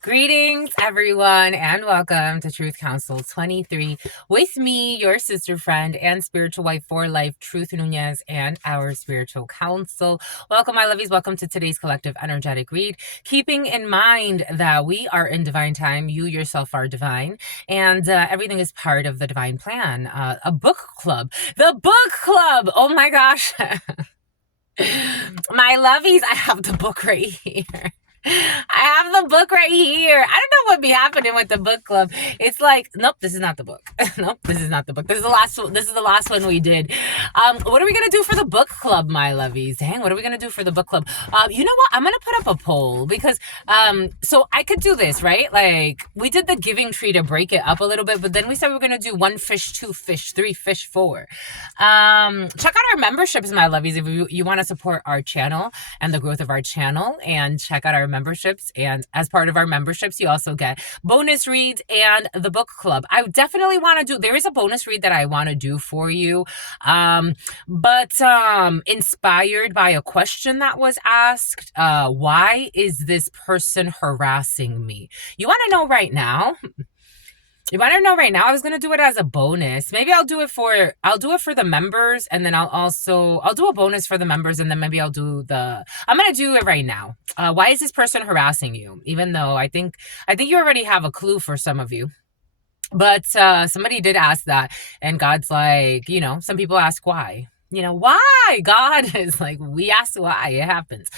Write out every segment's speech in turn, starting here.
Greetings, everyone, and welcome to Truth Council 23 with me, your sister friend and spiritual wife for life, Truth Nunez, and our spiritual counsel. Welcome, my lovies. Welcome to today's collective energetic read. Keeping in mind that we are in divine time, you yourself are divine, and everything is part of the divine plan. A book club. The book club! Oh my gosh. My lovies, I have the book right here. I have the book right here. I don't know what be happening with the book club. It's like, nope, this is not the book. Nope, this is not the book. This is the last one. This is the last one we did. What are we gonna do for the book club, my lovies? Dang, what are we gonna do for the book club? You know what? I'm gonna put up a poll because so I could do this, right? Like we did the giving tree to break it up a little bit, but then we said we were gonna do 1 fish, 2 fish, 3 fish, 4. Check out our memberships, my lovies, if you want to support our channel and the growth of our channel, and check out our memberships. And as part of our memberships, you also get bonus reads and the book club. I definitely want to do, there is a bonus read that I want to do for you, but inspired by a question that was asked. Why is this person harassing me? You want to know right now? If I don't know right now, I was gonna do it as a bonus. Maybe I'll do it for the members, and then I'll do a bonus for the members, and then maybe I'm gonna do it right now. Why is this person harassing you? Even though I think you already have a clue for some of you. But somebody did ask that, and God's like, some people ask why. Why? God is like, we ask why, it happens.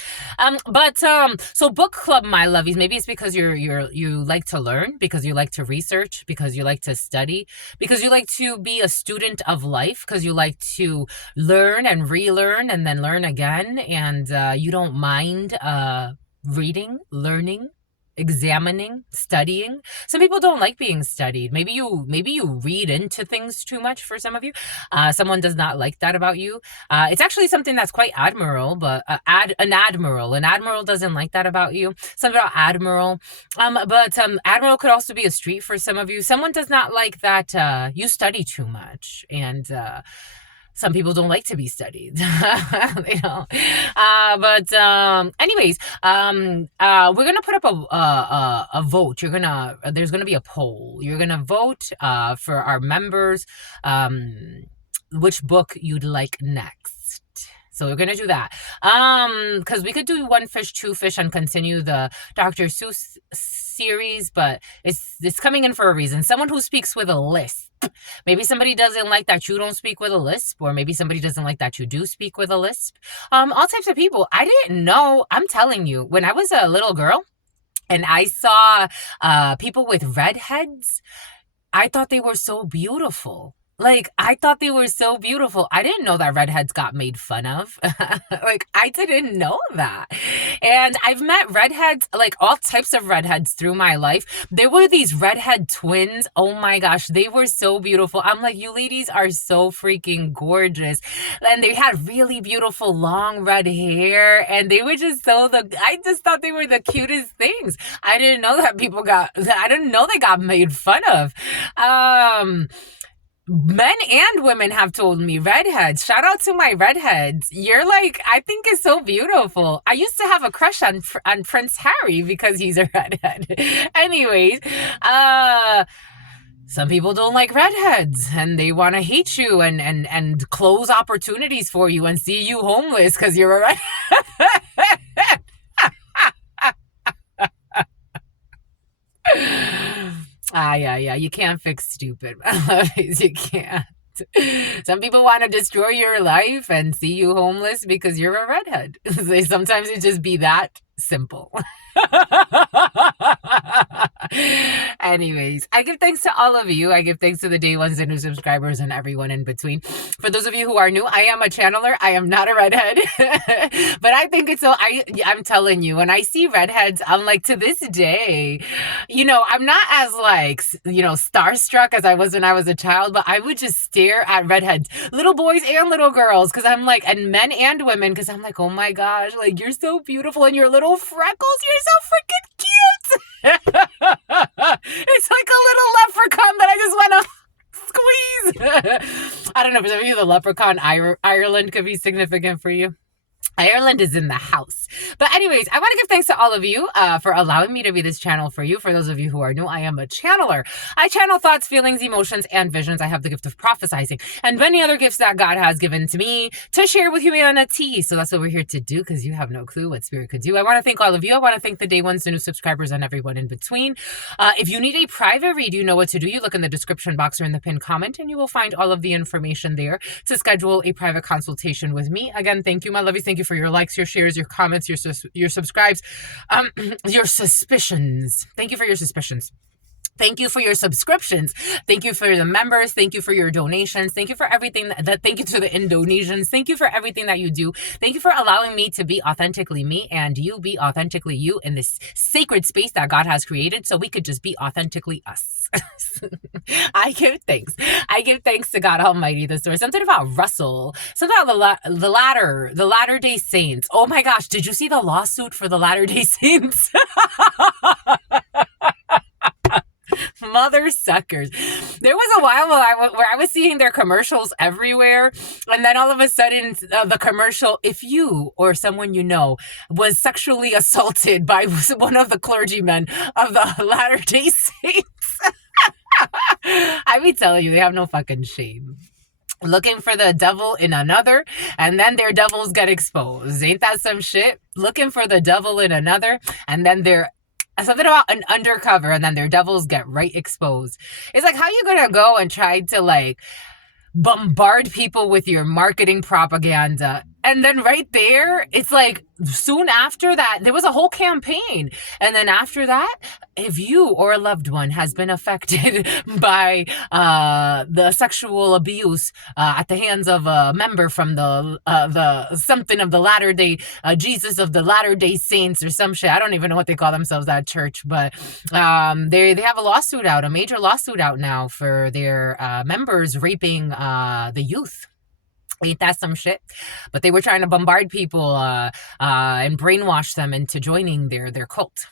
So book club, my lovies, maybe it's because you like to learn, because you like to research, because you like to study, because you like to be a student of life, because you like to learn and relearn and then learn again, and you don't mind reading, learning, examining, studying. Some people don't like being studied. Maybe you read into things too much. For some of you, someone does not like that about you. It's actually something that's quite admirable, but an admiral doesn't like that about you. Something about admiral, but admiral could also be a street for some of you. Someone does not like that you study too much, and some people don't like to be studied. Anyways, we're gonna put up a vote. There's gonna be a poll. You're gonna vote for our members which book you'd like next. So we're gonna do that. Because we could do 1 fish, 2 fish, and continue the Dr. Seuss series, but it's coming in for a reason. Someone who speaks with a lisp. Maybe somebody doesn't like that you don't speak with a lisp, or maybe somebody doesn't like that you do speak with a lisp. All types of people. I didn't know. I'm telling you, when I was a little girl and I saw people with red heads, I thought they were so beautiful. I thought they were so beautiful. I didn't know that redheads got made fun of. I didn't know that. And I've met redheads, all types of redheads through my life. There were these redhead twins. Oh my gosh, they were so beautiful. I'm like, you ladies are so freaking gorgeous. And they had really beautiful long red hair. And they were just I just thought they were the cutest things. I didn't know that I didn't know they got made fun of. Men and women have told me redheads. Shout out to my redheads. I think it's so beautiful. I used to have a crush on Prince Harry because he's a redhead. Anyways, some people don't like redheads and they want to hate you and close opportunities for you and see you homeless because you're a redhead. Yeah. You can't fix stupid. You can't. Some people want to destroy your life and see you homeless because you're a redhead. Sometimes it just be that simple. Anyways, I give thanks to all of you. I give thanks to the day ones and new subscribers and everyone in between. For those of you who are new, I am a channeler. I am not a redhead. But I think it's so, I'm telling you, when I see redheads, I'm like, to this day, I'm not as starstruck as I was when I was a child, but I would just stare at redheads, little boys and little girls, because I'm like, and men and women, because I'm like, oh my gosh, you're so beautiful and your little freckles, you're so freaking cute. It's like a little leprechaun that I just want to squeeze. I don't know, for some of you, the leprechaun Ireland could be significant for you. Ireland is in the house. But anyways, I want to give thanks to all of you for allowing me to be this channel for you. For those of you who are new, I am a channeler. I channel thoughts, feelings, emotions, and visions. I have the gift of prophesizing and many other gifts that God has given to me to share with humanity. So that's what we're here to do, because you have no clue what spirit could do. I want to thank all of you. I want to thank the day ones, the new subscribers, and everyone in between. If you need a private read, you know what to do. You look in the description box or in the pinned comment, and you will find all of the information there to schedule a private consultation with me. Again, thank you, my lovies. Thank you for your likes, your shares, your comments, your subscribes, your suspicions. Thank you for your suspicions. Thank you for your subscriptions. Thank you for the members. Thank you for your donations. Thank you for everything thank you to the Indonesians. Thank you for everything that you do. Thank you for allowing me to be authentically me and you be authentically you in this sacred space that God has created, so we could just be authentically us. I give thanks. I give thanks to God Almighty, the source. Something about Russell. Something about the Latter-day Saints. Oh my gosh, did you see the lawsuit for the Latter-day Saints? Mother suckers. There was a while where I was seeing their commercials everywhere, and then all of a sudden the commercial, if you or someone you know was sexually assaulted by one of the clergymen of the Latter-day Saints. I be telling you, they have no fucking shame. Looking for the devil in another, and then their devils get exposed. Ain't that some shit? Looking for the devil in another, and then they're something about an undercover, and then their devils get right exposed. It's like, how you gonna go and try to like bombard people with your marketing propaganda, and then right there, it's like soon after that, there was a whole campaign. And then after that, if you or a loved one has been affected by the sexual abuse at the hands of a member from the something of the Latter-day Jesus of the Latter-day Saints or some shit. I don't even know what they call themselves at church, but they have a lawsuit out, a major lawsuit out now for their members raping the youth. Ain't that some shit? But they were trying to bombard people and brainwash them into joining their cult.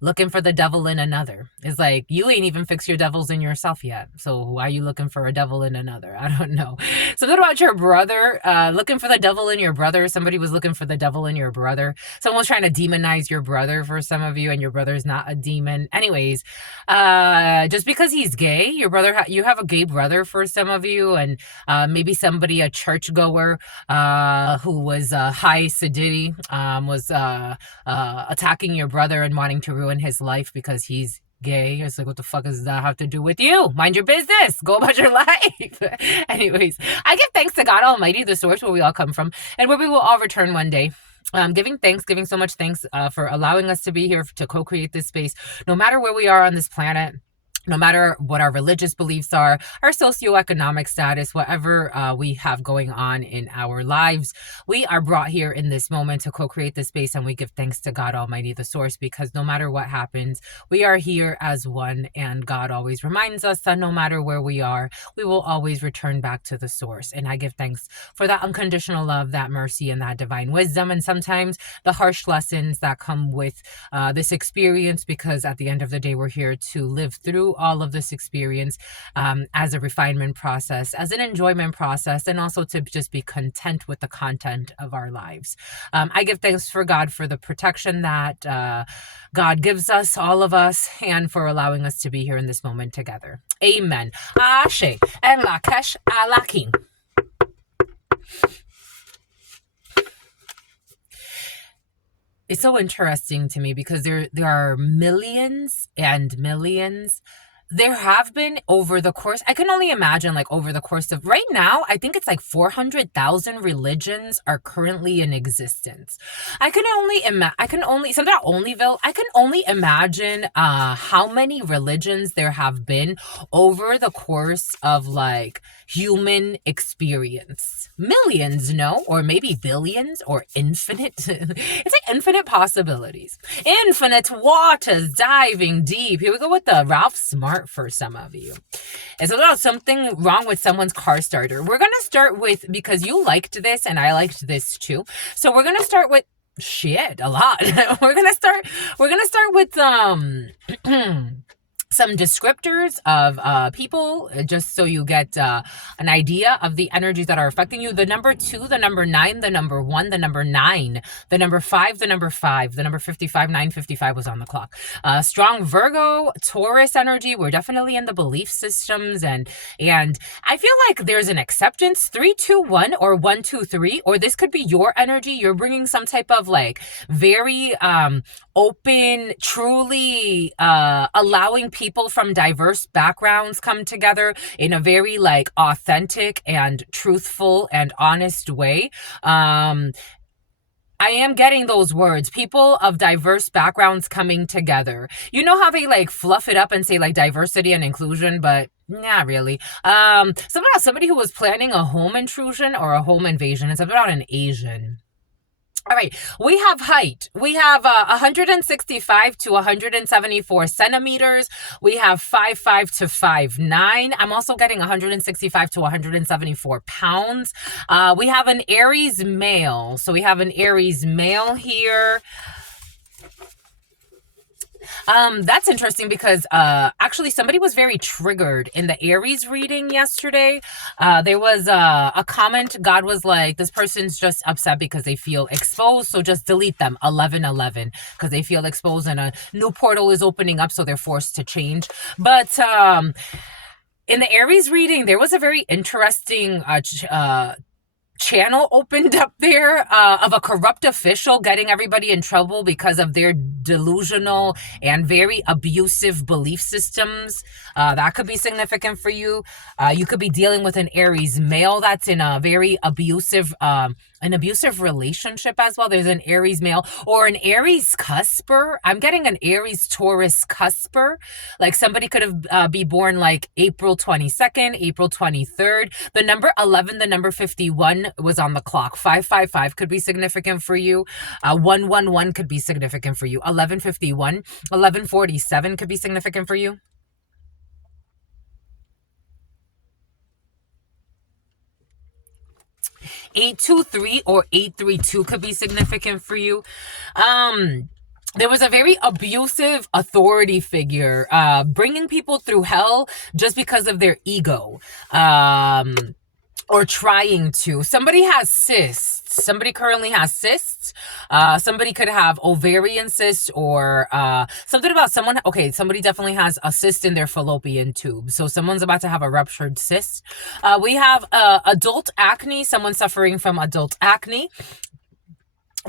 Looking for the devil in another. It's like, you ain't even fixed your devils in yourself yet. So why are you looking for a devil in another? I don't know. Something about your brother, looking for the devil in your brother. Somebody was looking for the devil in your brother. Someone was trying to demonize your brother for some of you, and your brother's not a demon. Anyways, just because he's gay, your brother, you have a gay brother for some of you, and maybe somebody, a churchgoer who was high sedity, was attacking your brother and wanting to ruin his life because he's gay. It's like, what the fuck does that have to do with you? Mind your business. Go about your life. Anyways, I give thanks to God Almighty, the source where we all come from and where we will all return one day. Giving so much thanks for allowing us to be here to co-create this space, no matter where we are on this planet. No matter what our religious beliefs are, our socioeconomic status, whatever we have going on in our lives, we are brought here in this moment to co-create this space, and we give thanks to God Almighty, the source, because no matter what happens, we are here as one, and God always reminds us that no matter where we are, we will always return back to the source. And I give thanks for that unconditional love, that mercy, and that divine wisdom, and sometimes the harsh lessons that come with this experience, because at the end of the day, we're here to live through all of this experience as a refinement process, as an enjoyment process, and also to just be content with the content of our lives. I give thanks for God for the protection that God gives us, all of us, and for allowing us to be here in this moment together. Amen. Ashe and Lakesh Alakin. It's so interesting to me because there are millions and millions. There have been over the course, I can only imagine, like over the course of right now, I think it's like 400,000 religions are currently in existence. I can only imagine how many religions there have been over the course of like human experience. Millions, no? Or maybe billions or infinite. It's like infinite possibilities. Infinite waters diving deep. Here we go with the Ralph Smart for some of you. It's about something wrong with someone's car starter. We're going to start with, because you liked this and I liked this too. So we're going to start with shit a lot. We're going to start with some descriptors of people, just so you get an idea of the energies that are affecting you. The number 2, the number 9, the number 1, the number 9, the number 5, the number 5, the number 55, 955 was on the clock. Strong Virgo, Taurus energy. We're definitely in the belief systems, and I feel like there's an acceptance. 3, 2, 1, or 1, 2, 3, or this could be your energy. You're bringing some type of like very open, truly allowing people from diverse backgrounds come together in a very like authentic and truthful and honest way. I am getting those words. People of diverse backgrounds coming together. You know how they like fluff it up and say like diversity and inclusion, but not really. Something about somebody who was planning a home intrusion or a home invasion. It's about an Asian. All right, we have height. We have 165 to 174 centimeters. We have 5'5" to 5'9". I'm also getting 165 to 174 pounds. We have an Aries male. So we have an Aries male here. That's interesting because actually somebody was very triggered in the Aries reading yesterday. There was a comment. God was like, this person's just upset because they feel exposed, so just delete them. 1111, because they feel exposed and a new portal is opening up, so they're forced to change. But in the Aries reading, there was a very interesting channel opened up there of a corrupt official getting everybody in trouble because of their delusional and very abusive belief systems. That could be significant for you. You could be dealing with an Aries male that's in a very abusive relationship as well. There's an Aries male or an Aries cusper. I'm getting an Aries Taurus cusper. Like somebody could have be born like April 22nd, April 23rd. The number 11, the number 51 was on the clock. 555 could be significant for you. 111 could be significant for you. 1151, 1147 could be significant for you. 823 or 832 could be significant for you. There was a very abusive authority figure bringing people through hell just because of their ego. Or trying to. Somebody has cysts. Somebody currently has cysts. Somebody could have ovarian cysts or something about someone. Okay, somebody definitely has a cyst in their fallopian tube. So someone's about to have a ruptured cyst. We have adult acne. Someone suffering from adult acne.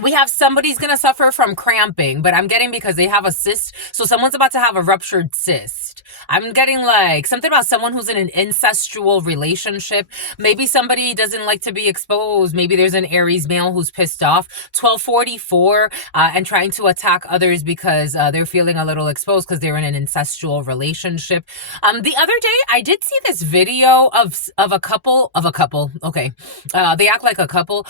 We have somebody's going to suffer from cramping, but I'm getting because they have a cyst. So someone's about to have a ruptured cyst. I'm getting like something about someone who's in an incestual relationship. Maybe somebody doesn't like to be exposed. Maybe there's an Aries male who's pissed off. 1244 and trying to attack others because they're feeling a little exposed because they're in an incestual relationship. The other day, I did see this video of a couple. Okay. They act like a couple.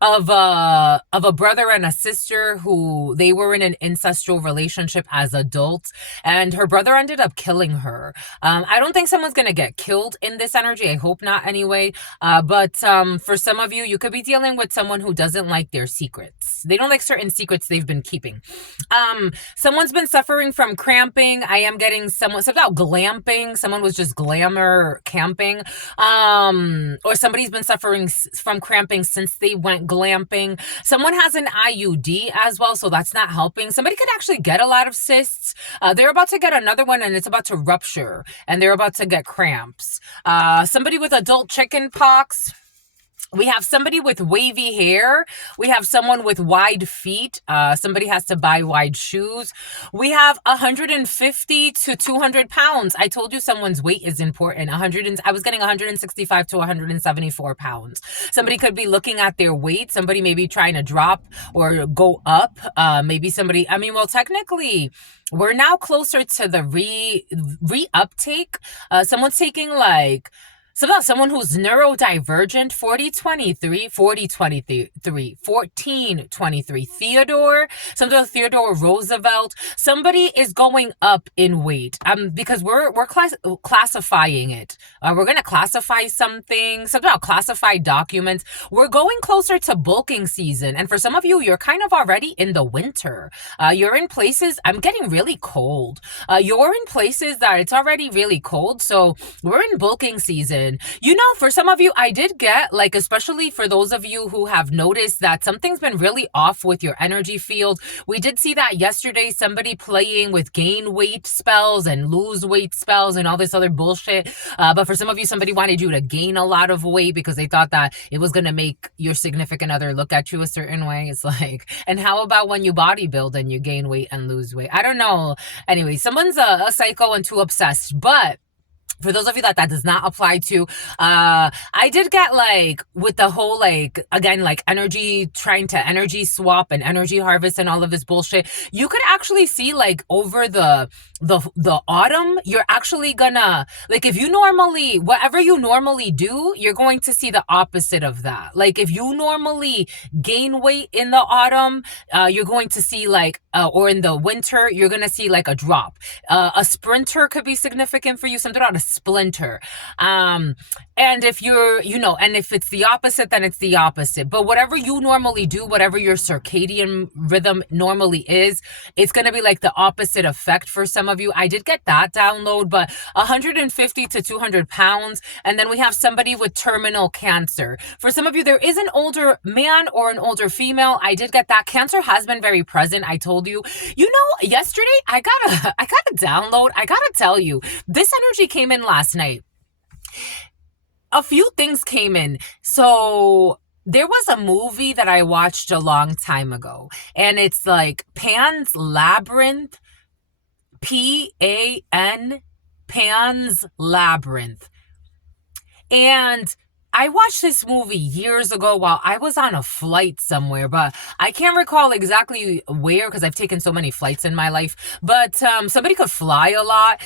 Of a brother and a sister who they were in an incestual relationship as adults, and her brother ended up killing her. I don't think someone's gonna get killed in this energy. I hope not anyway. But for some of you, you could be dealing with someone who doesn't like their secrets. They don't like certain secrets they've been keeping. Someone's been suffering from cramping. I am getting something about glamping. Someone was just glamour camping. Or somebody's been suffering from cramping since they went glamping. Someone has an IUD as well, so that's not helping. Somebody could actually get a lot of cysts. They're about to get another one and it's about to rupture and they're about to get cramps. Somebody with adult chicken pox. We have somebody with wavy hair. We have someone with wide feet. Somebody has to buy wide shoes. We have 150 to 200 pounds. I told you someone's weight is important. I was getting 165 to 174 pounds. Somebody could be looking at their weight. Somebody may be trying to drop or go up. Maybe somebody, well, technically, we're now closer to the re-uptake. Someone's taking So about someone who's neurodivergent, 4023, 4023, 1423. Theodore, something about Theodore Roosevelt. Somebody is going up in weight. Because we're classifying it. We're gonna classify something about classified documents. We're going closer to bulking season, and for some of you, you're kind of already in the winter. You're in places. I'm getting really cold. You're in places that it's already really cold, so we're in bulking season. You know, for some of you, I did get, like, especially for those of you who have noticed that something's been really off with your energy field. We did see that yesterday, somebody playing with gain weight spells and lose weight spells and all this other bullshit. But for some of you, somebody wanted you to gain a lot of weight because they thought that it was going to make your significant other look at you a certain way. It's like, and how about when you bodybuild and you gain weight and lose weight? I don't know. Anyway, someone's a psycho and too obsessed, but for those of you that does not apply to, I did get, like, with the whole, like, again, like, energy, trying to energy swap and energy harvest and all of this bullshit. You could actually see, like, over the autumn, you're actually gonna, like, if you normally, whatever you normally do, you're going to see the opposite of that. Like, if you normally gain weight in the autumn, you're going to see, like, or in the winter, you're gonna see, like, a drop. A sprinter could be significant for you, something about a splinter. And if you're, and if it's the opposite, then it's the opposite. But whatever you normally do, whatever your circadian rhythm normally is, it's going to be like the opposite effect for some of you. I did get that download, but 150 to 200 pounds. And then we have somebody with terminal cancer. For some of you, there is an older man or an older female. I did get that. Cancer has been very present. I told you. Yesterday I got a download. I got to tell you, this energy came in last night. A few things came in. So there was a movie that I watched a long time ago, and it's like Pan's Labyrinth, Pan, Pan's Labyrinth. And I watched this movie years ago while I was on a flight somewhere, but I can't recall exactly where because I've taken so many flights in my life. But somebody could fly a lot.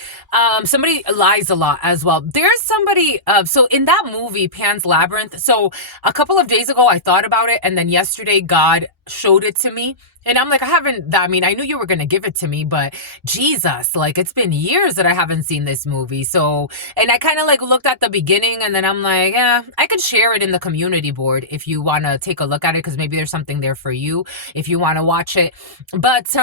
Somebody lies a lot as well. There's somebody, so in that movie, Pan's Labyrinth, so a couple of days ago I thought about it, and then yesterday God showed it to me. And I'm like, I knew you were going to give it to me, but Jesus, like, it's been years that I haven't seen this movie. So, and I kind of like looked at the beginning, and then I'm like, yeah, I could share it in the community board if you want to take a look at it, because maybe there's something there for you if you want to watch it. But,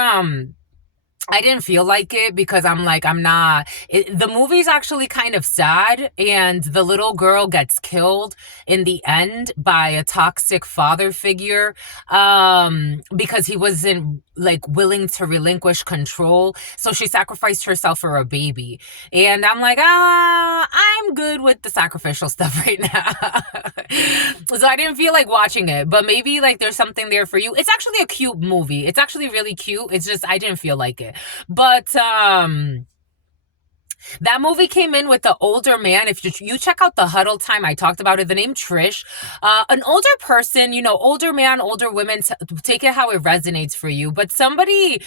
I didn't feel like it because I'm like, the movie's actually kind of sad, and the little girl gets killed in the end by a toxic father figure, because he wasn't like willing to relinquish control. So she sacrificed herself for a baby. And I'm like, I'm good with the sacrificial stuff right now. So I didn't feel like watching it, but maybe like there's something there for you. It's actually a cute movie. It's actually really cute. It's just, I didn't feel like it. But, that movie came in with the older man. If you check out the huddle time, I talked about it, the name Trish, an older person, older man, older women, take it how it resonates for you. But somebody,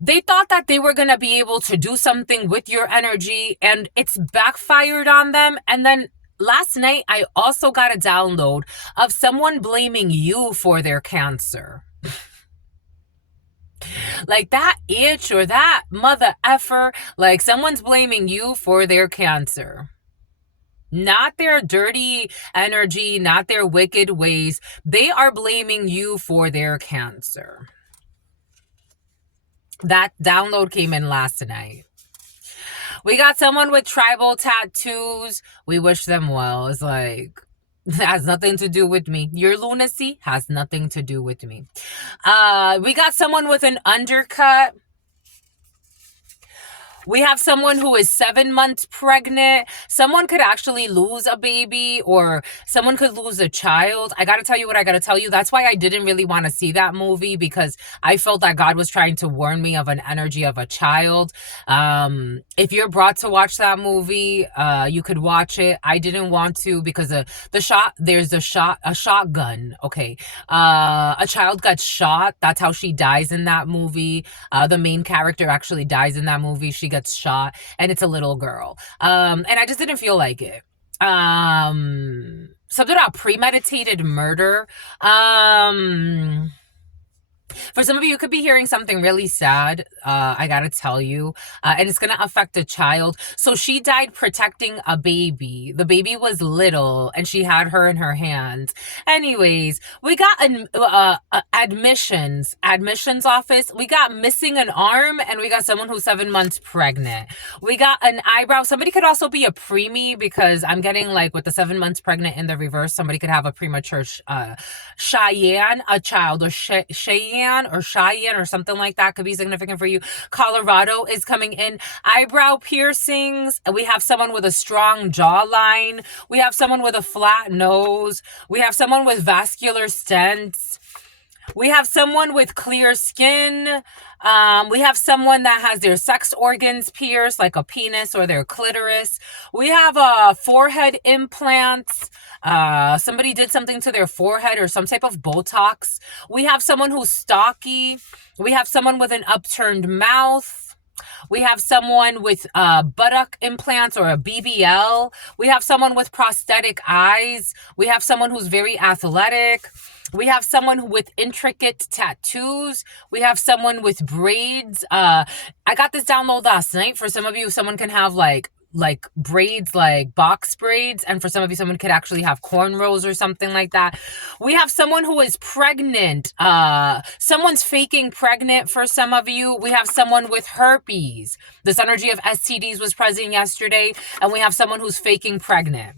they thought that they were going to be able to do something with your energy, and it's backfired on them. And then last night, I also got a download of someone blaming you for their cancer. Like that itch or that mother effer, like someone's blaming you for their cancer. Not their dirty energy, not their wicked ways. They are blaming you for their cancer. That download came in last night. We got someone with tribal tattoos. We wish them well. It's like, that has nothing to do with me. Your lunacy has nothing to do with me. We got someone with an undercut. We have someone who is 7 months pregnant. Someone could actually lose a baby, or someone could lose a child. I got to tell you what I got to tell you. That's why I didn't really want to see that movie, because I felt that God was trying to warn me of an energy of a child. If you're brought to watch that movie, you could watch it. I didn't want to because there's a shotgun. Okay. A child got shot. That's how she dies in that movie. The main character actually dies in that movie. She gets shot, and it's a little girl. And I just didn't feel like it. Something about premeditated murder. For some of you, you could be hearing something really sad. I gotta tell you, and it's gonna affect a child. So she died protecting a baby. The baby was little, and she had her in her hands. Anyways, we got an admissions office. We got missing an arm, and we got someone who's 7 months pregnant. We got an eyebrow. Somebody could also be a preemie, because I'm getting like with the 7 months pregnant in the reverse. Somebody could have a premature Cheyenne, a child, or Cheyenne or something like that could be significant for you. Colorado is coming in. Eyebrow piercings. We have someone with a strong jawline. We have someone with a flat nose. We have someone with vascular stents. We have someone with clear skin. We have someone that has their sex organs pierced, like a penis or their clitoris. We have forehead implants. Somebody did something to their forehead or some type of Botox. We have someone who's stocky. We have someone with an upturned mouth. We have someone with buttock implants or a BBL. We have someone with prosthetic eyes. We have someone who's very athletic. We have someone with intricate tattoos. We have someone with braids. I got this download last night. For some of you, someone can have like braids, like box braids, and for some of you, someone could actually have cornrows or something like that. We have someone who is pregnant. Someone's faking pregnant for some of you. We have someone with herpes. This energy of STDs was present yesterday, and we have someone who's faking pregnant.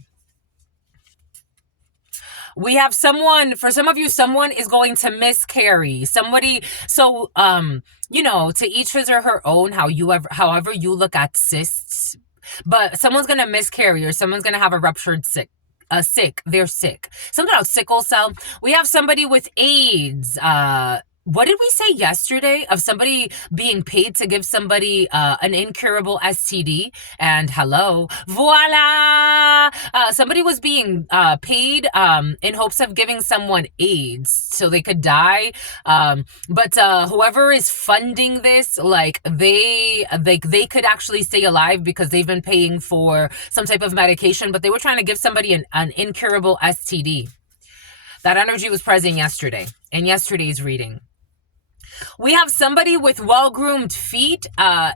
We have someone, for some of you, someone is going to miscarry. Somebody, so, to each his or her own, however you look at cysts, but someone's going to miscarry, or someone's going to have a ruptured they're sick. Something about sickle cell. We have somebody with AIDS. What did we say yesterday of somebody being paid to give somebody an incurable STD? And hello, voila! Somebody was being paid in hopes of giving someone AIDS so they could die. But whoever is funding this, like they could actually stay alive because they've been paying for some type of medication, but they were trying to give somebody an incurable STD. That energy was present yesterday in yesterday's reading. We have somebody with well-groomed feet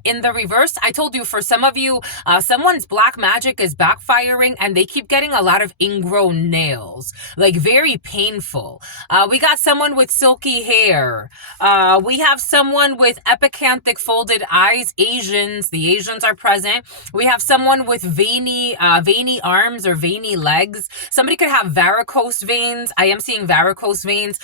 in the reverse. I told you, for some of you, someone's black magic is backfiring, and they keep getting a lot of ingrown nails, like very painful. We got someone with silky hair. We have someone with epicanthic folded eyes. Asians, the Asians are present. We have someone with veiny arms or veiny legs. Somebody could have varicose veins. I am seeing varicose veins.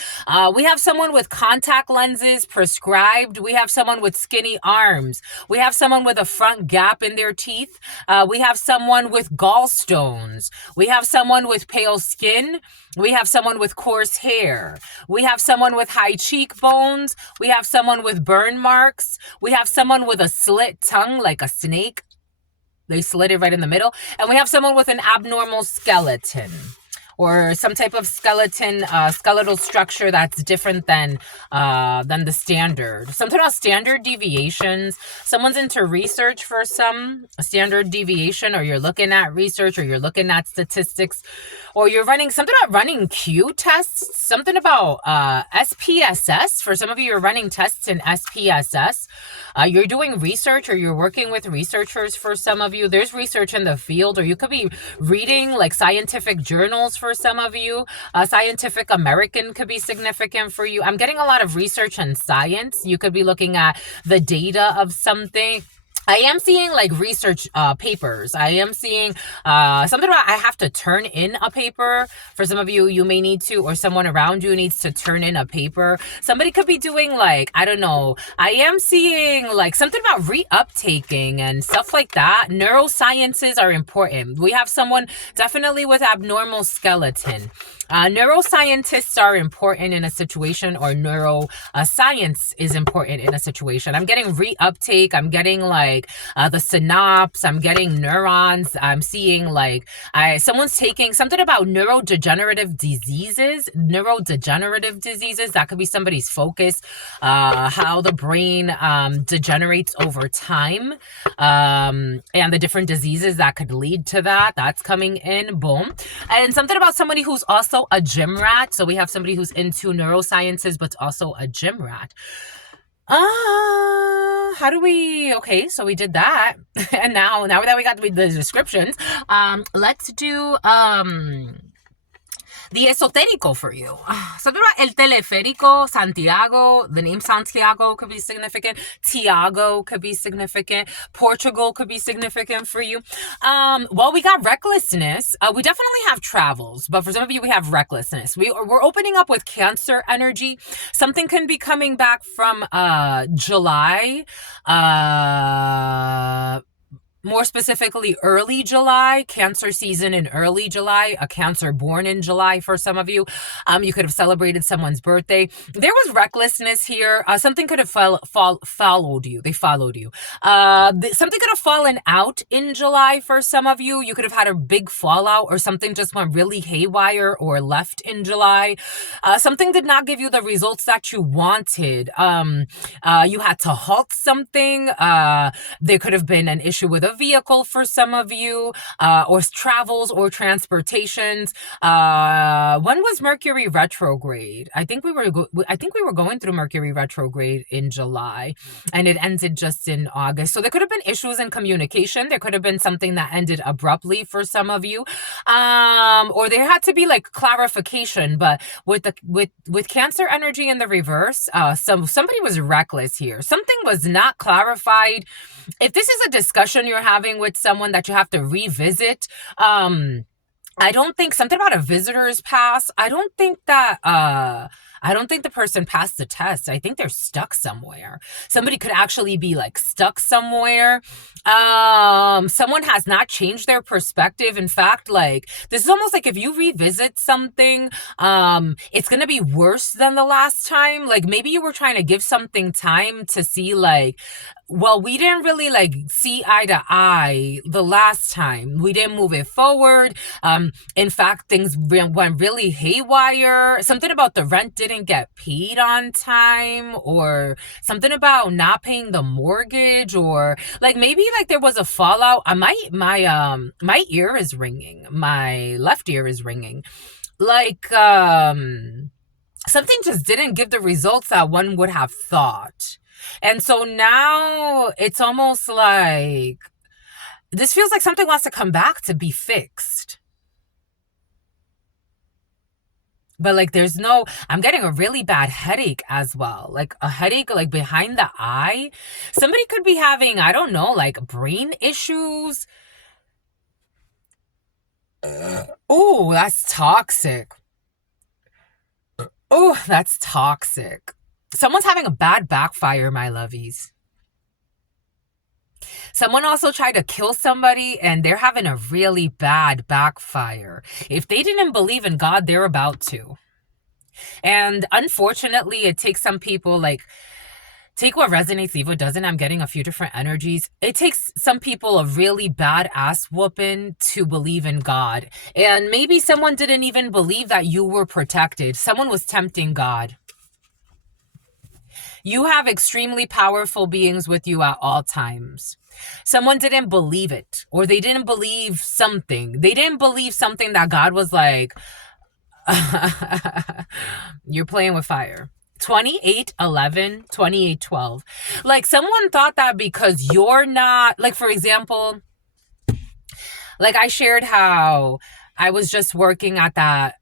We have someone with contact lenses prescribed. We have someone with skinny arms. We have someone with a front gap in their teeth. We have someone with gallstones. We have someone with pale skin. We have someone with coarse hair. We have someone with high cheekbones. We have someone with burn marks. We have someone with a slit tongue like a snake. They slit it right in the middle. And we have someone with an abnormal skeleton, or some type of skeletal structure that's different than the standard. Something about standard deviations. Someone's into research for some standard deviation, or you're looking at research, or you're looking at statistics, or you're running something about running Q tests, something about SPSS. For some of you, you're running tests in SPSS. You're doing research, or you're working with researchers. For some of you, there's research in the field, or you could be reading like scientific journals. For some of you, Scientific American could be significant for you. I'm getting a lot of research and science. You could be looking at the data of something. I am seeing like research papers. I am seeing something about I have to turn in a paper. For some of you, you may need to, or someone around you needs to turn in a paper. Somebody could be doing like, I don't know. I am seeing like something about reuptaking and stuff like that. Neurosciences are important. We have someone definitely with abnormal skeleton. Neuroscientists are important in a situation, or neuroscience is important in a situation. I'm getting reuptake. I'm getting like the synapse. I'm getting neurons. I'm seeing like someone's taking something about neurodegenerative diseases. Neurodegenerative diseases, that could be somebody's focus, how the brain degenerates over time, and the different diseases that could lead to that. That's coming in. Boom. And something about somebody who's also a gym rat. So we have somebody who's into neurosciences, but also a gym rat. How do we, okay, so we did that. And now that we got the descriptions, let's do, the esotérico for you. Something about el teleférico, Santiago, the name Santiago could be significant. Tiago could be significant. Portugal could be significant for you. Well, we got recklessness. We definitely have travels, but for some of you, we have recklessness. We're opening up with Cancer energy. Something can be coming back from July. More specifically, early July, Cancer season in early July, a Cancer born in July for some of you. You could have celebrated someone's birthday. There was recklessness here. Something could have followed you. They followed you. Something could have fallen out in July for some of you. You could have had a big fallout, or something just went really haywire or left in July. Something did not give you the results that you wanted. You had to halt something. There could have been an issue with a vehicle for some of you, or travels or transportations. When was Mercury retrograde? I think we were going through Mercury retrograde in July, and it ended just in August. So there could have been issues in communication. There could have been something that ended abruptly for some of you, or there had to be like clarification. But with Cancer energy in the reverse, somebody was reckless here. Something was not clarified. If this is a discussion you're having with someone that you have to revisit, I don't think, something about a visitor's pass. I don't think the person passed the test. I think they're stuck somewhere. Somebody could actually be like stuck somewhere. Someone has not changed their perspective. In fact, like, this is almost like if you revisit something, it's going to be worse than the last time. Like, maybe you were trying to give something time to see, like, well, we didn't really like see eye to eye the last time. We didn't move it forward. In fact, things went really haywire. Something about the rent didn't get paid on time, or something about not paying the mortgage, or like maybe like there was a fallout. My ear is ringing. My left ear is ringing. Like, something just didn't give the results that one would have thought. And so now it's almost like this feels like something wants to come back to be fixed. But like I'm getting a really bad headache as well. Like a headache like behind the eye. Somebody could be having, I don't know, like brain issues. Oh, that's toxic. Oh, that's toxic. Someone's having a bad backfire, my lovies. Someone also tried to kill somebody, and they're having a really bad backfire. If they didn't believe in God, they're about to. And unfortunately, it takes some people, like, take what resonates, leave what doesn't. I'm getting a few different energies. It takes some people a really bad ass whooping to believe in God. And maybe someone didn't even believe that you were protected. Someone was tempting God. You have extremely powerful beings with you at all times. Someone didn't believe it, or they didn't believe something. They didn't believe something that God was like, you're playing with fire. 28:11, 28:12. Like, someone thought that because you're not, like, for example, like I shared how I was just working at that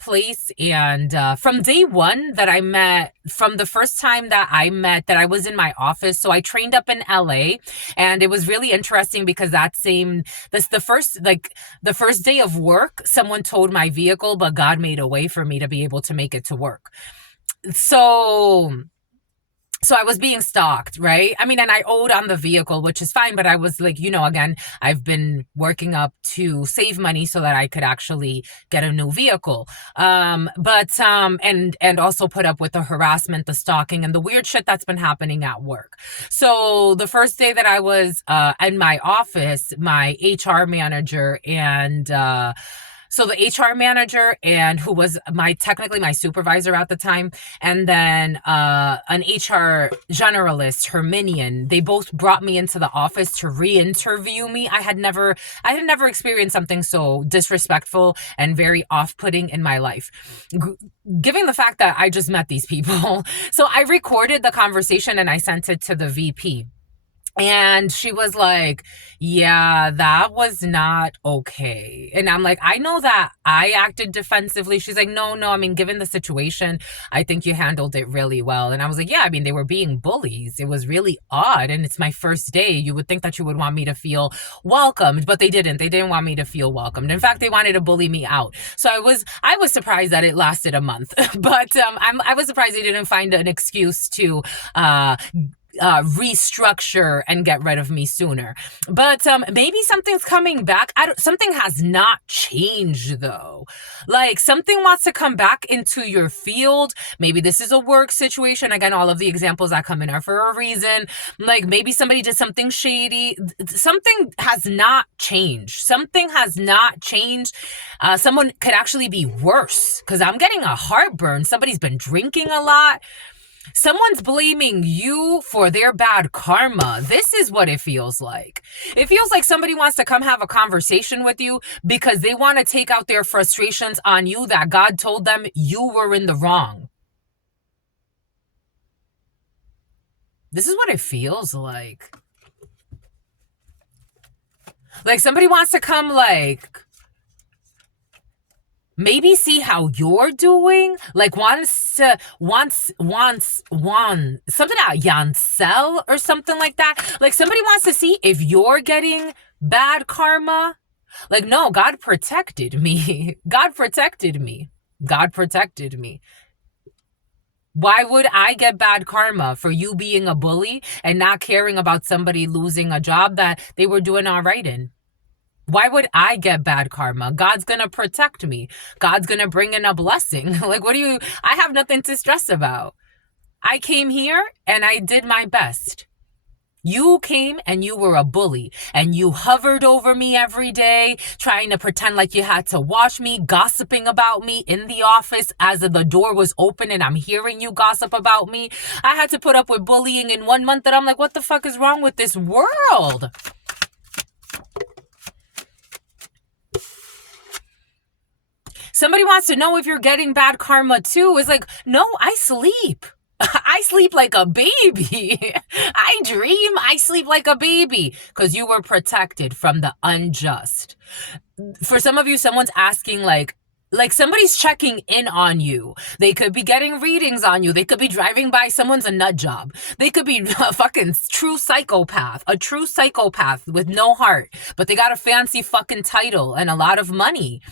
place, and from day one that I met, from the first time that I met, that I was in my office. So I trained up in LA, and it was really interesting because the first day of work, someone towed my vehicle, but God made a way for me to be able to make it to work. So So I was being stalked, right? I mean, and I owed on the vehicle, which is fine, but I was like, again, I've been working up to save money so that I could actually get a new vehicle. And also put up with the harassment, the stalking, and the weird shit that's been happening at work. So the first day that I was in my office, my HR manager and so the HR manager and who was technically my supervisor at the time, and then an HR generalist, her minion, they both brought me into the office to re-interview me. I had never experienced something so disrespectful and very off-putting in my life. Given the fact that I just met these people. So I recorded the conversation and I sent it to the VP. And she was like, yeah, that was not okay. And I'm like, I know that I acted defensively. She's like, no, I mean, given the situation, I think you handled it really well. And I was like, yeah, I mean, they were being bullies. It was really odd. And it's my first day. You would think that you would want me to feel welcomed, but they didn't. They didn't want me to feel welcomed. In fact, they wanted to bully me out. So I was surprised that it lasted a month, but I was surprised they didn't find an excuse to restructure and get rid of me sooner. But maybe something's coming back. Something has not changed though. Like something wants to come back into your field. Maybe this is a work situation. Again, all of the examples that come in are for a reason. Like maybe somebody did something shady. Something has not changed. Something has not changed. Someone could actually be worse because I'm getting a heartburn. Somebody's been drinking a lot. Someone's blaming you for their bad karma. This is what it feels like. It feels like somebody wants to come have a conversation with you because they want to take out their frustrations on you that God told them you were in the wrong. This is what it feels like. Like somebody wants to come maybe see how you're doing, like wants something out Yancel or something like that. Like somebody wants to see if you're getting bad karma. Like, no, God protected me. God protected me. God protected me. Why would I get bad karma for you being a bully and not caring about somebody losing a job that they were doing all right in? Why would I get bad karma? God's going to protect me. God's going to bring in a blessing. Like, I have nothing to stress about. I came here and I did my best. You came and you were a bully and you hovered over me every day, trying to pretend like you had to watch me, gossiping about me in the office as the door was open and I'm hearing you gossip about me. I had to put up with bullying in 1 month that I'm like, what the fuck is wrong with this world? Somebody wants to know if you're getting bad karma too. It's like, no, I sleep. I sleep like a baby. I dream. I sleep like a baby because you were protected from the unjust. For some of you, someone's asking like somebody's checking in on you. They could be getting readings on you. They could be driving by. Someone's a nut job. They could be a fucking true psychopath with no heart, but they got a fancy fucking title and a lot of money.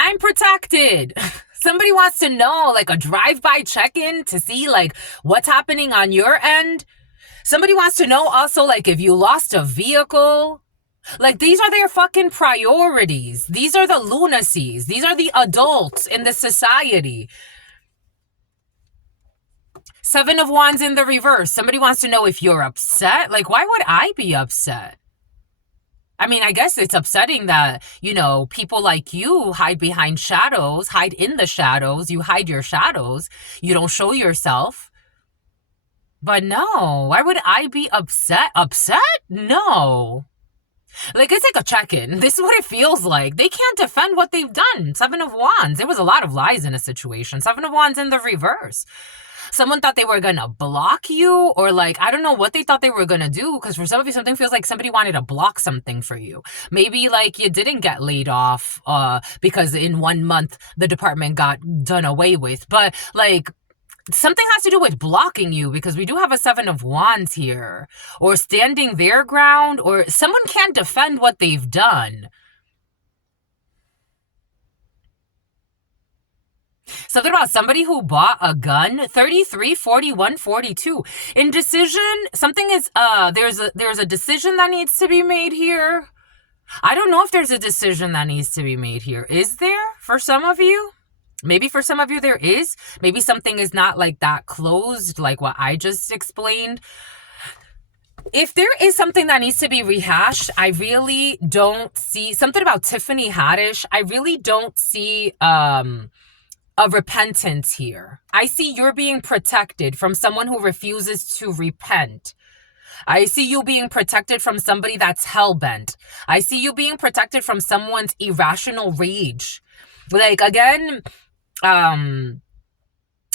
I'm protected. Somebody wants to know, like a drive-by check-in to see like what's happening on your end. Somebody wants to know also like if you lost a vehicle. Like these are their fucking priorities. These are the lunacies. These are the adults in the society. 7 of Wands in the reverse. Somebody wants to know if you're upset. Like, why would I be upset? I mean, I guess it's upsetting that, people like you hide behind shadows, hide in the shadows. You hide your shadows. You don't show yourself. But no, why would I be upset? Upset? No. Like, it's like a check-in. This is what it feels like. They can't defend what they've done. 7 of Wands. There was a lot of lies in a situation. 7 of Wands in the reverse. Someone thought they were going to block you or like, I don't know what they thought they were going to do. Because for some of you, something feels like somebody wanted to block something for you. Maybe like you didn't get laid off because in 1 month the department got done away with. But like something has to do with blocking you because we do have a 7 of Wands here, or standing their ground, or someone can't defend what they've done. Something about somebody who bought a gun. 33, 41, 42. Indecision. Something is there's a decision that needs to be made here. I don't know if there's a decision that needs to be made here. Is there for some of you? Maybe for some of you there is. Maybe something is not like that closed, like what I just explained. If there is something that needs to be rehashed, I really don't see something about Tiffany Haddish. I really don't see a repentance here. I see you're being protected from someone who refuses to repent. I see you being protected from somebody that's hell-bent. I see you being protected from someone's irrational rage. Like, again,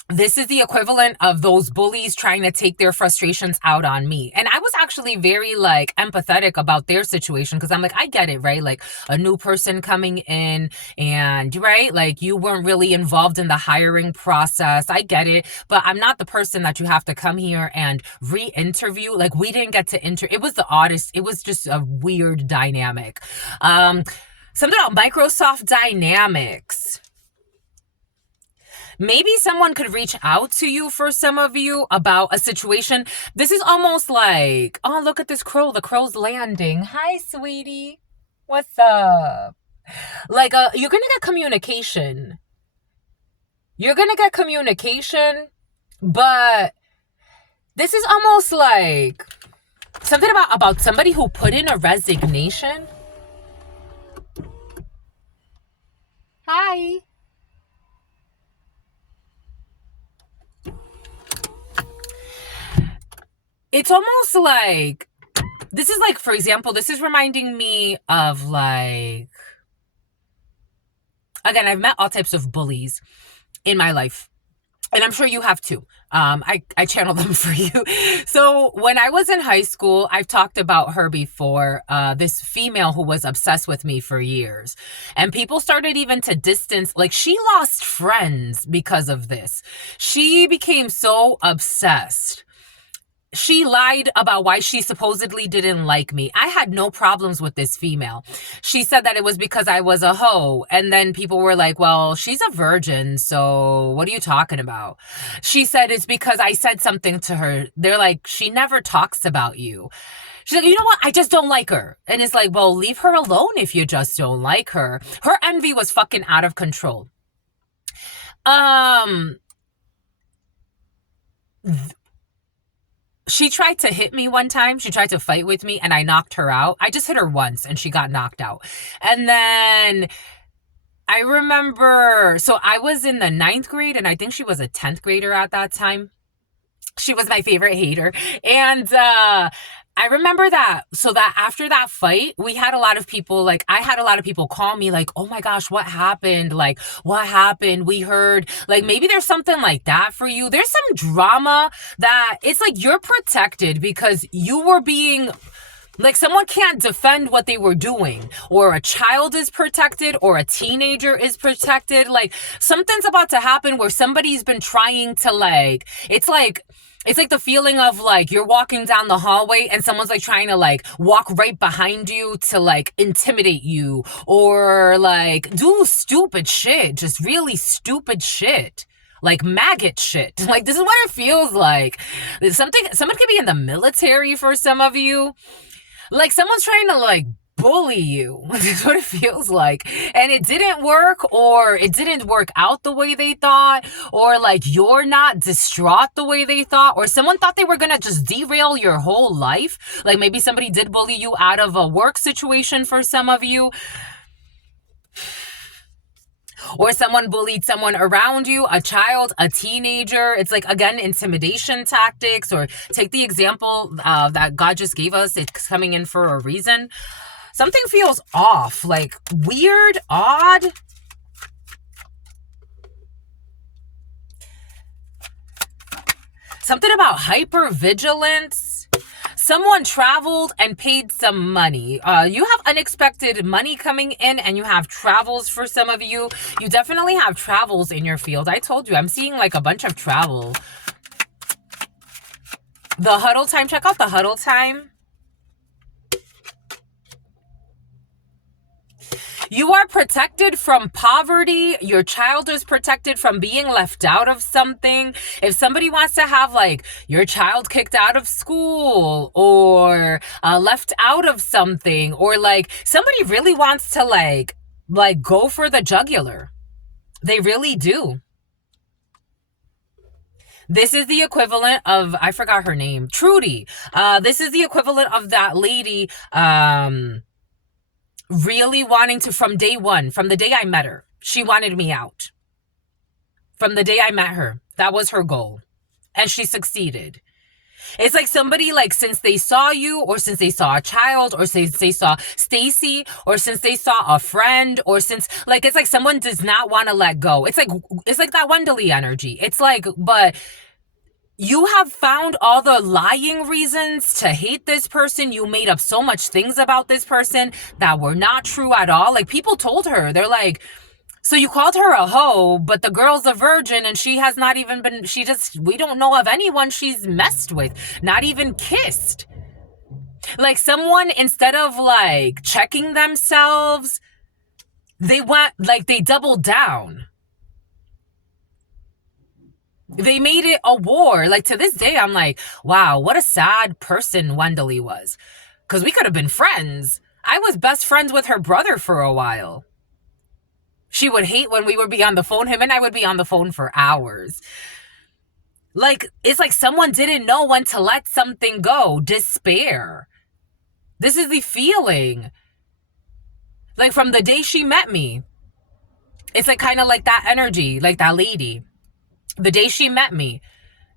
this is the equivalent of those bullies trying to take their frustrations out on me. And I was actually very like empathetic about their situation because I'm like, I get it, right? Like a new person coming in and right, like you weren't really involved in the hiring process. I get it, but I'm not the person that you have to come here and re-interview. Like we didn't get to it was the oddest, it was just a weird dynamic. Something about Microsoft Dynamics. Maybe someone could reach out to you for some of you about a situation. This is almost like, oh, look at this crow. The crow's landing. Hi, sweetie. What's up? Like, you're going to get communication. You're going to get communication, but this is almost like something about somebody who put in a resignation. Hi. It's almost like, this is like, for example, this is reminding me of like, again, I've met all types of bullies in my life. And I'm sure you have too. I channel them for you. So when I was in high school, I've talked about her before, this female who was obsessed with me for years. And people started even to distance, like she lost friends because of this. She became so obsessed. She lied about why she supposedly didn't like me. I had no problems with this female. She said that it was because I was a hoe. And then people were like, well, she's a virgin, so what are you talking about? She said it's because I said something to her. They're like, she never talks about you. She's like, you know what? I just don't like her. And it's like, well, leave her alone if you just don't like her. Her envy was fucking out of control. She tried to hit me one time. She tried to fight with me and I knocked her out. I just hit her once and she got knocked out. And then I remember, so I was in the 9th grade and I think she was a 10th grader at that time. She was my favorite hater. And I remember that. So that after that fight, we had a lot of people, like, I had a lot of people call me like, oh my gosh, what happened? Like, what happened? We heard, like, maybe there's something like that for you. There's some drama that it's like you're protected because you were being, like, someone can't defend what they were doing, or a child is protected, or a teenager is protected. Like, something's about to happen where somebody's been trying to, like, it's like the feeling of like you're walking down the hallway and someone's like trying to like walk right behind you to like intimidate you or like do stupid shit, just really stupid shit. Like maggot shit. Like, this is what it feels like. Someone could be in the military for some of you. Like, someone's trying to like bully you. That's what it feels like. And it didn't work, or it didn't work out the way they thought, or like you're not distraught the way they thought, or someone thought they were gonna just derail your whole life. Like maybe somebody did bully you out of a work situation for some of you. Or someone bullied someone around you, a child, a teenager. It's like, again, intimidation tactics. Or take the example that God just gave us. It's coming in for a reason. Something feels off, like weird, odd. Something about hypervigilance. Someone traveled and paid some money. You have unexpected money coming in and you have travels for some of you. You definitely have travels in your field. I told you, I'm seeing like a bunch of travel. The huddle time, check out the huddle time. You are protected from poverty. Your child is protected from being left out of something. If somebody wants to have like your child kicked out of school or left out of something, or like somebody really wants to like go for the jugular. They really do. This is the equivalent of, I forgot her name, Trudy. This is the equivalent of that lady really wanting to, from day one, from the day I met her, she wanted me out. From the day I met her, that was her goal. And she succeeded. It's like somebody, like, since they saw you, or since they saw a child, or since they saw Stacy, or since they saw a friend, or since, like, it's like someone does not want to let go. It's like that Wendeley energy. It's like, but you have found all the lying reasons to hate this person. You made up so much things about this person that were not true at all. Like, people told her, they're like, so you called her a hoe, but the girl's a virgin and she has not even been, we don't know of anyone she's messed with, not even kissed. Like, someone, instead of like checking themselves, they doubled down. They made it a war. Like, to this day, I'm like, wow, what a sad person Wendeley was. Because we could have been friends. I was best friends with her brother for a while. She would hate when we would be on the phone. Him and I would be on the phone for hours. Like, it's like someone didn't know when to let something go. Despair. This is the feeling. Like, from the day she met me. It's like kind of like that energy, like that lady. The day she met me,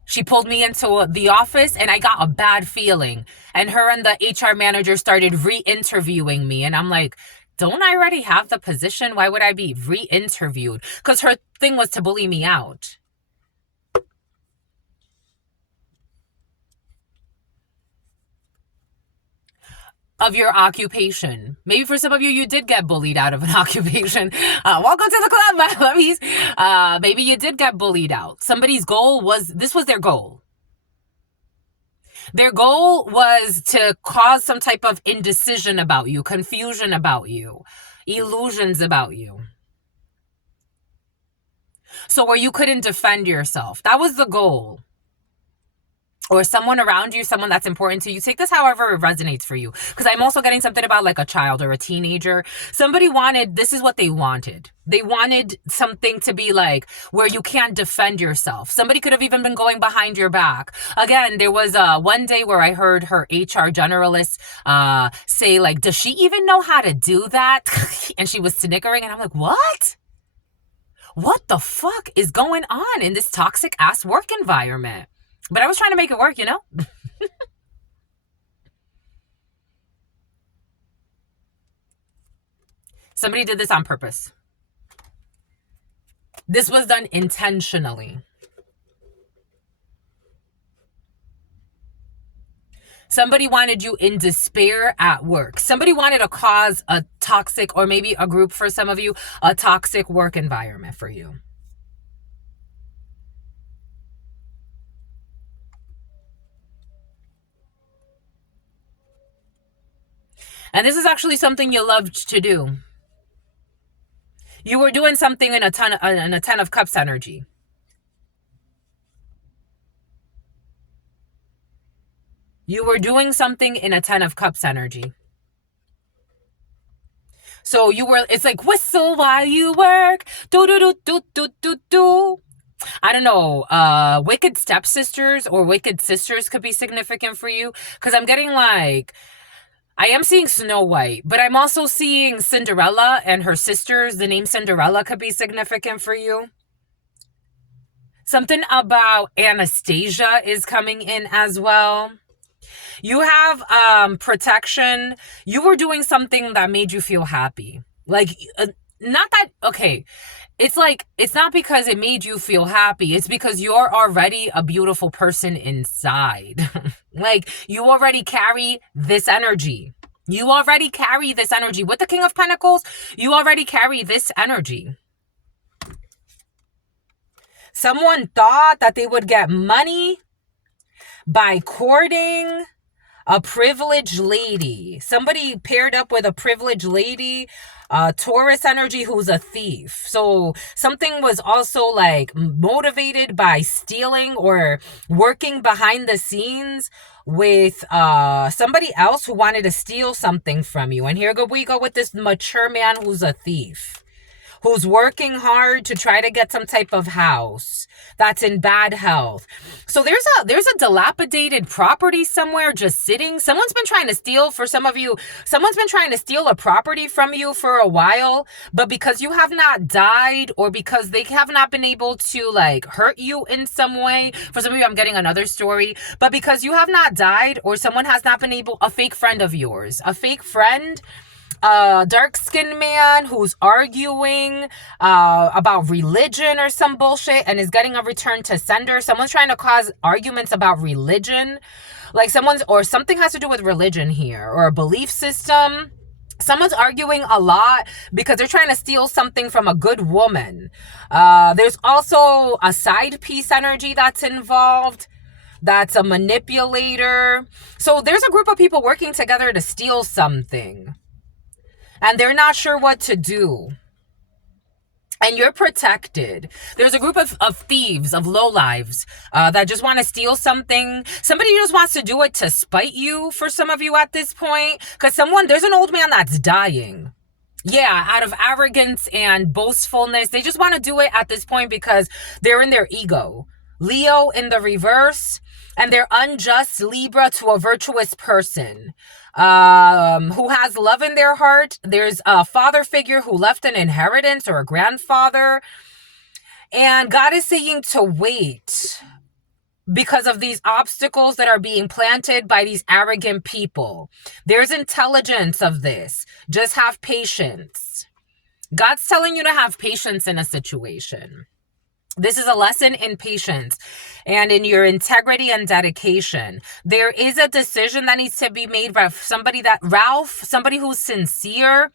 she pulled me into the office and I got a bad feeling. And her and the HR manager started re-interviewing me. And I'm like, don't I already have the position? Why would I be re-interviewed? Because her thing was to bully me out. Of your occupation. Maybe for some of you, you did get bullied out of an occupation. Welcome to the club, my lovies. Maybe you did get bullied out. Somebody's goal was, this was their goal. Their goal was to cause some type of indecision about you, confusion about you, illusions about you. So where you couldn't defend yourself. That was the goal. Or someone around you, someone that's important to you. Take this however it resonates for you. Because I'm also getting something about like a child or a teenager. Somebody wanted, this is what they wanted. They wanted something to be like where you can't defend yourself. Somebody could have even been going behind your back. Again, there was one day where I heard her HR generalist say like, does she even know how to do that? And she was snickering and I'm like, what? What the fuck is going on in this toxic ass work environment? But I was trying to make it work, you know? Somebody did this on purpose. This was done intentionally. Somebody wanted you in despair at work. Somebody wanted to cause a toxic, or maybe a group for some of you, a toxic work environment for you. And this is actually something you loved to do. You were doing something in a Ten of Cups energy. You were doing something in a Ten of Cups energy. So you were, it's like, whistle while you work. Do, do, do, do, do, do, do. I don't know, wicked stepsisters or wicked sisters could be significant for you. Because I'm getting like, I am seeing Snow White, but I'm also seeing Cinderella and her sisters. The name Cinderella could be significant for you. Something about Anastasia is coming in as well. You have protection. You were doing something that made you feel happy. Like, not that, okay. It's like, it's not because it made you feel happy. It's because you're already a beautiful person inside. Like, you already carry this energy. You already carry this energy. With the King of Pentacles, you already carry this energy. Someone thought that they would get money by courting a privileged lady. Somebody paired up with a privileged lady. Taurus energy, who's a thief. So something was also like motivated by stealing or working behind the scenes with somebody else who wanted to steal something from you. And we go with this mature man who's a thief, who's working hard to try to get some type of house that's in bad health. So there's a dilapidated property somewhere just sitting. Someone's been trying to steal, for some of you, someone's been trying to steal a property from you for a while, but because you have not died, or because they have not been able to like hurt you in some way. For some of you, I'm getting another story, but because you have not died, or someone has not been able, a fake friend of yours, a fake friend, dark-skinned man who's arguing about religion or some bullshit and is getting a return to sender. Someone's trying to cause arguments about religion, like or something has to do with religion here, or a belief system. Someone's arguing a lot because they're trying to steal something from a good woman. There's also a side piece energy that's involved. That's a manipulator. So there's a group of people working together to steal something, and they're not sure what to do. And you're protected. There's a group of thieves, of lowlives, that just want to steal something. Somebody just wants to do it to spite you, for some of you at this point. Because there's an old man that's dying. Yeah, out of arrogance and boastfulness. They just want to do it at this point because they're in their ego. Leo in the reverse. And they're unjust Libra to a virtuous person who has love in their heart. There's a father figure who left an inheritance, or a grandfather. And God is saying to wait because of these obstacles that are being planted by these arrogant people. There's intelligence of this. Just have patience. God's telling you to have patience in a situation. This is a lesson in patience and in your integrity and dedication. There is a decision that needs to be made by somebody who's sincere,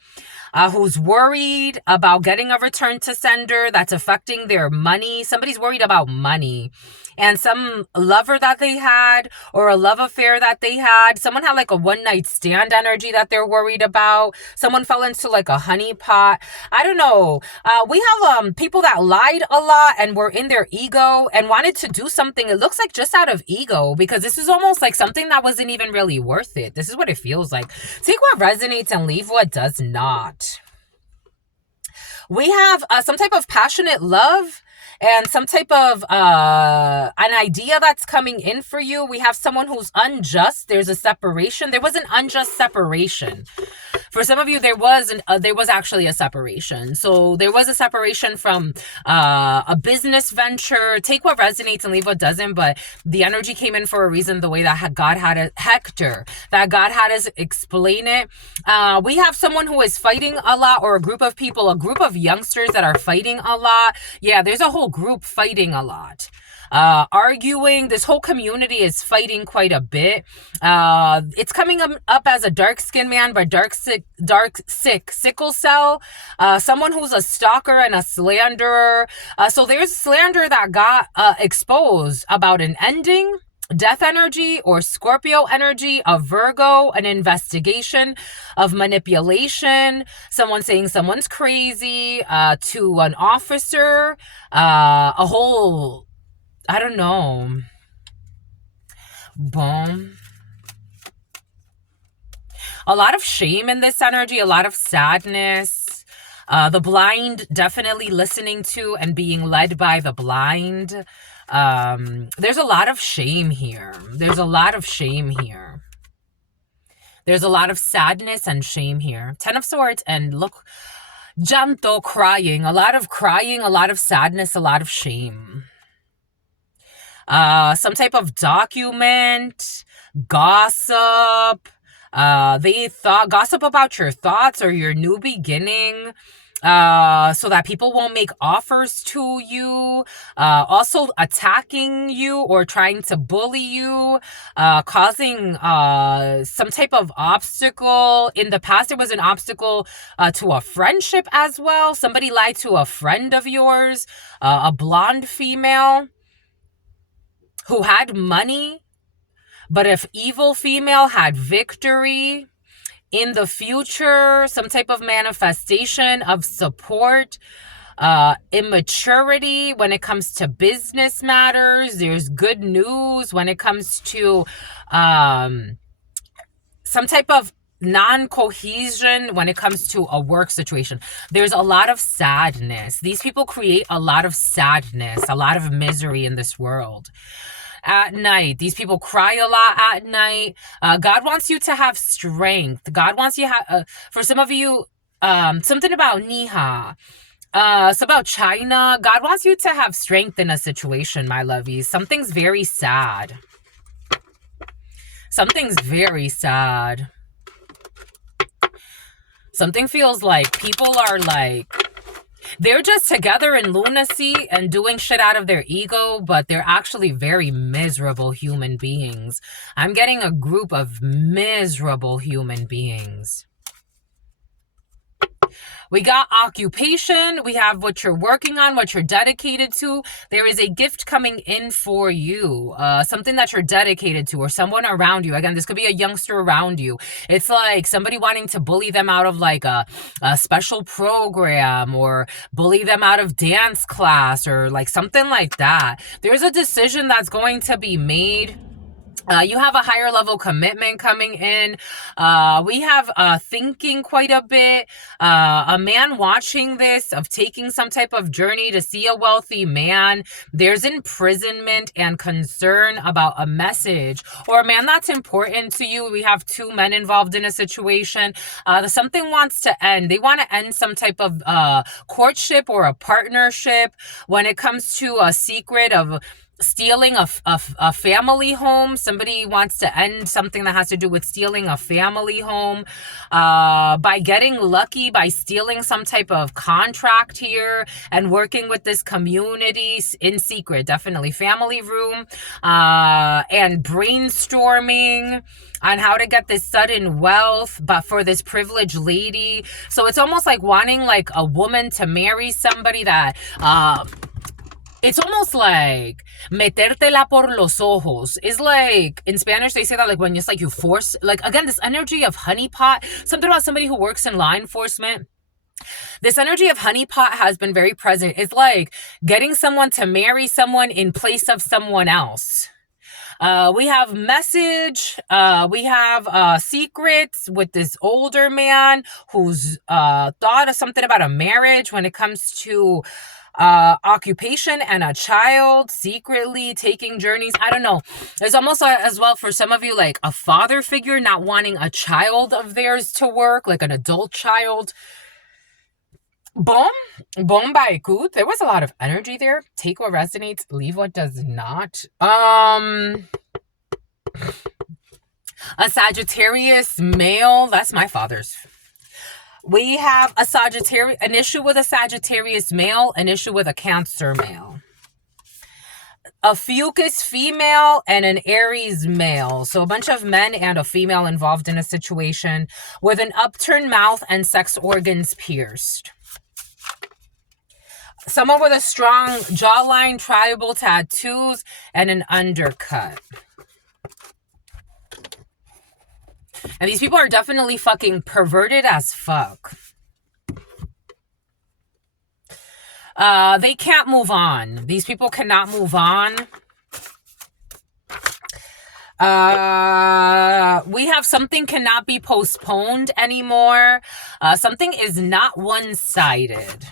who's worried about getting a return to sender that's affecting their money. Somebody's worried about money. And some lover that they had, or a love affair that they had. Someone had like a one-night stand energy that they're worried about. Someone fell into like a honeypot. I don't know. We have people that lied a lot and were in their ego and wanted to do something, it looks like, just out of ego, because this is almost like something that wasn't even really worth it. This is what it feels like. Take what resonates and leave what does not. We have some type of passionate love and some type of an idea that's coming in for you. We have someone who's unjust. There's a separation. There was an unjust separation. For some of you, there was actually a separation. So there was a separation from a business venture. Take what resonates and leave what doesn't. But the energy came in for a reason, the way that God had us explain it. We have someone who is fighting a lot, or a group of people, a group of youngsters that are fighting a lot. Yeah, there's a whole group fighting a lot. Arguing. This whole community is fighting quite a bit. It's coming up as a dark-skinned man, but sick sickle cell. Someone who's a stalker and a slanderer. So there's slander that got exposed about an ending, death energy, or Scorpio energy, a Virgo, an investigation of manipulation, someone saying someone's crazy, to an officer, a whole, I don't know, boom. A lot of shame in this energy, a lot of sadness. The blind, definitely listening to and being led by the blind. There's a lot of shame here. There's a lot of sadness and shame here. 10 of Swords, and look, llanto, crying, a lot of sadness, a lot of shame. Some type of document, gossip. Gossip about your thoughts or your new beginning, so that people won't make offers to you, also attacking you or trying to bully you, causing some type of obstacle. In the past, there was an obstacle to a friendship as well. Somebody lied to a friend of yours, a blonde female who had money, but if evil female had victory. in the future, some type of manifestation of support, immaturity when it comes to business matters. There's good news when it comes to some type of non-cohesion when it comes to a work situation. There's a lot of sadness. These people create a lot of sadness, a lot of misery in this world. At night, these people cry a lot at night. God wants you to have strength. God wants you to have, for some of you, something about Niha. It's about China. God wants you to have strength in a situation, my lovies. Something's very sad. Something's very sad. Something feels like people are like, they're just together in lunacy and doing shit out of their ego, but they're actually very miserable human beings. I'm getting a group of miserable human beings. We got occupation. We have what you're working on, what you're dedicated to. There is a gift coming in for you, something that you're dedicated to, or someone around you. Again, this could be a youngster around you. It's like somebody wanting to bully them out of like a special program, or bully them out of dance class, or like something like that. There's a decision that's going to be made. You have a higher level commitment coming in. We have thinking quite a bit. A man watching this, of taking some type of journey to see a wealthy man. There's imprisonment and concern about a message or a man that's important to you. We have two men involved in a situation. Something wants to end. They want to end some type of courtship or a partnership when it comes to a secret of stealing a family home. Somebody wants to end something that has to do with stealing a family home by getting lucky, by stealing some type of contract here and working with this community in secret. Definitely family room and brainstorming on how to get this sudden wealth, but for this privileged lady. So it's almost like wanting like a woman to marry somebody that it's almost like metértela por los ojos. It's like, in Spanish, they say that like when it's like you force, like again, this energy of honeypot, something about somebody who works in law enforcement. This energy of honeypot has been very present. It's like getting someone to marry someone in place of someone else. We have message. We have secrets with this older man who's thought of something about a marriage when it comes to occupation and a child, secretly taking journeys. I don't know. There's almost as well for some of you like a father figure not wanting a child of theirs to work, like an adult child. Boom by Good. There was a lot of energy there. Take what resonates, leave what does not. A Sagittarius male, that's my father's. We have a Sagittarius, an issue with a Sagittarius male, an issue with a Cancer male. A Fucus female and an Aries male. So a bunch of men and a female involved in a situation with an upturned mouth and sex organs pierced. Someone with a strong jawline, tribal tattoos, and an undercut. And these people are definitely fucking perverted as fuck. They can't move on. These people cannot move on. We have something cannot be postponed anymore. Something is not one-sided.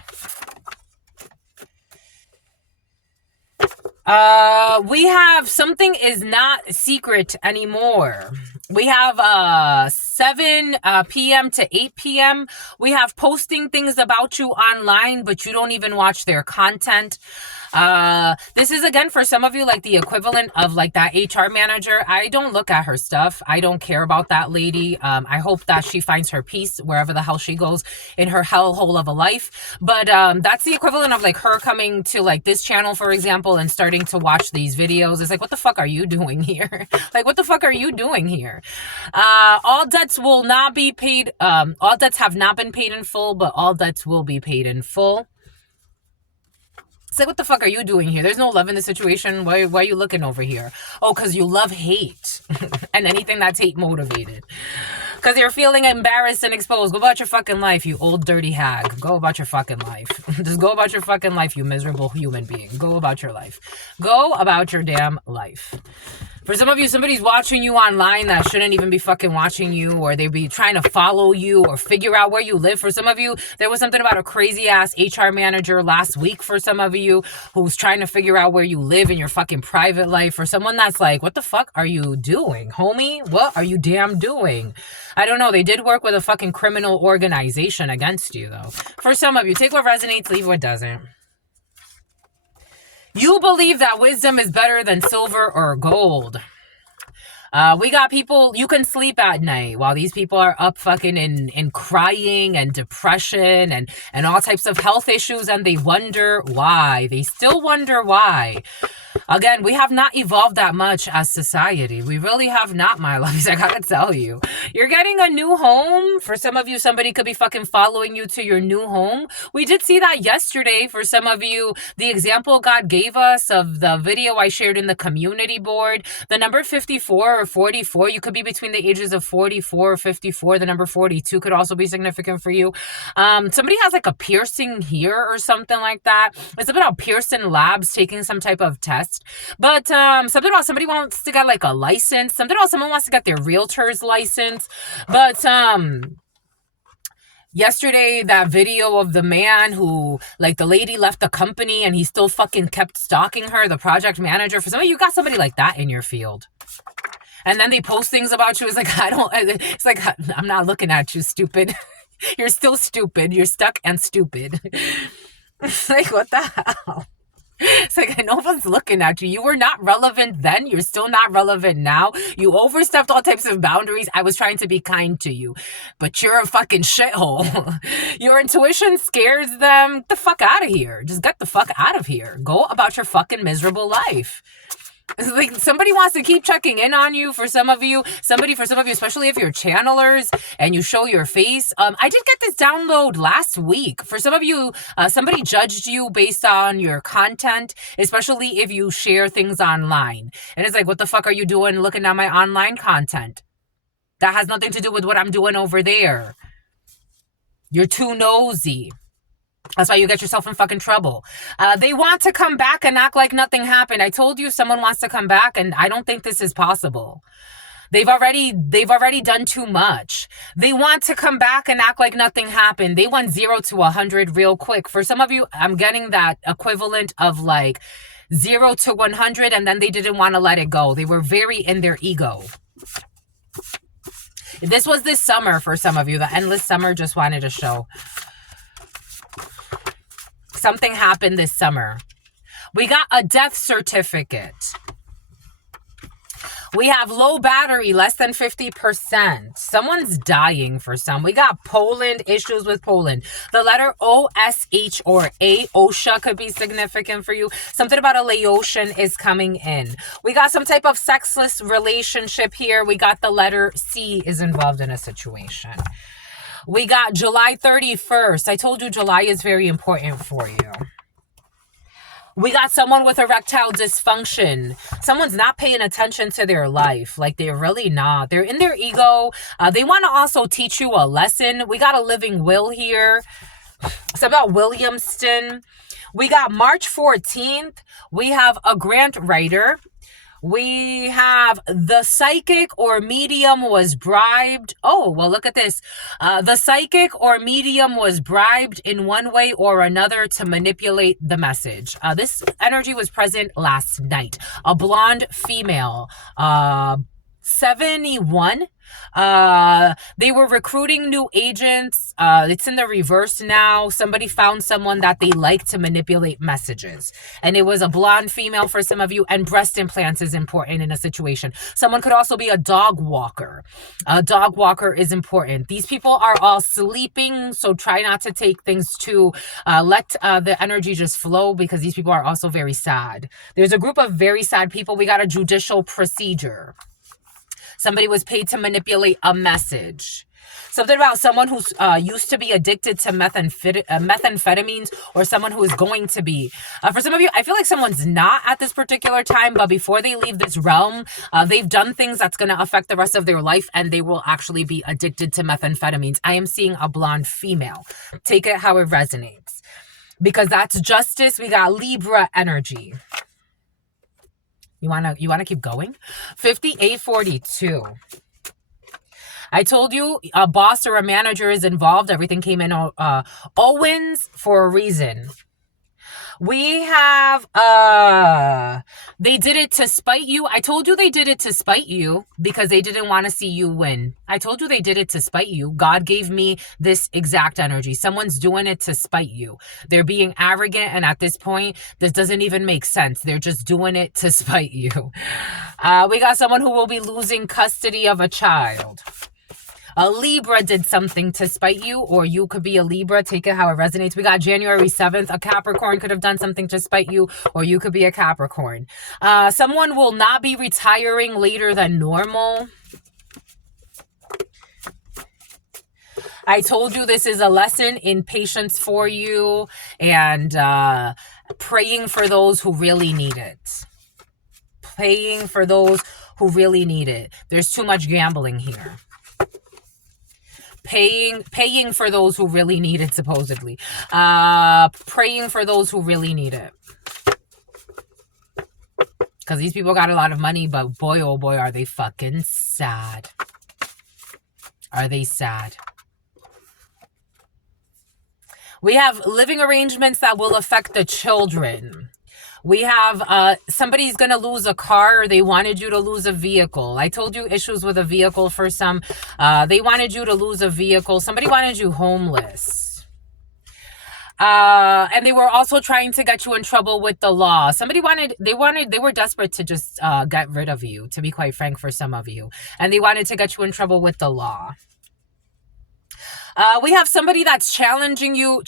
We have something is not secret anymore. We have 7 p.m. to 8 p.m. We have posting things about you online, but you don't even watch their content. This is again for some of you like the equivalent of like that HR manager. I don't look at her stuff. I don't care about that lady. I hope that she finds her peace wherever the hell she goes in her hellhole of a life. But that's the equivalent of like her coming to like this channel, for example, and starting to watch these videos. It's like, what the fuck are you doing here? Like, what the fuck are you doing here? All debts will not be paid. All debts have not been paid in full, but all debts will be paid in full. It's like, what the fuck are you doing here? There's no love in the situation. Why are you looking over here? Oh, because you love hate and anything that's hate motivated. Because you're feeling embarrassed and exposed. Go about your fucking life, you old dirty hag. Go about your fucking life. Just go about your fucking life, you miserable human being. Go about your life. Go about your damn life. For some of you, somebody's watching you online that shouldn't even be fucking watching you, or they be trying to follow you or figure out where you live. For some of you, there was something about a crazy ass HR manager last week for some of you who's trying to figure out where you live in your fucking private life. For someone that's like, what the fuck are you doing, homie? What are you damn doing? I don't know. They did work with a fucking criminal organization against you, though. For some of you, take what resonates, leave what doesn't. You believe that wisdom is better than silver or gold. We got people, you can sleep at night while these people are up fucking in crying and depression and all types of health issues, and they wonder why. They still wonder why. Again, we have not evolved that much as society. We really have not, my loves. I gotta tell you. You're getting a new home. For some of you, somebody could be fucking following you to your new home. We did see that yesterday. For some of you, the example God gave us of the video I shared in the community board, the number 54 or 44, you could be between the ages of 44 or 54. The number 42 could also be significant for you. Somebody has like a piercing here or something like that. It's about Pearson Labs taking some type of test. But something about somebody wants to get like a license. Something about someone wants to get their realtor's license. But yesterday, that video of the man who, like, the lady left the company and he still fucking kept stalking her, the project manager. For some of you, got somebody like that in your field. And then they post things about you. It's like, it's like, I'm not looking at you, stupid. You're still stupid. You're stuck and stupid. It's like, what the hell? It's like, no one's looking at you. You were not relevant then. You're still not relevant now. You overstepped all types of boundaries. I was trying to be kind to you, but you're a fucking shithole. Your intuition scares them. Get the fuck out of here. Just get the fuck out of here. Go about your fucking miserable life. It's like somebody wants to keep checking in on you. For some of you, especially if you're channelers and you show your face. I did get this download last week. For some of you, somebody judged you based on your content, especially if you share things online. And it's like, what the fuck are you doing looking at my online content? That has nothing to do with what I'm doing over there. You're too nosy. That's why you get yourself in fucking trouble. They want to come back and act like nothing happened. I told you someone wants to come back, and I don't think this is possible. They've already done too much. They want to come back and act like nothing happened. They want 0 to 100 real quick. For some of you, I'm getting that equivalent of like 0 to 100, and then they didn't want to let it go. They were very in their ego. This was this summer for some of you. The endless summer just wanted to show. Something happened this summer. We got a death certificate. We have low battery, less than 50%. Someone's dying for some. We got Poland, issues with Poland. The letter O-S-H or A, OSHA could be significant for you. Something about a Laotian is coming in. We got some type of sexless relationship here. We got the letter C is involved in a situation. We got July 31st. I told you July is very important for you. We got someone with erectile dysfunction. Someone's not paying attention to their life. Like, they're really not. They're in their ego. They want to also teach you a lesson. We got a living will here. It's about Williamston. We got March 14th. We have a grant writer. We have the psychic or medium was bribed. Oh, well, look at this. The psychic or medium was bribed in one way or another to manipulate the message. This energy was present last night. A blonde female, 71. They were recruiting new agents. It's in the reverse now. Somebody found someone that they like to manipulate messages. And it was a blonde female for some of you. And breast implants is important in a situation. Someone could also be a dog walker. A dog walker is important. These people are all sleeping, so try not to take things too. Let the energy just flow, because these people are also very sad. There's a group of very sad people. We got a judicial procedure. Somebody was paid to manipulate a message. Something about someone who's used to be addicted to methamphetamines, or someone who is going to be. For some of you, I feel like someone's not at this particular time, but before they leave this realm, they've done things that's going to affect the rest of their life, and they will actually be addicted to methamphetamines. I am seeing a blonde female. Take it how it resonates. Because that's justice. We got Libra energy. You wanna keep going? 5842. I told you a boss or a manager is involved. Everything came in Owens for a reason. We have they did it to spite you. I told you they did it to spite you because they didn't want to see you win. I told you they did it to spite you. God gave me this exact energy. Someone's doing it to spite you. They're being arrogant, and at this point, this doesn't even make sense. They're just doing it to spite you. We got someone who will be losing custody of a child. A Libra did something to spite you, or you could be a Libra. Take it how it resonates. We got January 7th. A Capricorn could have done something to spite you, or you could be a Capricorn. Someone will not be retiring later than normal. I told you this is a lesson in patience for you, and praying for those who really need it. Praying for those who really need it. There's too much gambling here. Paying for those who really need it, supposedly. Praying for those who really need it. Because these people got a lot of money, but boy, oh boy, are they fucking sad. Are they sad? We have living arrangements that will affect the children. We have somebody's going to lose a car, or they wanted you to lose a vehicle. I told you issues with a vehicle for some. They wanted you to lose a vehicle. Somebody wanted you homeless. And they were also trying to get you in trouble with the law. They were desperate to just get rid of you, to be quite frank, for some of you. And they wanted to get you in trouble with the law. We have somebody that's challenging you.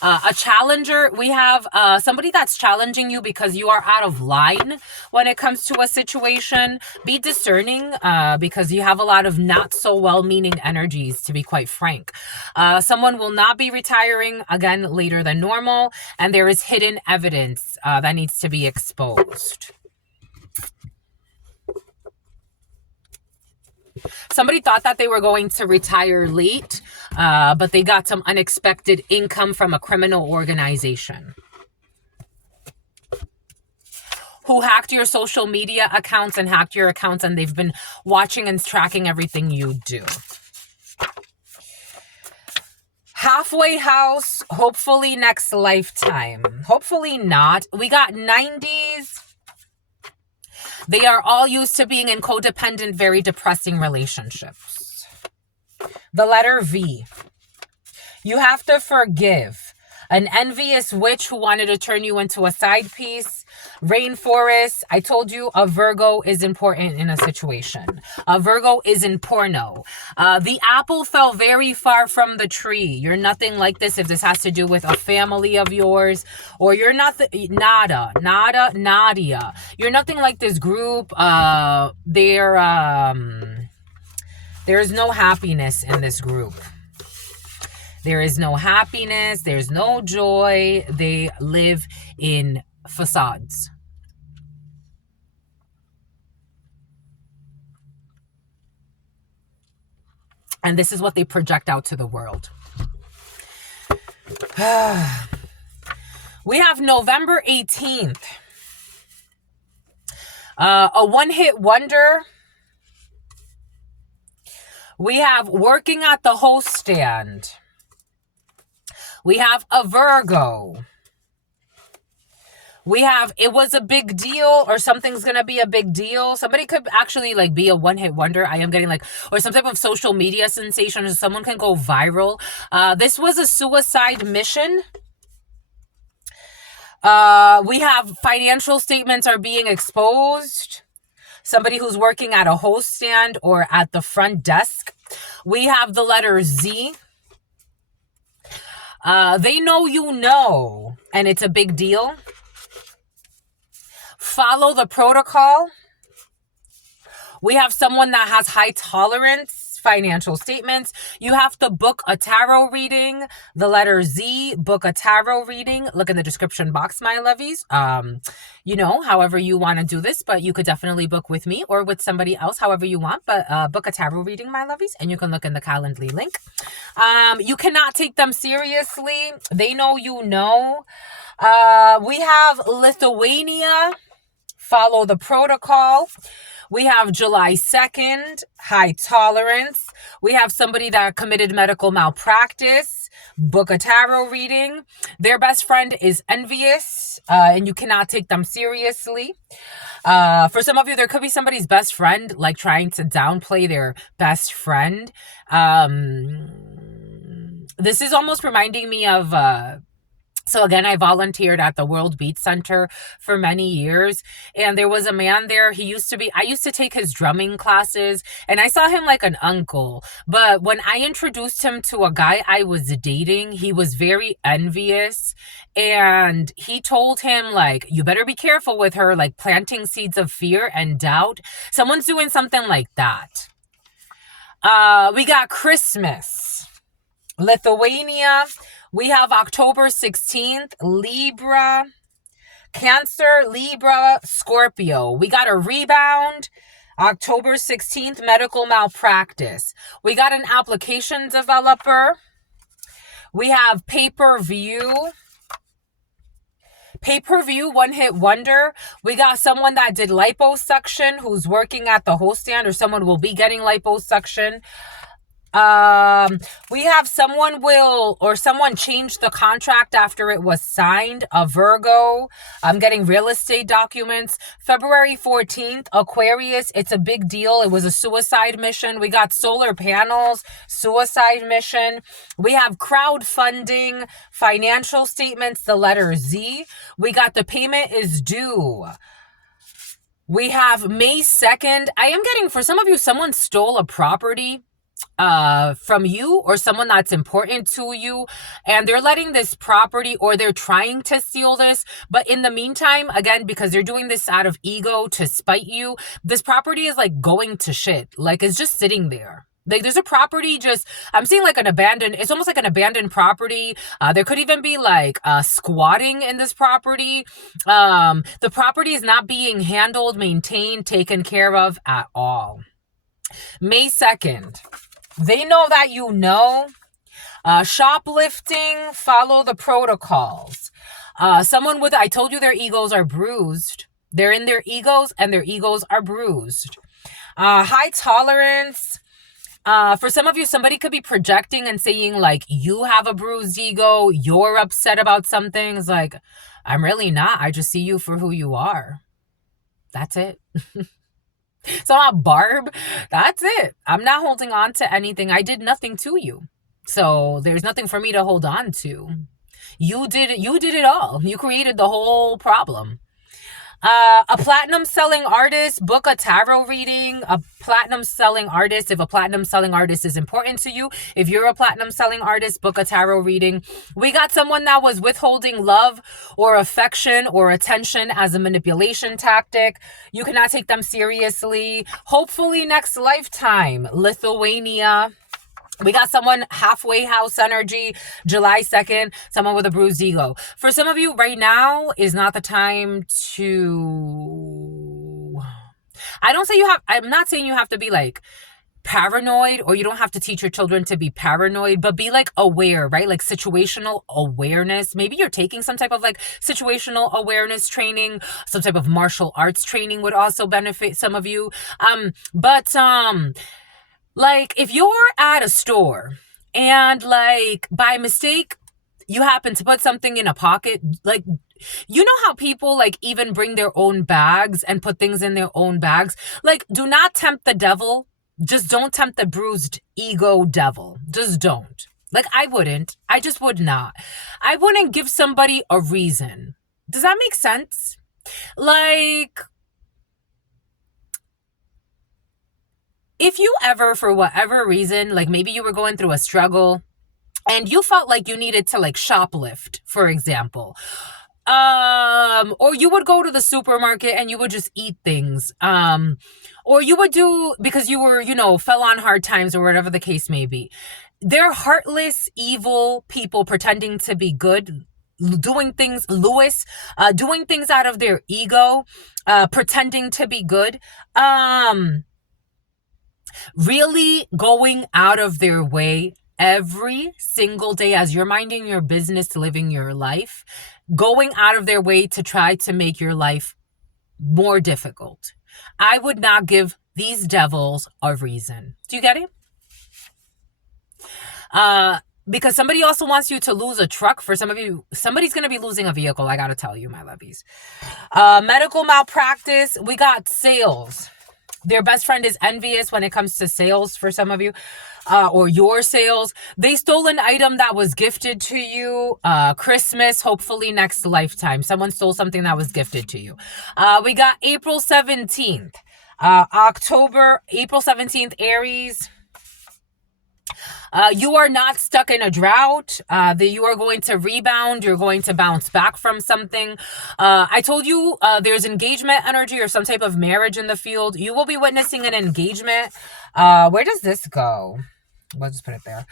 A challenger. We have somebody that's challenging you because you are out of line when it comes to a situation. Be discerning because you have a lot of not so well-meaning energies, to be quite frank. Someone will not be retiring, again, later than normal, and there is hidden evidence that needs to be exposed. Somebody thought that they were going to retire late, but they got some unexpected income from a criminal organization who hacked your social media accounts and hacked your accounts, and they've been watching and tracking everything you do. Halfway house, hopefully next lifetime. Hopefully not. We got 90s. They are all used to being in codependent, very depressing relationships. The letter V. You have to forgive. An envious witch who wanted to turn you into a side piece. Rainforest. I told you a Virgo is important in a situation. A Virgo is in porno. The apple fell very far from the tree. You're nothing like this if this has to do with a family of yours, or you're nothing. Nadia. You're nothing like this group. There's no happiness in this group. There is no happiness. There's no joy. They live in facades. And this is what they project out to the world. We have November 18th. A one-hit wonder. We have working at the host stand. We have a Virgo. We have it was a big deal, or something's going to be a big deal. Somebody could actually like be a one-hit wonder. I am getting like, or some type of social media sensation, or someone can go viral. This was a suicide mission. We have financial statements are being exposed. Somebody who's working at a host stand or at the front desk. We have the letter Z. They know you know, and it's a big deal. Follow the protocol. We have someone that has high tolerance financial statements. You have to book a tarot reading, the letter Z, book a tarot reading. Look in the description box, my lovies. However you want to do this, but you could definitely book with me or with somebody else, however you want, but book a tarot reading, my lovies, and you can look in the Calendly link. You cannot take them seriously. They know you know. We have Lithuania, follow the protocol. We have July 2nd, high tolerance. We have somebody that committed medical malpractice, book a tarot reading. Their best friend is envious, and you cannot take them seriously. For some of you, there could be somebody's best friend, like trying to downplay their best friend. This is almost reminding me of... So again, I volunteered at the World Beat Center for many years, and there was a man there. I used to take his drumming classes, and I saw him like an uncle. But when I introduced him to a guy I was dating, he was very envious, and he told him, like, you better be careful with her, like planting seeds of fear and doubt. Someone's doing something like that. We got Christmas, Lithuania. We have October 16th, Libra, Cancer, Libra, Scorpio. We got a rebound, October 16th, medical malpractice. We got an application developer. We have pay-per-view. Pay-per-view, one-hit wonder. We got someone that did liposuction who's working at the host stand, or someone will be getting liposuction. We have someone changed the contract after it was signed, a Virgo. I'm getting real estate documents. February 14th, Aquarius. It's a big deal. It was a suicide mission. We got solar panels, suicide mission. We have crowdfunding, financial statements, the letter Z. We got the payment is due. We have May 2nd. I am getting, for some of you, someone stole a property from you or someone that's important to you, and they're letting this property, or they're trying to steal this, but in the meantime, again, because they're doing this out of ego to spite you, this property is like going to shit. Like, it's just sitting there. Like, there's a property I'm seeing like it's almost like an abandoned property. There could even be like squatting in this property. The property is not being handled, maintained, taken care of at all. May 2nd. They know that you know. Shoplifting, follow the protocols. I told you their egos are bruised. They're in their egos, and their egos are bruised. High tolerance. For some of you, somebody could be projecting and saying, like, you have a bruised ego. You're upset about some things. Like, I'm really not. I just see you for who you are. That's it. So Barb, that's it. I'm not holding on to anything. I did nothing to you. So there's nothing for me to hold on to. You did it all. You created the whole problem. A platinum selling artist, book a tarot reading. A platinum selling artist, if a platinum selling artist is important to you, if you're a platinum selling artist, book a tarot reading. We got someone that was withholding love or affection or attention as a manipulation tactic. You cannot take them seriously. Hopefully next lifetime, Lithuania. We got someone halfway house energy, July 2nd, someone with a bruised ego. For some of you, right now is not the time to... I'm not saying you have to be like paranoid, or you don't have to teach your children to be paranoid, but be like aware, right? Like situational awareness. Maybe you're taking some type of like situational awareness training, some type of martial arts training would also benefit some of you. Like, if you're at a store and, like, by mistake, you happen to put something in a pocket, like, you know how people, like, even bring their own bags and put things in their own bags? Like, do not tempt the devil. Just don't tempt the bruised ego devil. Just don't. Like, I wouldn't. I just would not. I wouldn't give somebody a reason. Does that make sense? Like... if you ever, for whatever reason, like maybe you were going through a struggle and you felt like you needed to like shoplift, for example, Or you would go to the supermarket and you would just eat things. Or you would do, because you were, fell on hard times or whatever the case may be. They're heartless, evil people pretending to be good, doing things, doing things out of their ego, pretending to be good. Really going out of their way every single day as you're minding your business, living your life, going out of their way to try to make your life more difficult. I would not give these devils a reason. Do you get it? Because somebody also wants you to lose a truck. For some of you, somebody's going to be losing a vehicle. I got to tell you, my lovies. Medical malpractice. We got sales. Their best friend is envious when it comes to sales for some of you, or your sales. They stole an item that was gifted to you, Christmas, hopefully next lifetime. Someone stole something that was gifted to you. We got April 17th, April 17th, Aries. You are not stuck in a drought. That you are going to rebound. You're going to bounce back from something. I told you there's engagement energy or some type of marriage in the field. You will be witnessing an engagement. Where does this go? We'll just put it there.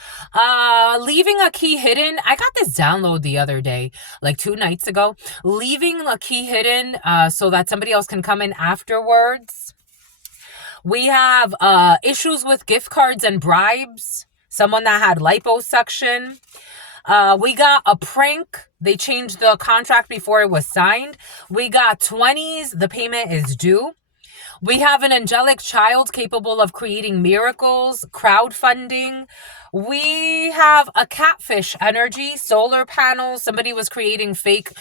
Leaving a key hidden. I got this download the other day, like 2 nights ago. Leaving a key hidden so that somebody else can come in afterwards. We have issues with gift cards and bribes. Someone that had liposuction. We got a prank. They changed the contract before it was signed. We got 20s. The payment is due. We have an angelic child capable of creating miracles, crowdfunding. We have a catfish energy, solar panels. Somebody was creating fake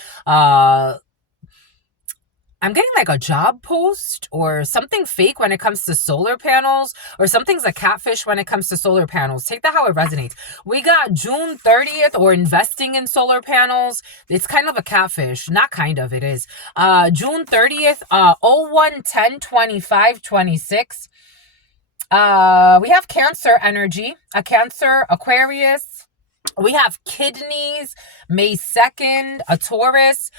I'm getting like a job post or something fake when it comes to solar panels, or something's a catfish when it comes to solar panels. Take that how it resonates. We got June 30th, or investing in solar panels. It's kind of a catfish. Not kind of, it is. June 30th, 01/10/25/26. We have Cancer energy, a Cancer, Aquarius. We have kidneys, May 2nd, a Taurus.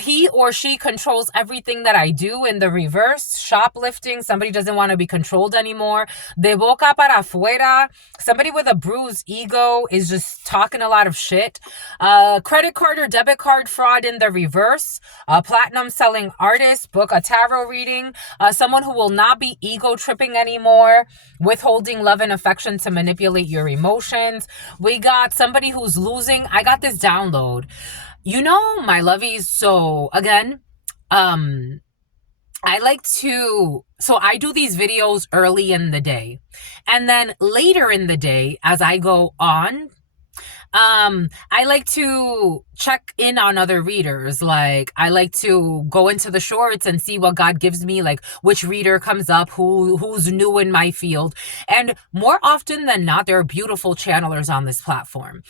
He or she controls everything that I do in the reverse. Shoplifting. Somebody doesn't want to be controlled anymore. De boca para afuera. Somebody with a bruised ego is just talking a lot of shit. Credit card or debit card fraud in the reverse. Platinum selling artist. Book a tarot reading. Someone who will not be ego tripping anymore. Withholding love and affection to manipulate your emotions. We got somebody who's losing. I got this download. My lovies. So again, I do these videos early in the day, and then later in the day, as I go on, I like to check in on other readers. Like, I like to go into the shorts and see what God gives me, like which reader comes up, who's new in my field. And more often than not, there are beautiful channelers on this platform.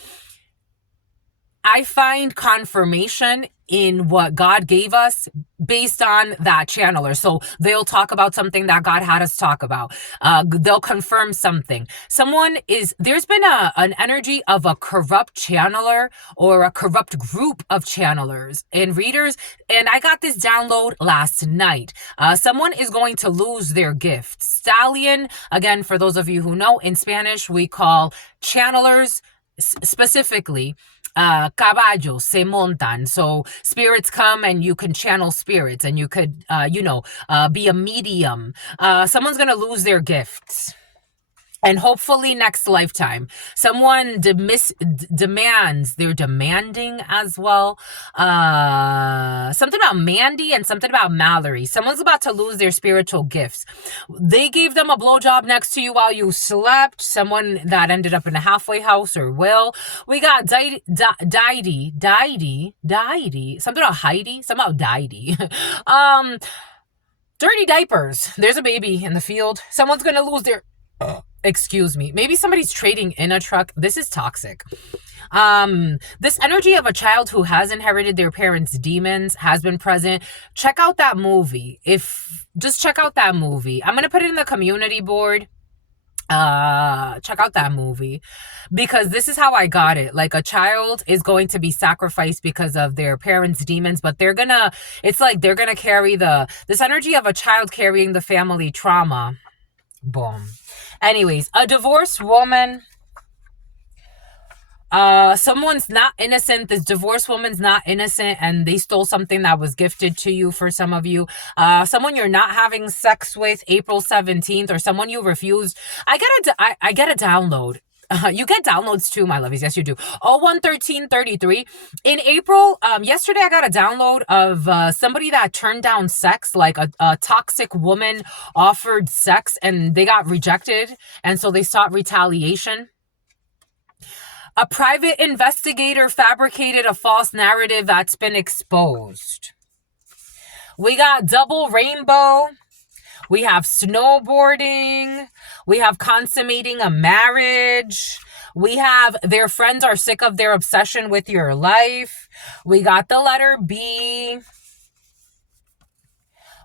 I find confirmation in what God gave us based on that channeler. So they'll talk about something that God had us talk about. They'll confirm something. There's been an energy of a corrupt channeler or a corrupt group of channelers and readers. And I got this download last night. Someone is going to lose their gift. Stallion, again, for those of you who know, in Spanish, we call channelers specifically caballo, se montan. So spirits come and you can channel spirits, and you could, be a medium. Someone's going to lose their gifts. And hopefully next lifetime. Someone demands, they're demanding as well. Something about Mandy and something about Mallory. Someone's about to lose their spiritual gifts. They gave them a blowjob next to you while you slept. Someone that ended up in a halfway house or will. We got Something about Heidi. Something about Deity. Dirty diapers. There's a baby in the field. Someone's going to lose their... Excuse me. Maybe somebody's trading in a truck. This is toxic. This energy of a child who has inherited their parents' demons has been present. Check out that movie. Just check out that movie. I'm going to put it in the community board. Check out that movie, because this is how I got it. Like, a child is going to be sacrificed because of their parents' demons, but it's like they're gonna carry this energy of a child carrying the family trauma. Boom. Anyways, a divorced woman, someone's not innocent. This divorced woman's not innocent, and they stole something that was gifted to you. For some of you, someone you're not having sex with April 17th, or someone you refused. I get a download. You get downloads too, my lovies. Yes, you do. 011333 in April. Yesterday I got a download of somebody that turned down sex. Like, a toxic woman offered sex and they got rejected, and so they sought retaliation. A private investigator fabricated a false narrative that's been exposed. We got double rainbow. We have snowboarding. We have consummating a marriage. We have their friends are sick of their obsession with your life. We got the letter B.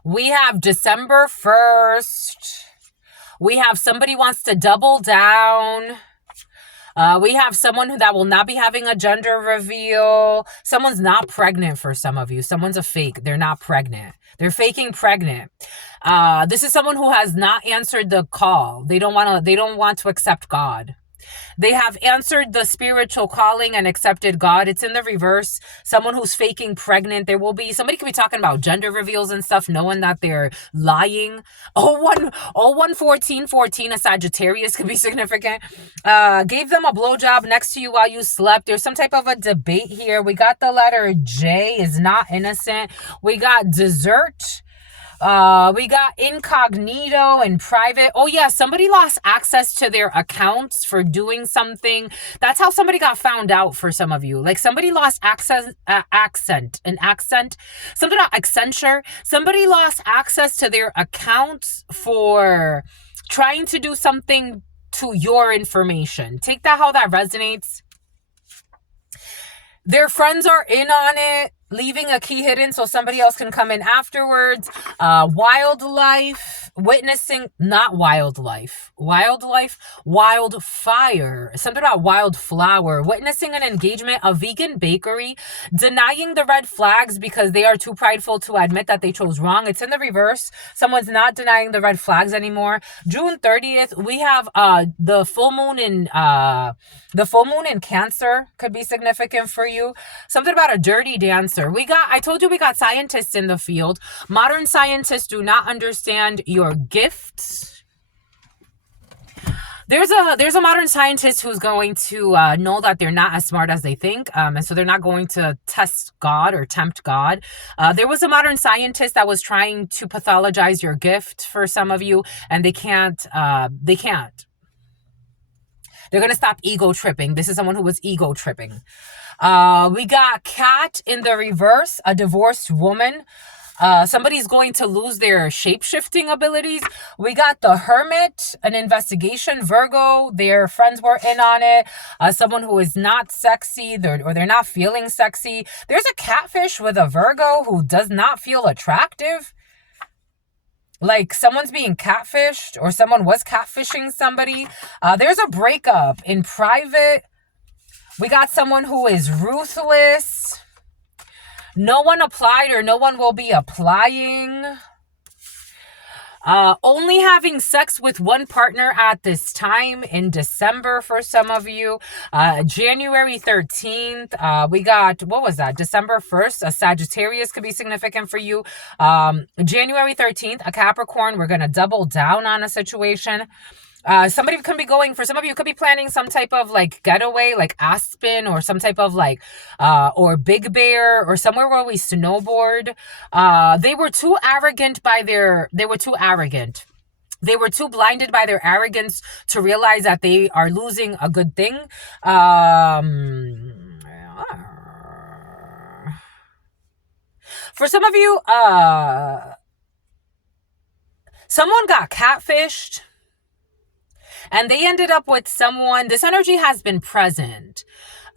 We have December 1st. We have somebody wants to double down. We have someone that will not be having a gender reveal. Someone's not pregnant for some of you. Someone's a fake. They're not pregnant. They're faking pregnant. This is someone who has not answered the call. They don't want to accept God. They have answered the spiritual calling and accepted God. It's in the reverse. Someone who's faking pregnant. Somebody could be talking about gender reveals and stuff, knowing that they're lying. 011414, a Sagittarius could be significant. Gave them a blowjob next to you while you slept. There's some type of a debate here. We got the letter J, is not innocent. We got dessert. We got incognito and private. Oh yeah, somebody lost access to their accounts for doing something. That's how somebody got found out for some of you. Like, somebody lost accent, something about Accenture. Somebody lost access to their accounts for trying to do something to your information. Take that how that resonates. Their friends are in on it, leaving a key hidden so somebody else can come in afterwards. Wildlife, witnessing, not wildlife. Wildfire. Something about wildflower. Witnessing an engagement, a vegan bakery. Denying the red flags because they are too prideful to admit that they chose wrong. It's in the reverse. Someone's not denying the red flags anymore. June 30th, we have the full moon in Cancer could be significant for you. Something about a dirty dancer. I told you we got scientists in the field. Modern scientists do not understand your gifts. There's a modern scientist who's going to know that they're not as smart as they think, and so they're not going to test God or tempt God. There was a modern scientist that was trying to pathologize your gift for some of you, and they can't. They're going to stop ego tripping. This is someone who was ego tripping. We got cat in the reverse, a divorced woman. Somebody's going to lose their shape-shifting abilities. We got the hermit, an investigation, Virgo. Their friends were in on it. Someone who is not sexy, or they're not feeling sexy. There's a catfish with a Virgo who does not feel attractive. Like, someone's being catfished, or someone was catfishing somebody. There's a breakup in private. We got someone who is ruthless. No one applied, or no one will be applying. Only having sex with one partner at this time in December for some of you. January 13th, we got, what was that? December 1st, a Sagittarius could be significant for you. January 13th, a Capricorn. We're going to double down on a situation. Somebody could be going, for some of you, could be planning some type of like getaway, like Aspen, or some type of like, or Big Bear, or somewhere where we snowboard. They were too arrogant. They were too blinded by their arrogance to realize that they are losing a good thing. For some of you, someone got catfished. And they ended up with someone, this energy has been present.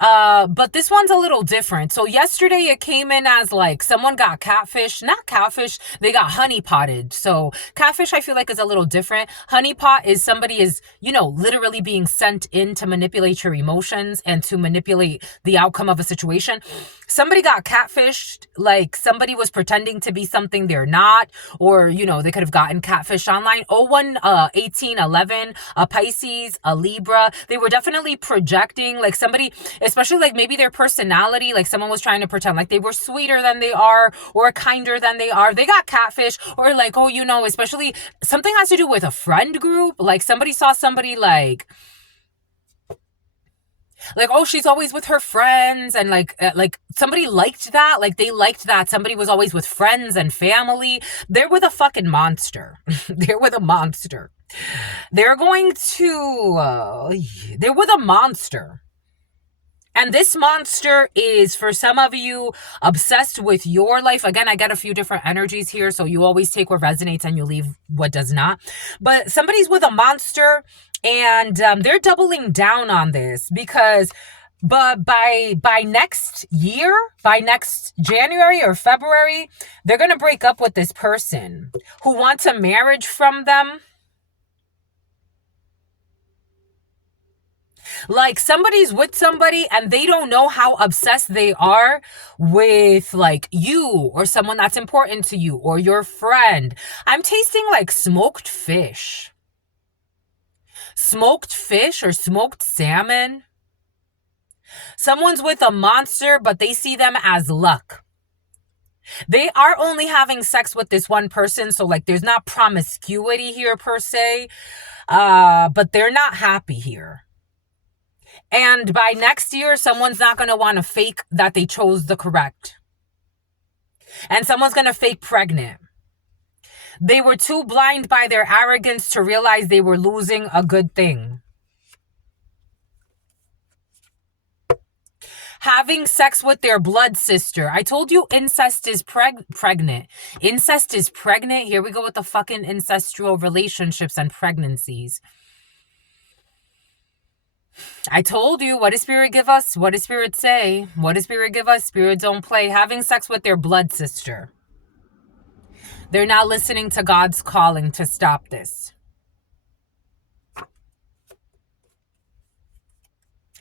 But this one's a little different. So yesterday it came in as like someone got catfish, not catfish, they got honey potted. So catfish I feel like is a little different. Honey pot is somebody is, you know, literally being sent in to manipulate your emotions and to manipulate the outcome of a situation. Somebody got catfished, like somebody was pretending to be something they're not, or, you know, they could have gotten catfish online. 01, 18, 11, a Pisces, a Libra. They were definitely projecting like somebody, especially like maybe their personality, like someone was trying to pretend like they were sweeter than they are or kinder than they are. They got catfish, or like, oh, you know, especially something has to do with a friend group. Like somebody saw somebody like, oh, she's always with her friends, and like somebody liked that, like they liked that somebody was always with friends and family. They're with a fucking monster. They're with a monster. They're going to they're with a monster. And this monster is, for some of you, obsessed with your life. Again, I get a few different energies here, so you always take what resonates and you leave what does not. But somebody's with a monster, and they're doubling down on this because but by next year, by next January or February, they're going to break up with this person who wants a marriage from them. Like somebody's with somebody and they don't know how obsessed they are with like you or someone that's important to you or your friend. I'm tasting like smoked fish. Smoked fish or smoked salmon. Someone's with a monster, but they see them as luck. They are only having sex with this one person, so like there's not promiscuity here per se, but they're not happy here. And by next year, someone's not going to want to fake that they chose the correct. And someone's going to fake pregnant. They were too blind by their arrogance to realize they were losing a good thing. Having sex with their blood sister. I told you incest is pregnant. Incest is pregnant. Here we go with the fucking incestual relationships and pregnancies. I told you, what does Spirit give us? What does Spirit say? What does Spirit give us? Spirit don't play. Having sex with their blood sister. They're not listening to God's calling to stop this.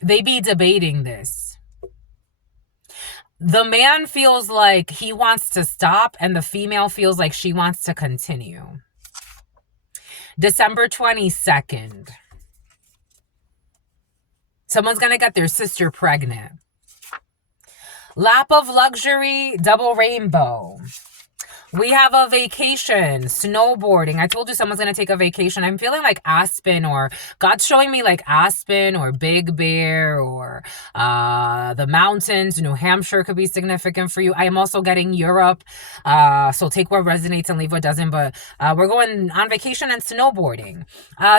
They be debating this. The man feels like he wants to stop and the female feels like she wants to continue. December 22nd. Someone's going to get their sister pregnant. Lap of luxury, double rainbow. We have a vacation, snowboarding. I told you someone's going to take a vacation. I'm feeling like Aspen, or God's showing me like Aspen or Big Bear or the mountains. New Hampshire could be significant for you. I am also getting Europe. So take what resonates and leave what doesn't. But we're going on vacation and snowboarding.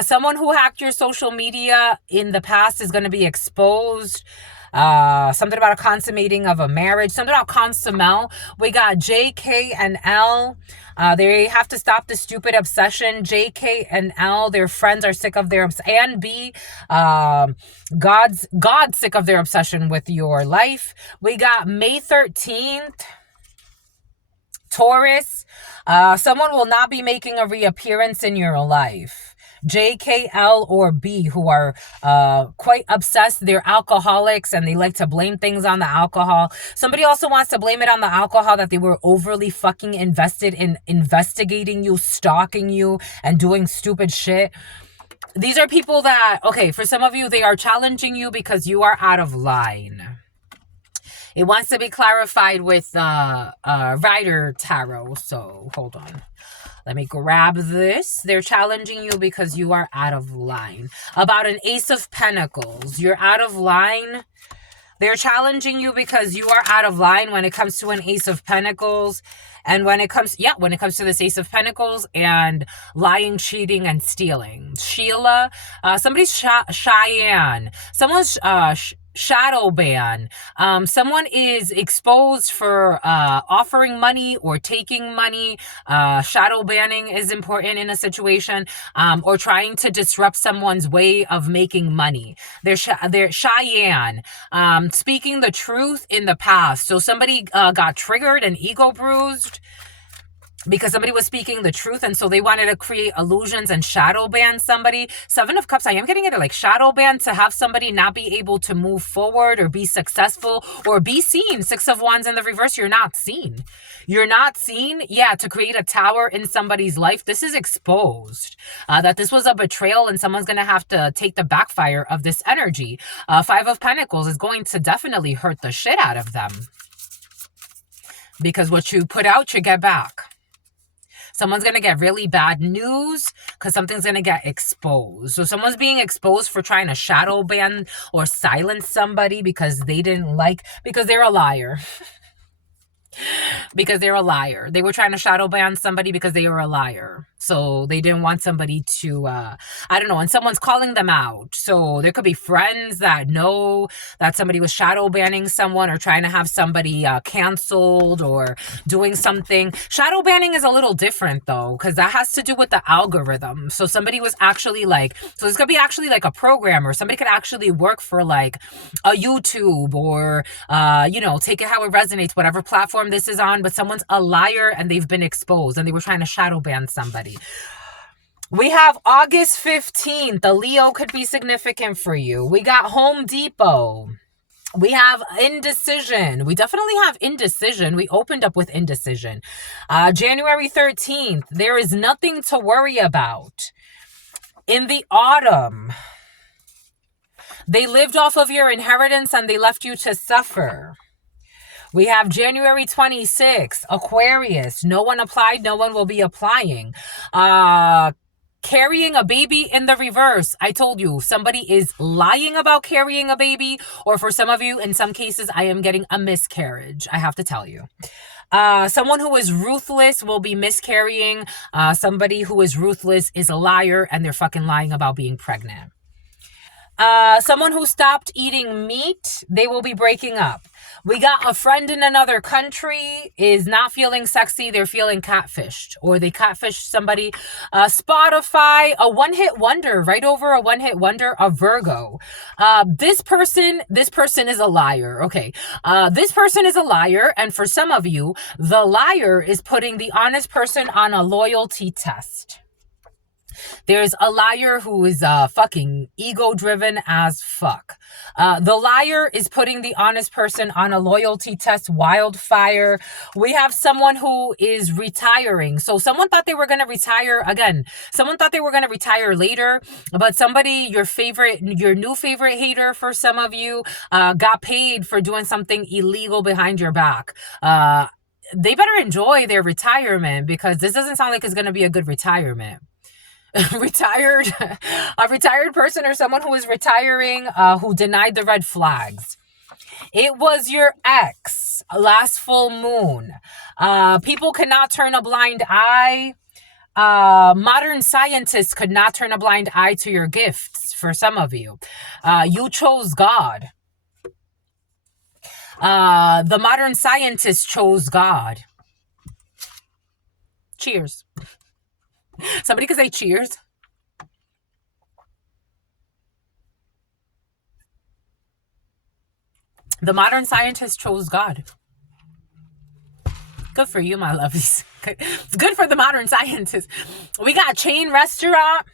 Someone who hacked your social media in the past is going to be exposed. Something about a consummating of a marriage, something about consummel. We got J, K, and L. They have to stop the stupid obsession. J, K, and L, their friends are sick of their and B, God's sick of their obsession with your life. We got May 13th. Taurus, someone will not be making a reappearance in your life. J, K, L, or B, who are quite obsessed. They're alcoholics and they like to blame things on the alcohol. Somebody also wants to blame it on the alcohol, that they were overly fucking invested in investigating you, stalking you, and doing stupid shit. These are people that, okay, for some of you, they are challenging you because you are out of line. It wants to be clarified with Rider Tarot, so hold on. Let me grab this. They're challenging you because you are out of line. About an Ace of Pentacles. You're out of line. They're challenging you because you are out of line when it comes to an Ace of Pentacles. And when it comes to this Ace of Pentacles and lying, cheating, and stealing. Sheila, somebody's Cheyenne. Someone's shadow ban. Someone is exposed for offering money or taking money. Shadow banning is important in a situation, or trying to disrupt someone's way of making money. They're Cheyenne, speaking the truth in the past. So somebody got triggered and ego bruised because somebody was speaking the truth, and so they wanted to create illusions and shadow ban somebody. Seven of Cups, I am getting it like shadow ban to have somebody not be able to move forward or be successful or be seen. Six of Wands in the reverse, you're not seen. You're not seen. Yeah, to create a tower in somebody's life. This is exposed. That this was a betrayal, and someone's going to have to take the backfire of this energy. Five of Pentacles is going to definitely hurt the shit out of them, because what you put out, you get back. Someone's going to get really bad news because something's going to get exposed. So someone's being exposed for trying to shadow ban or silence somebody because they didn't like, because they're a liar. Because they're a liar. They were trying to shadow ban somebody because they were a liar. So they didn't want somebody to, I don't know, and someone's calling them out. So there could be friends that know that somebody was shadow banning someone or trying to have somebody canceled or doing something. Shadow banning is a little different though, because that has to do with the algorithm. So somebody was actually like, so this could be actually like a programmer. Somebody could actually work for like a YouTube or, take it how it resonates, whatever platform this is on, but someone's a liar and they've been exposed and they were trying to shadow ban somebody. We have August 15th. The Leo could be significant for you. We got Home Depot. We have indecision. We definitely have indecision. We opened up with indecision. January 13th. There is nothing to worry about. In the autumn, they lived off of your inheritance and they left you to suffer. We have January 26th, Aquarius. No one applied, no one will be applying. Carrying a baby in the reverse. I told you, somebody is lying about carrying a baby, or for some of you, in some cases, I am getting a miscarriage. I have to tell you. Someone who is ruthless will be miscarrying. Somebody who is ruthless is a liar and they're fucking lying about being pregnant. Someone who stopped eating meat, they will be breaking up. We got a friend in another country is not feeling sexy. They're feeling catfished, or they catfished somebody. Spotify, a one-hit wonder, right over a one-hit wonder, a Virgo. This person is a liar. Okay. This person is a liar. And for some of you, the liar is putting the honest person on a loyalty test. There's a liar who is fucking ego-driven as fuck. The liar is putting the honest person on a loyalty test. Wildfire. We have someone who is retiring. So someone thought they were going to retire again. Someone thought they were going to retire later, but somebody, your new favorite hater for some of you, got paid for doing something illegal behind your back. They better enjoy their retirement, because this doesn't sound like it's going to be a good retirement. A retired person or someone who is retiring, who denied the red flags. It was your ex last full moon. People cannot turn a blind eye. Modern scientists could not turn a blind eye to your gifts. For some of you, you chose God. The modern scientists chose God. Cheers. Somebody could say cheers. The modern scientist chose God. Good for you, my lovies. Good for the modern scientist. We got chain restaurant.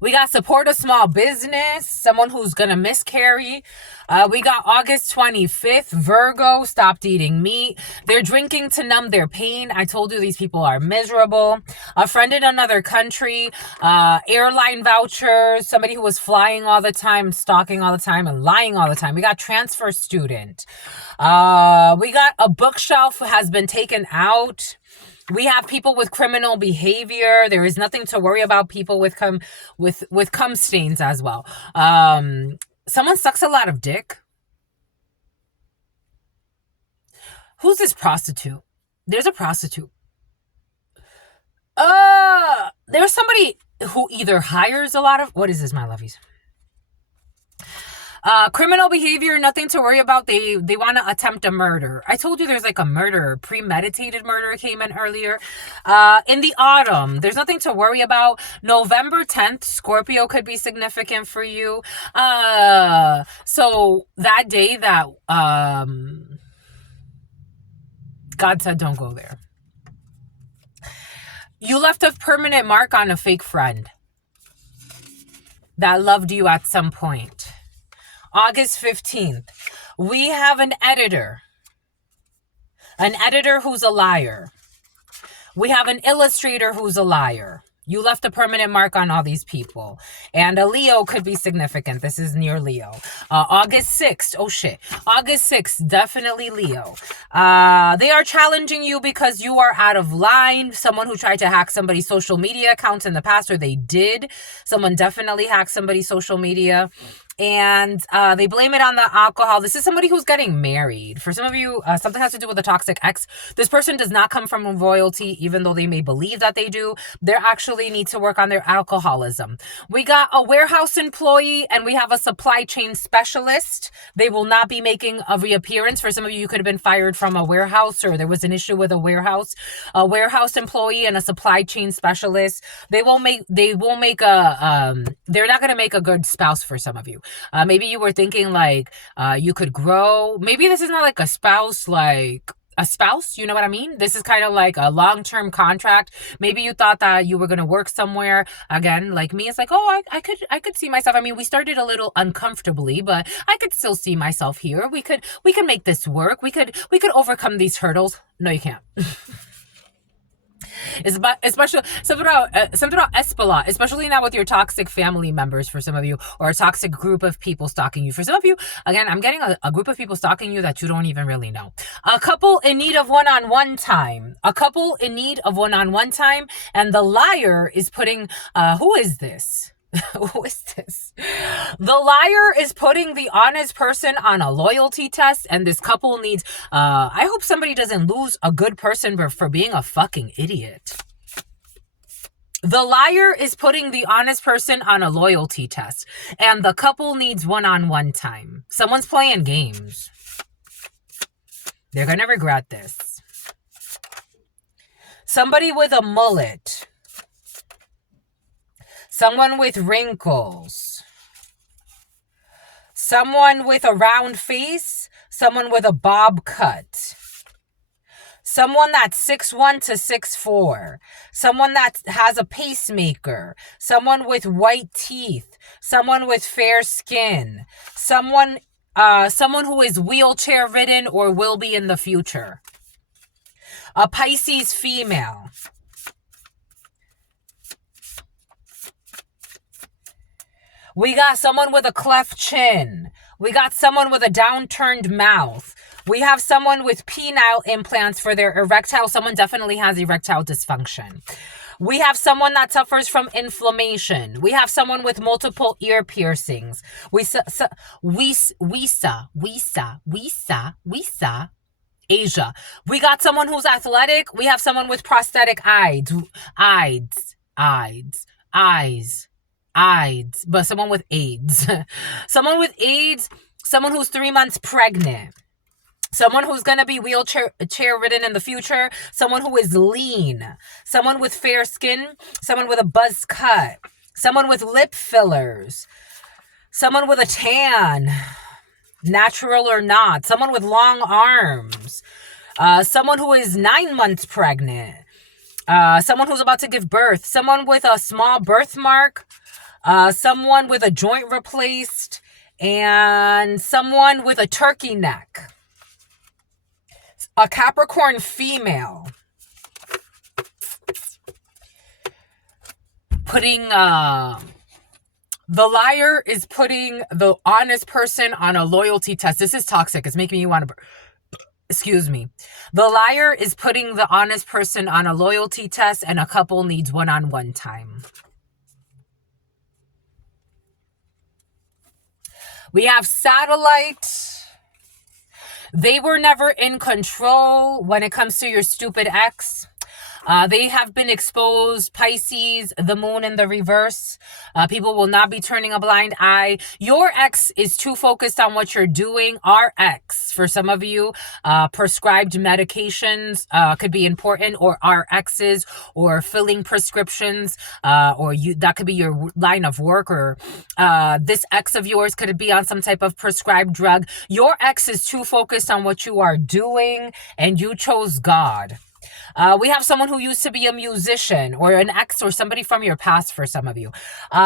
We got support a small business, someone who's going to miscarry. We got August 25th, Virgo, stopped eating meat. They're drinking to numb their pain. I told you these people are miserable. A friend in another country, airline vouchers, somebody who was flying all the time, stalking all the time, and lying all the time. We got transfer student. We got a bookshelf has been taken out. We have people with criminal behavior. There is nothing to worry about. People with cum stains as well. Someone sucks a lot of dick. Who's this prostitute? There's a prostitute. There's somebody who either hires a lot of... What is this, my lovies? Criminal behavior, nothing to worry about. They want to attempt a murder. I told you there's like a murder, premeditated murder came in earlier. In the autumn, there's nothing to worry about. November 10th, Scorpio could be significant for you. So that day that God said don't go there. You left a permanent mark on a fake friend that loved you at some point. August 15th, we have an editor who's a liar. We have an illustrator who's a liar. You left a permanent mark on all these people. And a Leo could be significant. This is near Leo. August 6th. Oh, shit. August 6th. Definitely Leo. They are challenging you because you are out of line. Someone who tried to hack somebody's social media accounts in the past, or they did. Someone definitely hacked somebody's social media. And they blame it on the alcohol. This is somebody who's getting married. For some of you, something has to do with a toxic ex. This person does not come from royalty, even though they may believe that they do. They actually need to work on their alcoholism. We got a warehouse employee and we have a supply chain specialist. They will not be making a reappearance. For some of you, you could have been fired from a warehouse, or there was an issue with a warehouse employee and a supply chain specialist. They're not going to make a good spouse for some of you. Maybe you were thinking like you could grow. Maybe this is not like a spouse, you know what I mean? This is kind of like a long-term contract. Maybe you thought that you were going to work somewhere. Again, like me, it's like, oh, I could see myself. I mean, we started a little uncomfortably, but I could still see myself here. We could make this work. We could overcome these hurdles. No, you can't. Especially something about Espala, especially now with your toxic family members for some of you, or a toxic group of people stalking you. For some of you, again, I'm getting a group of people stalking you that you don't even really know. A couple in need of one-on-one time. And the liar is putting, who is this? Who is this? The liar is putting the honest person on a loyalty test, and this couple needs, I hope somebody doesn't lose a good person for being a fucking idiot. The liar is putting the honest person on a loyalty test, and the couple needs one-on-one time. Someone's playing games. They're gonna regret this. Somebody with a mullet. Someone with wrinkles. Someone with a round face. Someone with a bob cut. Someone that's 6'1" to 6'4". Someone that has a pacemaker. Someone with white teeth. Someone with fair skin. Someone who is wheelchair ridden or will be in the future. A Pisces female. We got someone with a cleft chin. We got someone with a downturned mouth. We have someone with penile implants for their erectile. Someone definitely has erectile dysfunction. We have someone that suffers from inflammation. We have someone with multiple ear piercings. Asia. We got someone who's athletic. We have someone with prosthetic eyes, but someone with AIDS. Someone with AIDS, someone who's 3 months pregnant. Someone who's going to be wheelchair ridden in the future. Someone who is lean. Someone with fair skin. Someone with a buzz cut. Someone with lip fillers. Someone with a tan. Natural or not. Someone with long arms. Someone who is 9 months pregnant. Someone who's about to give birth. Someone with a small birthmark. Someone with a joint replaced. And someone with a turkey neck. A Capricorn female. Putting, the liar is putting the honest person on a loyalty test. This is toxic. It's making me want to, excuse me. The liar is putting the honest person on a loyalty test, and a couple needs one-on-one time. We have satellite. They were never in control when it comes to your stupid ex. They have been exposed. Pisces, the moon in the reverse. People will not be turning a blind eye. Your ex is too focused on what you're doing. Our ex, for some of you, prescribed medications could be important, or our exes, or filling prescriptions, or you, that could be your line of work, or this ex of yours could be on some type of prescribed drug. Your ex is too focused on what you are doing, and you chose God. We have someone who used to be a musician, or an ex, or somebody from your past for some of you.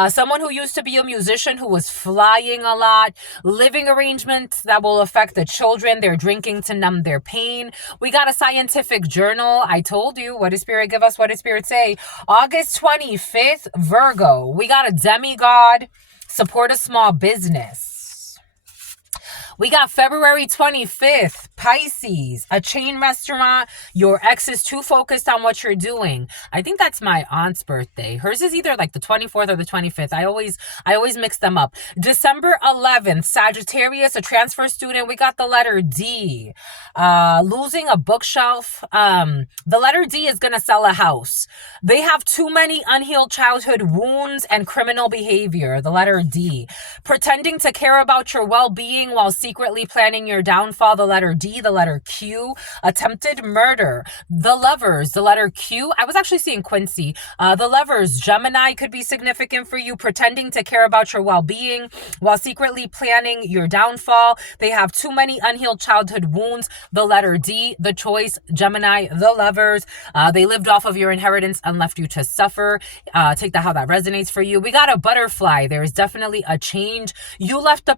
Someone who used to be a musician who was flying a lot, living arrangements that will affect the children. They're drinking to numb their pain. We got a scientific journal. I told you, what did Spirit give us? What did Spirit say? August 25th, Virgo. We got a demigod. Support a small business. We got February 25th, Pisces, a chain restaurant. Your ex is too focused on what you're doing. I think that's my aunt's birthday. Hers is either like the 24th or the 25th. I always mix them up. December 11th, Sagittarius, a transfer student. We got the letter D. Losing a bookshelf. The letter D is going to sell a house. They have too many unhealed childhood wounds and criminal behavior. The letter D. Pretending to care about your well-being while secretly planning your downfall. The letter D. The letter Q. Attempted murder. The Lovers. The letter Q. I was actually seeing Quincy. The Lovers. Gemini could be significant for you. Pretending to care about your well-being while secretly planning your downfall. They have too many unhealed childhood wounds. The letter D. The Choice. Gemini. The Lovers. They lived off of your inheritance and left you to suffer. Take that how that resonates for you. We got a Butterfly. There is definitely a change. You left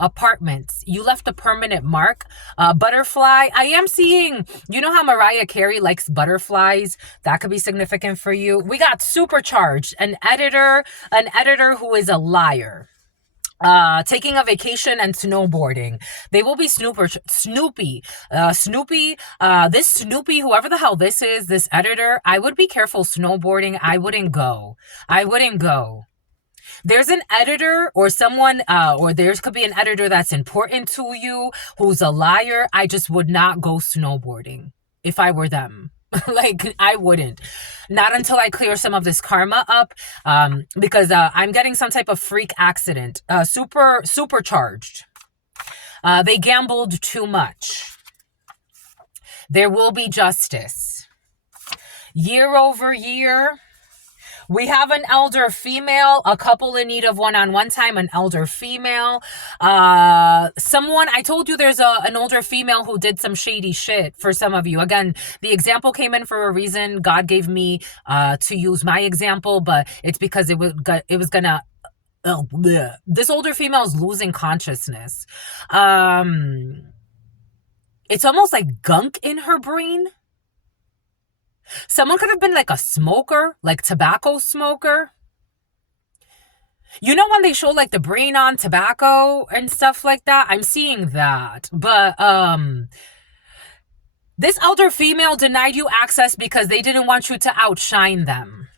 apartments. You left a permanent mark. Butterfly. I am seeing, you know how Mariah Carey likes butterflies? That could be significant for you. We got Supercharged, an editor who is a liar. Taking a vacation and snowboarding. They will be Snoopy. This Snoopy, whoever the hell this is, this editor, I would be careful snowboarding. I wouldn't go. There's an editor or someone, or there could be an editor that's important to you who's a liar. I just would not go snowboarding if I were them. Like, I wouldn't. Not until I clear some of this karma up, because I'm getting some type of freak accident. Supercharged. They gambled too much. There will be justice. Year over year, we have an elder female, a couple in need of one-on-one time, an elder female. Someone, I told you there's an older female who did some shady shit for some of you. Again, the example came in for a reason. God gave me to use my example, but it's because it was gonna... Oh, bleh. This older female is losing consciousness. It's almost like gunk in her brain. Someone could have been like a smoker, like tobacco smoker. You know when they show like the brain on tobacco and stuff like that? I'm seeing that. But this elder female denied you access because they didn't want you to outshine them.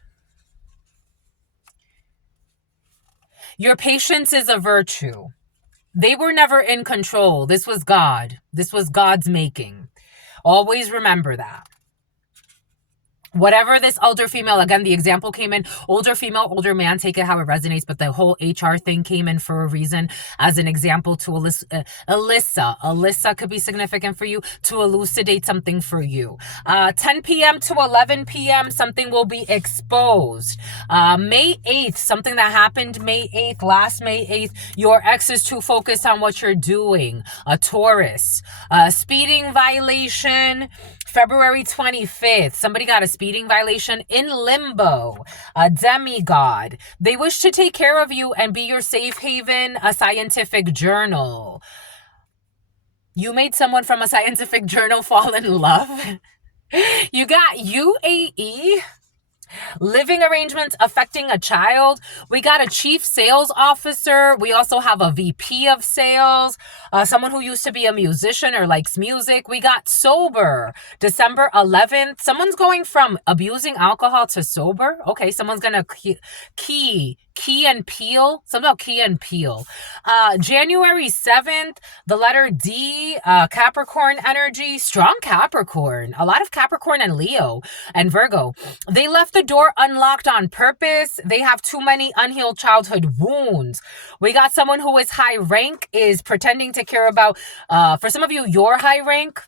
Your patience is a virtue. They were never in control. This was God. This was God's making. Always remember that. Whatever this older female, again, the example came in, older female, older man, take it how it resonates, but the whole HR thing came in for a reason as an example to Alyssa. Alyssa could be significant for you to elucidate something for you. 10 p.m. to 11 p.m., something will be exposed. May 8th, something that happened May 8th, last May 8th, your ex is too focused on what you're doing. A Taurus. Speeding violation. February 25th, somebody got a speeding violation in limbo. A demigod. They wish to take care of you and be your safe haven. A scientific journal. You made someone from a scientific journal fall in love. You got UAE. Living arrangements affecting a child. We got a chief sales officer. We also have a VP of sales. Someone who used to be a musician or likes music. We got sober. December 11th. Someone's going from abusing alcohol to sober. Okay, someone's gonna key Key and Peele. Something about Key and Peele. January 7th, the letter D, Capricorn energy, strong Capricorn. A lot of Capricorn and Leo and Virgo. They left the door unlocked on purpose. They have too many unhealed childhood wounds. We got someone who is high rank, is pretending to care about, for some of you, your high rank.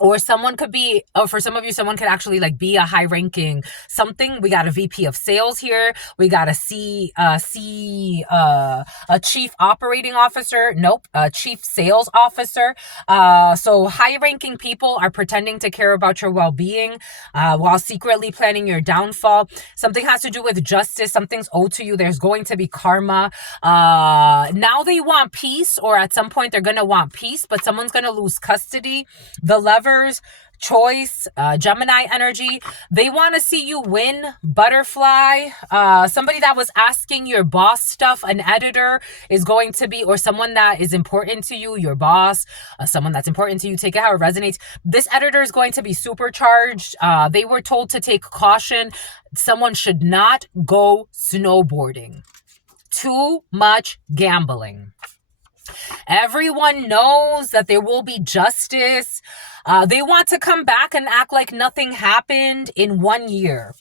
Or someone could be, or for some of you, someone could actually like be a high ranking something. We got a VP of sales here. We got a a chief operating officer. Nope. A chief sales officer. So high ranking people are pretending to care about your well-being, while secretly planning your downfall. Something has to do with justice. Something's owed to you. There's going to be karma. Now they want peace, or at some point they're going to want peace, but someone's going to lose custody. The lovers, choice, Gemini energy. They want to see you win. Butterfly. Somebody that was asking your boss stuff, an editor is going to be, or someone that is important to you, your boss, someone that's important to you, take it how it resonates. This editor is going to be supercharged. They were told to take caution. Someone should not go snowboarding. Too much gambling. Everyone knows that there will be justice. They want to come back and act like nothing happened in 1 year.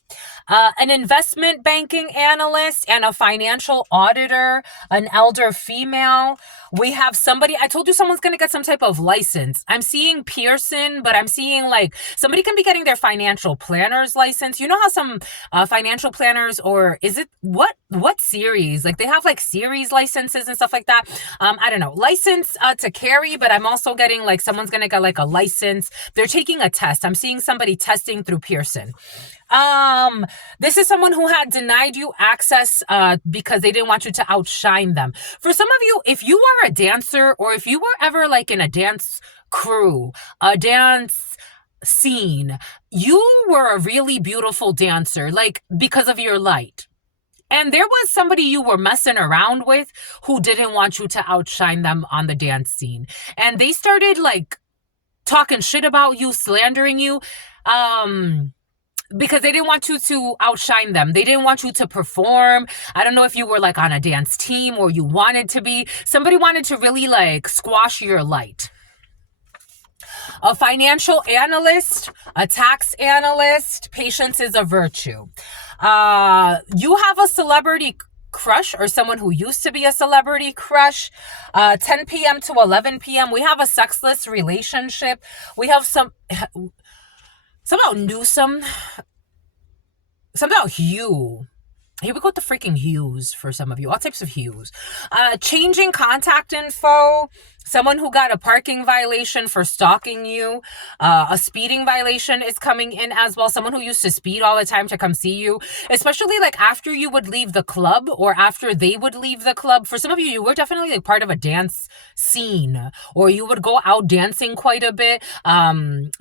An investment banking analyst and a financial auditor, an elder female. We have somebody, I told you someone's going to get some type of license. I'm seeing Pearson, but I'm seeing like somebody can be getting their financial planner's license. You know how some financial planners, or is it what series? Like they have like series licenses and stuff like that. I don't know. License to carry, but I'm also getting like someone's going to get like a license. They're taking a test. I'm seeing somebody testing through Pearson. This is someone who had denied you access because they didn't want you to outshine them. For some of you, if you are a dancer, or if you were ever like in a dance crew, a dance scene, you were a really beautiful dancer, like because of your light. And there was somebody you were messing around with who didn't want you to outshine them on the dance scene. And they started like talking shit about you, slandering you. Because they didn't want you to outshine them. They didn't want you to perform. I don't know if you were like on a dance team or you wanted to be. Somebody wanted to really like squash your light. A financial analyst, a tax analyst, patience is a virtue. You have a celebrity crush, or someone who used to be a celebrity crush. 10 p.m. to 11 p.m. We have a sexless relationship. We have somehow Newsome. Something about hue. Here we go with the freaking hues for some of you. All types of hues. Changing contact info. Someone who got a parking violation for stalking you. A speeding violation is coming in as well. Someone who used to speed all the time to come see you. Especially like after you would leave the club, or after they would leave the club. For some of you, you were definitely like part of a dance scene. Or you would go out dancing quite a bit.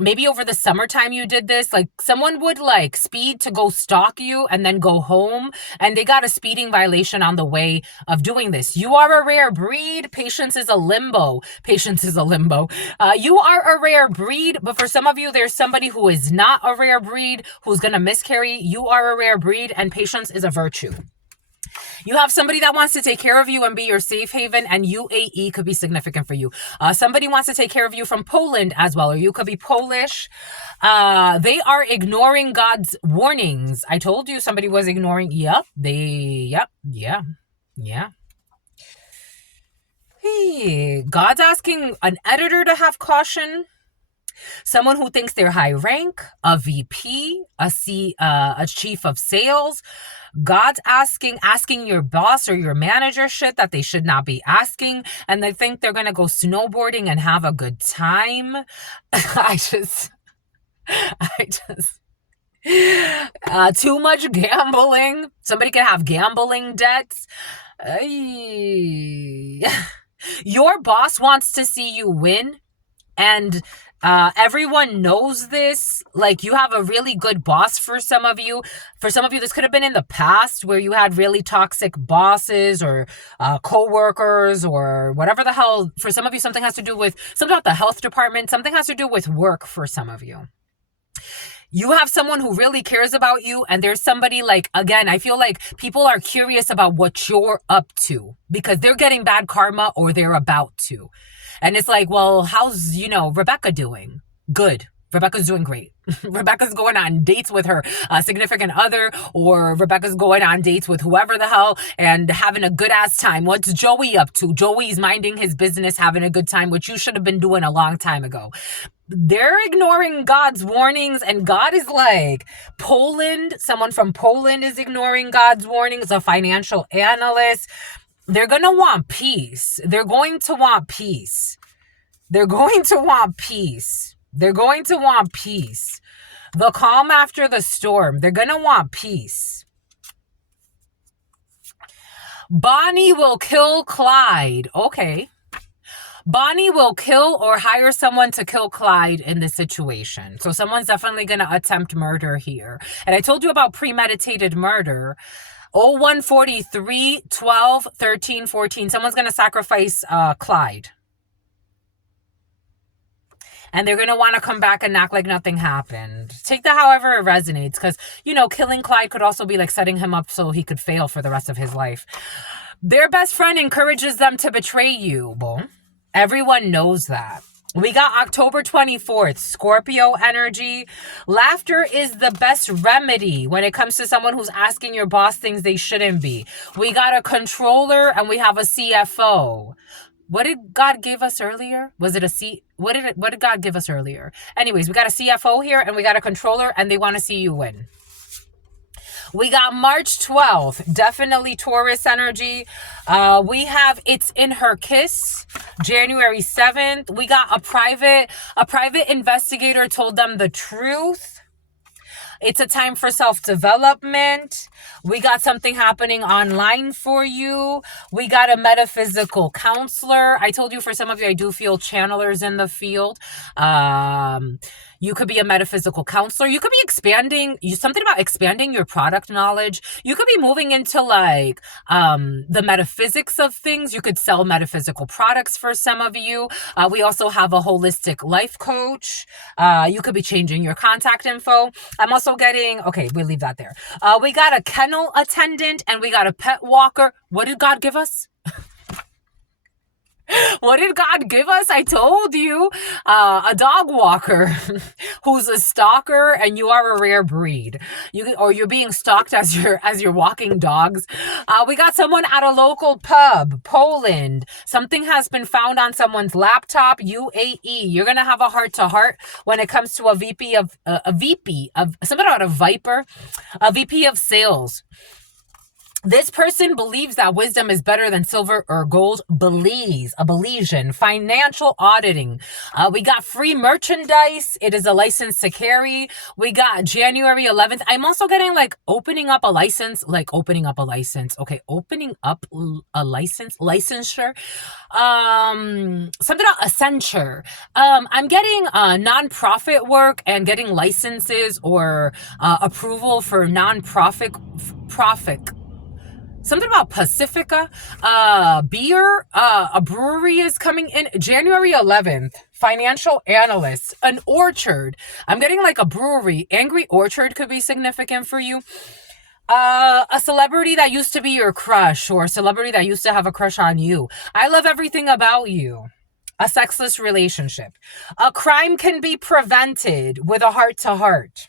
Maybe over the summertime you did this. Like someone would like speed to go stalk you and then go home. And they got a speeding violation on the way of doing this. You are a rare breed. Patience is a limbo. Patience is a limbo. You are a rare breed, but for some of you, there's somebody who is not a rare breed, who's going to miscarry. You are a rare breed, and patience is a virtue. You have somebody that wants to take care of you and be your safe haven, and UAE could be significant for you. Somebody wants to take care of you from Poland as well, or you could be Polish. They are ignoring God's warnings. I told you somebody was ignoring. Yeah. Hey, God's asking an editor to have caution. Someone who thinks they're high rank, a VP, a chief of sales. God's asking your boss or your manager shit that they should not be asking, and they think they're gonna go snowboarding and have a good time. Too much gambling. Somebody can have gambling debts. Your boss wants to see you win, and everyone knows this. Like, you have a really good boss for some of you. For some of you, this could have been in the past where you had really toxic bosses or co-workers or whatever the hell. For some of you, something has to do with something about the health department. Something has to do with work for some of you. You have someone who really cares about you, and there's somebody like, again, I feel like people are curious about what you're up to because they're getting bad karma or they're about to. And it's like, well, how's, Rebecca doing? Good. Rebecca's doing great. Rebecca's going on dates with her significant other, or Rebecca's going on dates with whoever the hell and having a good ass time. What's Joey up to? Joey's minding his business, having a good time, which you should have been doing a long time ago. They're ignoring God's warnings, and God is like, someone from Poland is ignoring God's warnings, a financial analyst. They're going to want peace. They're going to want peace. They're going to want peace. They're going to want peace. The calm after the storm. They're going to want peace. Bonnie will kill Clyde. Okay. Bonnie will kill or hire someone to kill Clyde in this situation. So someone's definitely going to attempt murder here. And I told you about premeditated murder. 0143 12 13 14. Someone's going to sacrifice Clyde. And they're going to want to come back and act like nothing happened. Take that however it resonates. Because, killing Clyde could also be like setting him up so he could fail for the rest of his life. Their best friend encourages them to betray you. Boom. Everyone knows that. We got October 24th, Scorpio energy. Laughter is the best remedy when it comes to someone who's asking your boss things they shouldn't be. We got a controller and we have a CFO. What did God give us earlier? Was it a C? What did God give us earlier? Anyways, we got a CFO here and we got a controller and they want to see you win. We got March 12th, definitely Taurus energy. We have It's in Her Kiss, January 7th. We got a private investigator told them the truth. It's a time for self-development. We got something happening online for you. We got a metaphysical counselor. I told you for some of you, I do feel channelers in the field. You could be a metaphysical counselor. You could be something about expanding your product knowledge. You could be moving into like the metaphysics of things. You could sell metaphysical products for some of you. We also have a holistic life coach. You could be changing your contact info. I'm also getting, okay, we'll leave that there. We got a kennel attendant and we got a pet walker. What did God give us? What did God give us? I told you, a dog walker who's a stalker, and you are a rare breed. You're being stalked as you're walking dogs. We got someone at a local pub, Poland. Something has been found on someone's laptop, UAE. You're gonna have a heart-to-heart when it comes to a VP of something about a Viper, a VP of sales. This person believes that wisdom is better than silver or gold. A Belizean. Financial auditing. We got free merchandise. It is a license to carry. We got January 11th. I'm also getting like opening up a license. Okay, opening up a licensure. Something about a censure. I'm getting nonprofit work and getting licenses or approval for nonprofit profit. Something about Pacifica, beer, a brewery is coming in January 11th. Financial analyst, an orchard. I'm getting like a brewery. Angry Orchard could be significant for you. A celebrity that used to be your crush or a celebrity that used to have a crush on you. I love everything about you. A sexless relationship. A crime can be prevented with a heart-to-heart.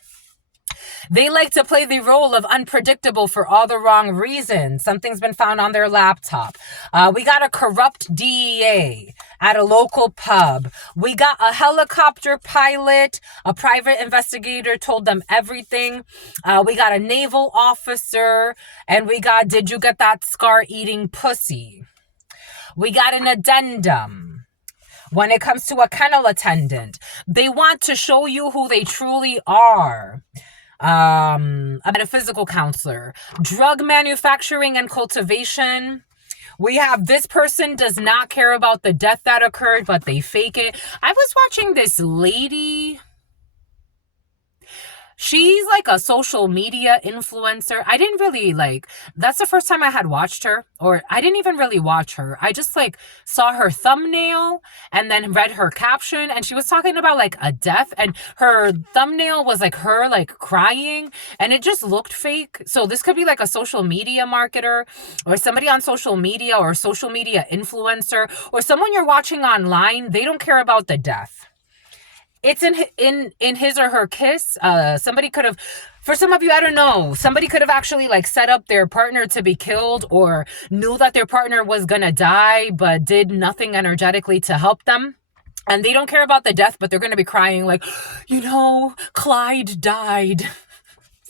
They like to play the role of unpredictable for all the wrong reasons. Something's been found on their laptop. We got a corrupt DEA at a local pub. We got a helicopter pilot. A private investigator told them everything. We got a naval officer. And we got, did you get that scar eating pussy? We got an addendum. When it comes to a kennel attendant, they want to show you who they truly are. A metaphysical counselor, drug manufacturing and cultivation. We have this person does not care about the death that occurred, but they fake it. I was watching this lady. She's like a social media influencer. I didn't really like, that's the first time I had watched her, or I didn't even really watch her. I just like saw her thumbnail and then read her caption, and she was talking about like a death, and her thumbnail was like her like crying, and it just looked fake. So this could be like a social media marketer or somebody on social media or social media influencer or someone you're watching online. They don't care about the death. It's in his or her kiss. Somebody could have, for some of you, I don't know, somebody could have actually like set up their partner to be killed, or knew that their partner was gonna die but did nothing energetically to help them. And they don't care about the death, but they're gonna be crying like, Clyde died.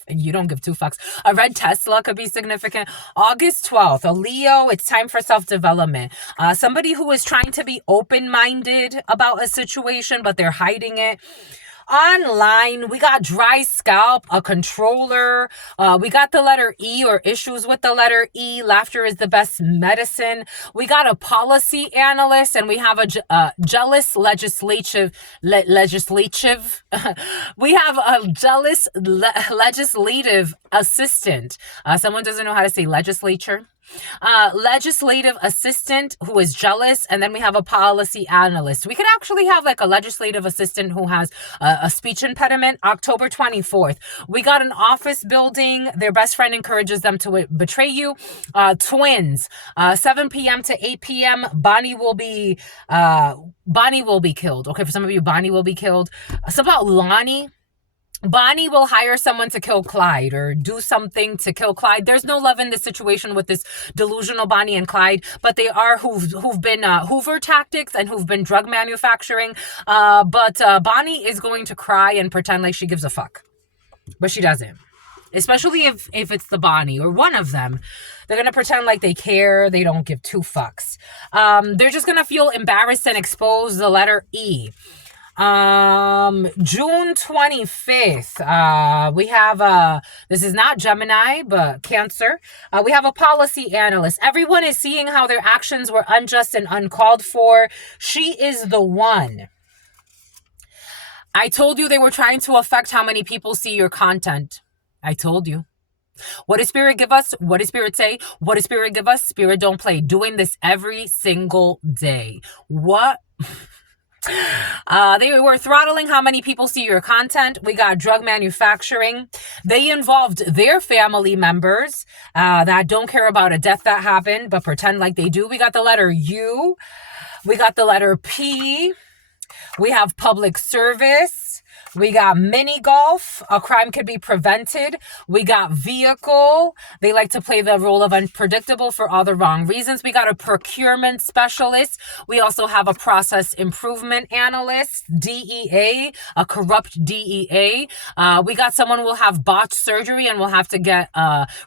And you don't give two fucks. A red Tesla could be significant. August 12th, a Leo, it's time for self-development. Somebody who is trying to be open-minded about a situation, but they're hiding it. Online, we got dry scalp, a controller. We got the letter E, or issues with the letter E. Laughter is the best medicine. We got a policy analyst, and we have a jealous legislative. We have a jealous legislative assistant. Someone doesn't know how to say legislature. Legislative assistant who is jealous, and then we have a policy analyst. We could actually have like a legislative assistant who has a speech impediment. October 24th, we got an office building. Their best friend encourages them to betray you. Twins, 7 p.m. to 8 p.m. Bonnie will be killed. Okay, for some of you, Bonnie will be killed. It's about Lonnie. Bonnie will hire someone to kill Clyde, or do something to kill Clyde. There's no love in this situation with this delusional Bonnie and Clyde, but they are who've been Hoover tactics and who've been drug manufacturing. But Bonnie is going to cry and pretend like she gives a fuck, but she doesn't. Especially if it's the Bonnie or one of them. They're going to pretend like they care. They don't give two fucks. They're just going to feel embarrassed and expose the letter E. June 25th, we have, this is not Gemini, but Cancer. We have a policy analyst. Everyone is seeing how their actions were unjust and uncalled for. She is the one. I told you they were trying to affect how many people see your content. I told you. What does Spirit give us? What does Spirit say? What does Spirit give us? Spirit don't play. Doing this every single day. What? They were throttling how many people see your content. We got drug manufacturing. They involved their family members that don't care about a death that happened, but pretend like they do. We got the letter U. We got the letter P. We have public service. We got mini golf. A crime could be prevented. We got vehicle. They like to play the role of unpredictable for all the wrong reasons. We got a procurement specialist. We also have a process improvement analyst, DEA, a corrupt DEA. We got someone who will have botched surgery and will have to get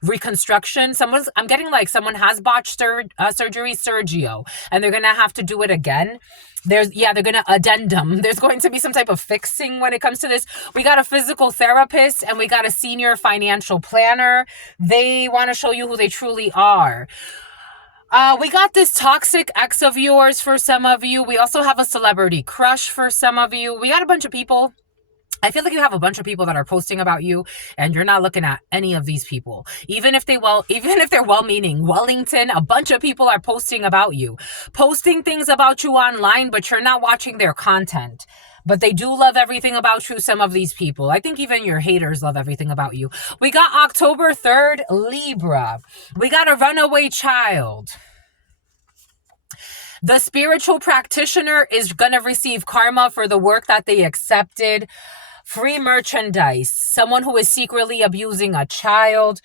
reconstruction. I'm getting like someone has botched surgery, Sergio, and they're going to have to do it again. They're going to addendum. There's going to be some type of fixing when it comes to this. We got a physical therapist, and we got a senior financial planner. They want to show you who they truly are. We got this toxic ex of yours for some of you. We also have a celebrity crush for some of you. We got a bunch of people. I feel like you have a bunch of people that are posting about you, and you're not looking at any of these people. Even if they're well-meaning. Wellington, a bunch of people are posting about you. Posting things about you online, but you're not watching their content. But they do love everything about you, some of these people. I think even your haters love everything about you. We got October 3rd, Libra. We got a runaway child. The spiritual practitioner is going to receive karma for the work that they accepted. Free merchandise. Someone who is secretly abusing a child.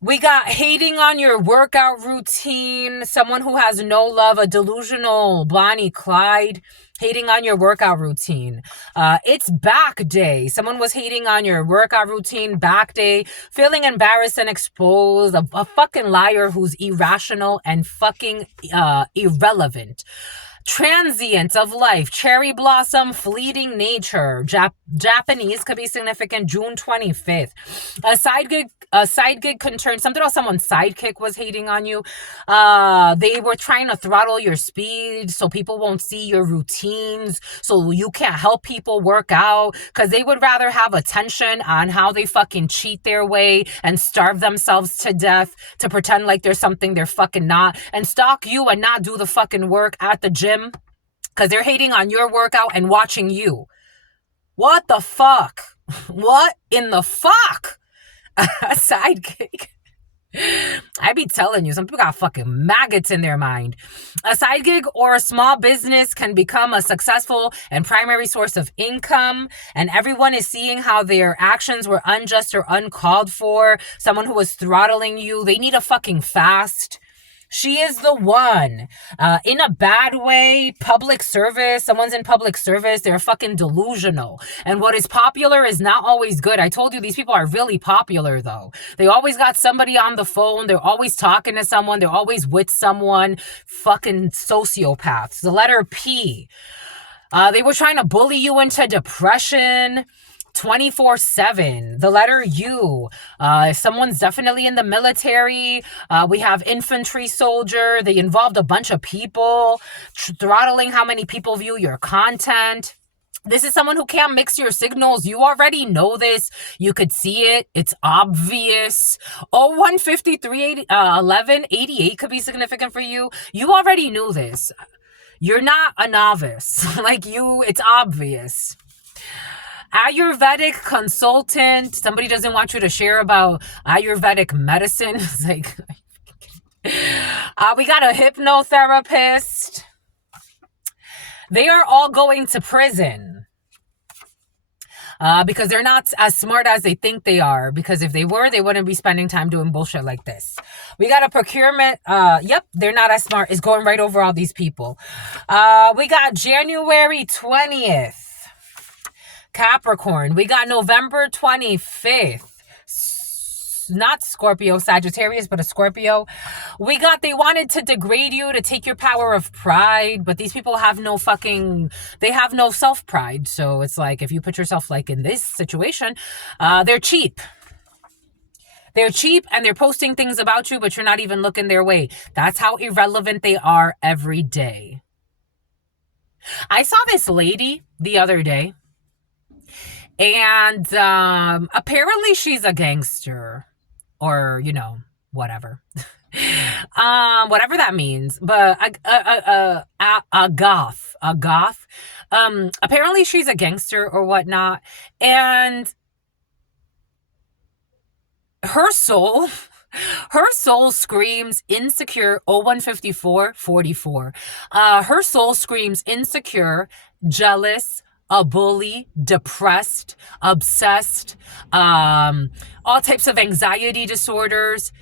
We got hating on your workout routine. Someone who has no love. A delusional Bonnie Clyde. Hating on your workout routine. It's back day. Someone was hating on your workout routine. Back day. Feeling embarrassed and exposed. A fucking liar who's irrational and fucking irrelevant. Transient of life, cherry blossom, fleeting nature. Japanese could be significant. June 25th. A side gig concern. Something about someone's sidekick was hating on you. They were trying to throttle your speed so people won't see your routines, so you can't help people work out, because they would rather have attention on how they fucking cheat their way and starve themselves to death to pretend like there's something they're fucking not, and stalk you and not do the fucking work at the gym because they're hating on your workout and watching you. What the fuck? What in the fuck? A sidekick. I be telling you, some people got fucking maggots in their mind. A side gig or a small business can become a successful and primary source of income, and everyone is seeing how their actions were unjust or uncalled for. Someone who was throttling you, they need a fucking fast. She is the one. In a bad way, public service, someone's in public service, they're fucking delusional. And what is popular is not always good. I told you these people are really popular though. They always got somebody on the phone. They're always talking to someone. They're always with someone. Fucking sociopaths. The letter P. They were trying to bully you into depression. 24/7. The letter U. Someone's definitely in the military. We have infantry soldier. They involved a bunch of people, throttling how many people view your content. This is someone who can't mix your signals. You already know this. You could see it. It's obvious. 0153 11 88 could be significant for you. You already knew this. You're not a novice. It's obvious. Ayurvedic consultant. Somebody doesn't want you to share about Ayurvedic medicine. It's like, we got a hypnotherapist. They are all going to prison. Because they're not as smart as they think they are. Because if they were, they wouldn't be spending time doing bullshit like this. We got a procurement. Yep, they're not as smart. It's going right over all these people. We got January 20th. Capricorn. We got November 25th. Not Scorpio, Sagittarius, but a Scorpio. We got they wanted to degrade you, to take your power of pride, but these people have no they have no self-pride. So it's like, if you put yourself like in this situation, they're cheap. They're cheap and they're posting things about you, but you're not even looking their way. That's how irrelevant they are every day. I saw this lady the other day. And apparently she's a gangster, or, whatever. Whatever that means. But a goth. Apparently she's a gangster or whatnot. And her soul screams insecure. 015444. Her soul screams insecure, jealous, a bully, depressed, obsessed, all types of anxiety disorders.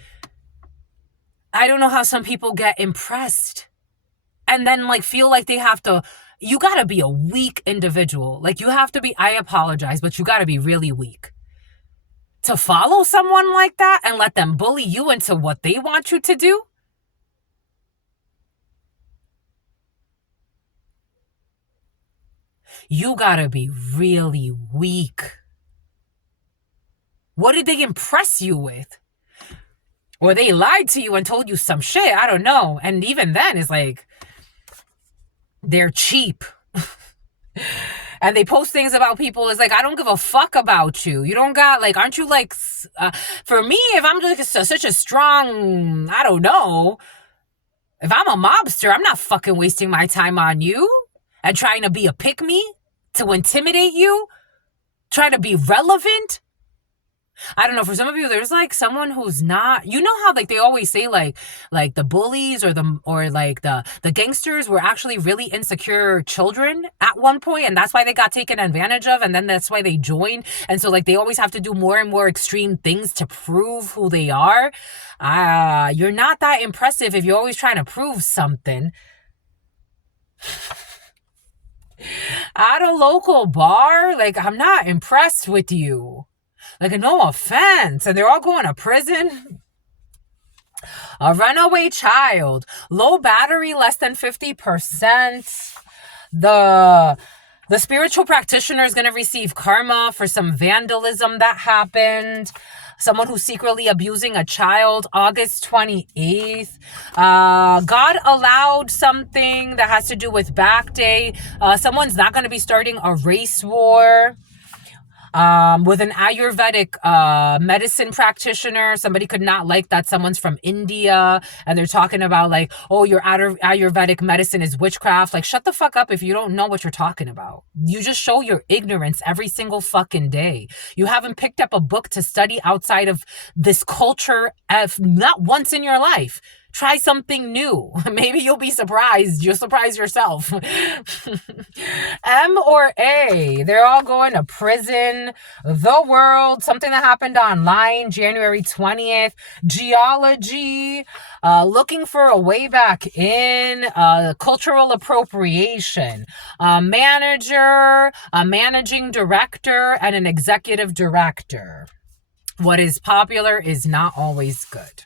I don't know how some people get impressed and then feel like they have to. You gotta be a weak individual. You have to be, I apologize, but you gotta be really weak to follow someone like that and let them bully you into what they want you to do. You gotta be really weak. What did they impress you with? Or they lied to you and told you some shit. I don't know. And even then, it's like, they're cheap. And they post things about people. It's like, I don't give a fuck about you. You don't got, aren't you for me, if I'm such a strong, I don't know. If I'm a mobster, I'm not fucking wasting my time on you and trying to be a pick-me to intimidate you, trying to be relevant. I don't know, for some of you, there's someone who's not, how they always say the bullies or the gangsters were actually really insecure children at one point, and that's why they got taken advantage of, and then that's why they joined. And so they always have to do more and more extreme things to prove who they are. You're not that impressive if you're always trying to prove something. At a local bar, I'm not impressed with you. No offense. And they're all going to prison. A runaway child. Low battery, less than 50%. The spiritual practitioner is going to receive karma for some vandalism that happened. Someone who's secretly abusing a child, August 28th. God allowed something that has to do with back day. Someone's not going to be starting a race war. With an Ayurvedic medicine practitioner. Somebody could not like that someone's from India and they're talking about like, oh, your Ayurvedic medicine is witchcraft. Like, shut the fuck up if you don't know what you're talking about. You just show your ignorance every single fucking day. You haven't picked up a book to study outside of this culture not once in your life. Try something new. Maybe you'll be surprised. You'll surprise yourself. M or A, they're all going to prison. The World, something that happened online, January 20th. Geology, looking for a way back in. Cultural appropriation. A manager, a managing director, and an executive director. What is popular is not always good.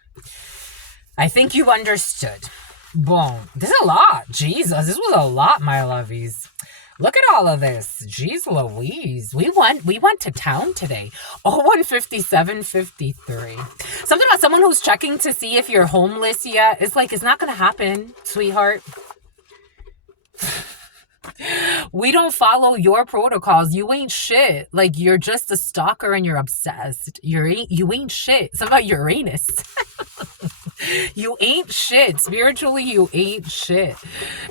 I think you understood. Boom. This is a lot. Jesus, this was a lot, my lovies. Look at all of this. Jeez Louise. We went to town today. 015753. Something about someone who's checking to see if you're homeless yet. It's like, it's not going to happen, sweetheart. We don't follow your protocols. You ain't shit. Like, you're just a stalker and you're obsessed. You ain't shit. Something about Uranus. You ain't shit. Spiritually, you ain't shit.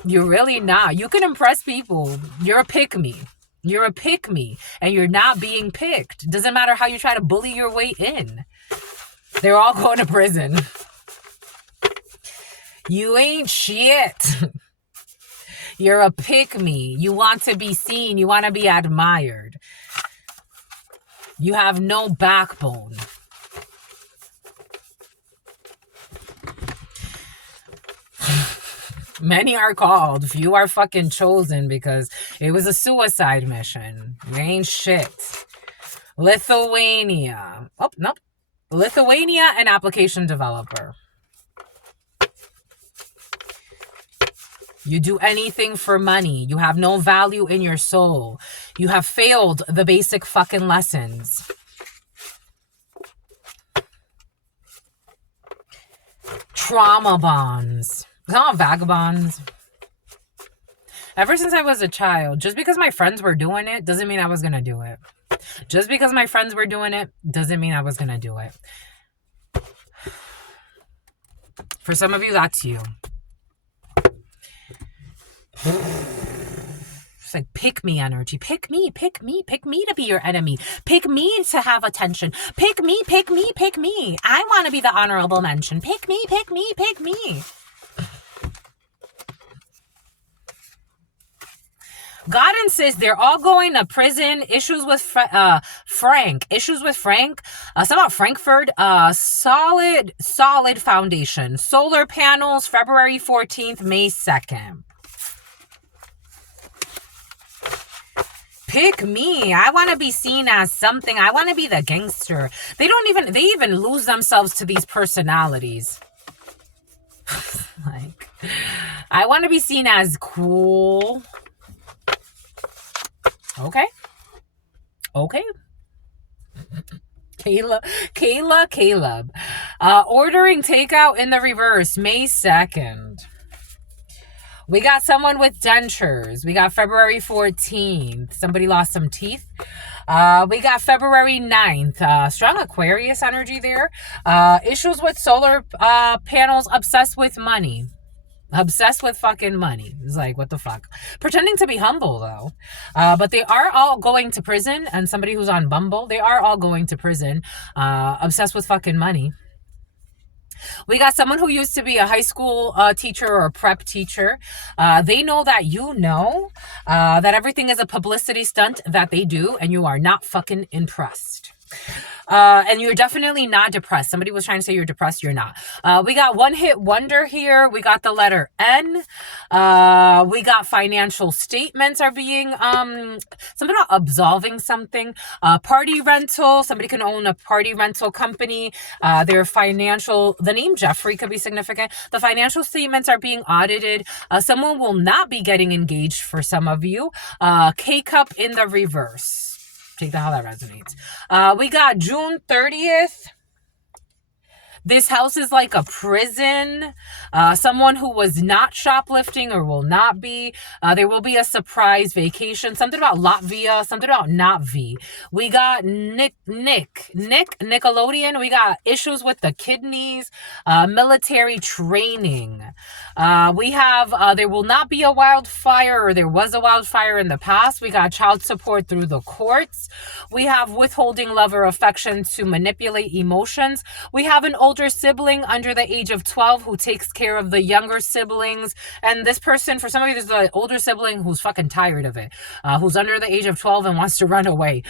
You're really not. You can impress people. You're a pick-me. You're a pick-me. And you're not being picked. Doesn't matter how you try to bully your way in. They're all going to prison. You ain't shit. You're a pick-me. You want to be seen. You want to be admired. You have no backbone. Many are called. Few are fucking chosen because it was a suicide mission. You ain't shit. Lithuania. Oh, nope. Lithuania, an application developer. You do anything for money. You have no value in your soul. You have failed the basic fucking lessons. Trauma bonds. It's not vagabonds. Ever since I was a child, just because my friends were doing it doesn't mean I was going to do it. Just because my friends were doing it doesn't mean I was going to do it. For some of you, that's you. It's like pick me energy. Pick me to be your enemy. Pick me to have attention. Pick me. I want to be the honorable mention. Pick me. God insists they're all going to prison. Issues with Frank. Something about Frankfurt. Solid foundation. Solar panels, February 14th, May 2nd. Pick me. I want to be seen as something. I want to be the gangster. They even lose themselves to these personalities. Like, I want to be seen as cool. Okay. Caleb. Ordering takeout in the reverse, May 2nd. We got someone with dentures. We got February 14th. Somebody lost some teeth. We got February 9th. Strong Aquarius energy there. Issues with solar panels. Obsessed with money. Obsessed with fucking money. It's like, what the fuck? Pretending to be humble, though. But they are all going to prison. And somebody who's on Bumble, they are all going to prison. Obsessed with fucking money. We got someone who used to be a high school teacher or a prep teacher. They know that you know that everything is a publicity stunt that they do. And you are not fucking impressed. And you're definitely not depressed. Somebody was trying to say you're depressed. You're not. We got one hit wonder here. We got the letter N. We got financial statements are being, something about absolving something. Party rental. Somebody can own a party rental company. Their financial, the name Jeffrey could be significant. The financial statements are being audited. Someone will not be getting engaged for some of you. K-cup in the reverse. Take that how that resonates. We got June 30th. This house is like a prison. Someone who was not shoplifting or will not be. There will be a surprise vacation. Something about Latvia. Something about Navi. We got Nickelodeon. We got issues with the kidneys. Military training. We have, there will not be a wildfire, or there was a wildfire in the past. We got child support through the courts. We have withholding love or affection to manipulate emotions. We have an older sibling under the age of 12 who takes care of the younger siblings. And this person, for some of you, there's an older sibling who's fucking tired of it, who's under the age of 12 and wants to run away.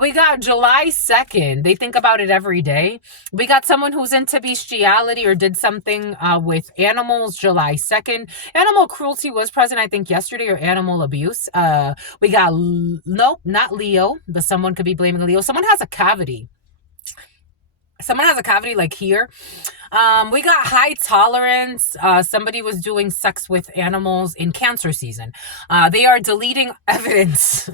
We got July 2nd. They think about it every day. We got someone who's into bestiality or did something with animals, July 2nd. Animal cruelty was present, I think, yesterday, or animal abuse. We got, nope, not Leo, but someone could be blaming Leo. Someone has a cavity. Someone has a cavity like here. We got high tolerance. Somebody was doing sex with animals in cancer season. They are deleting evidence.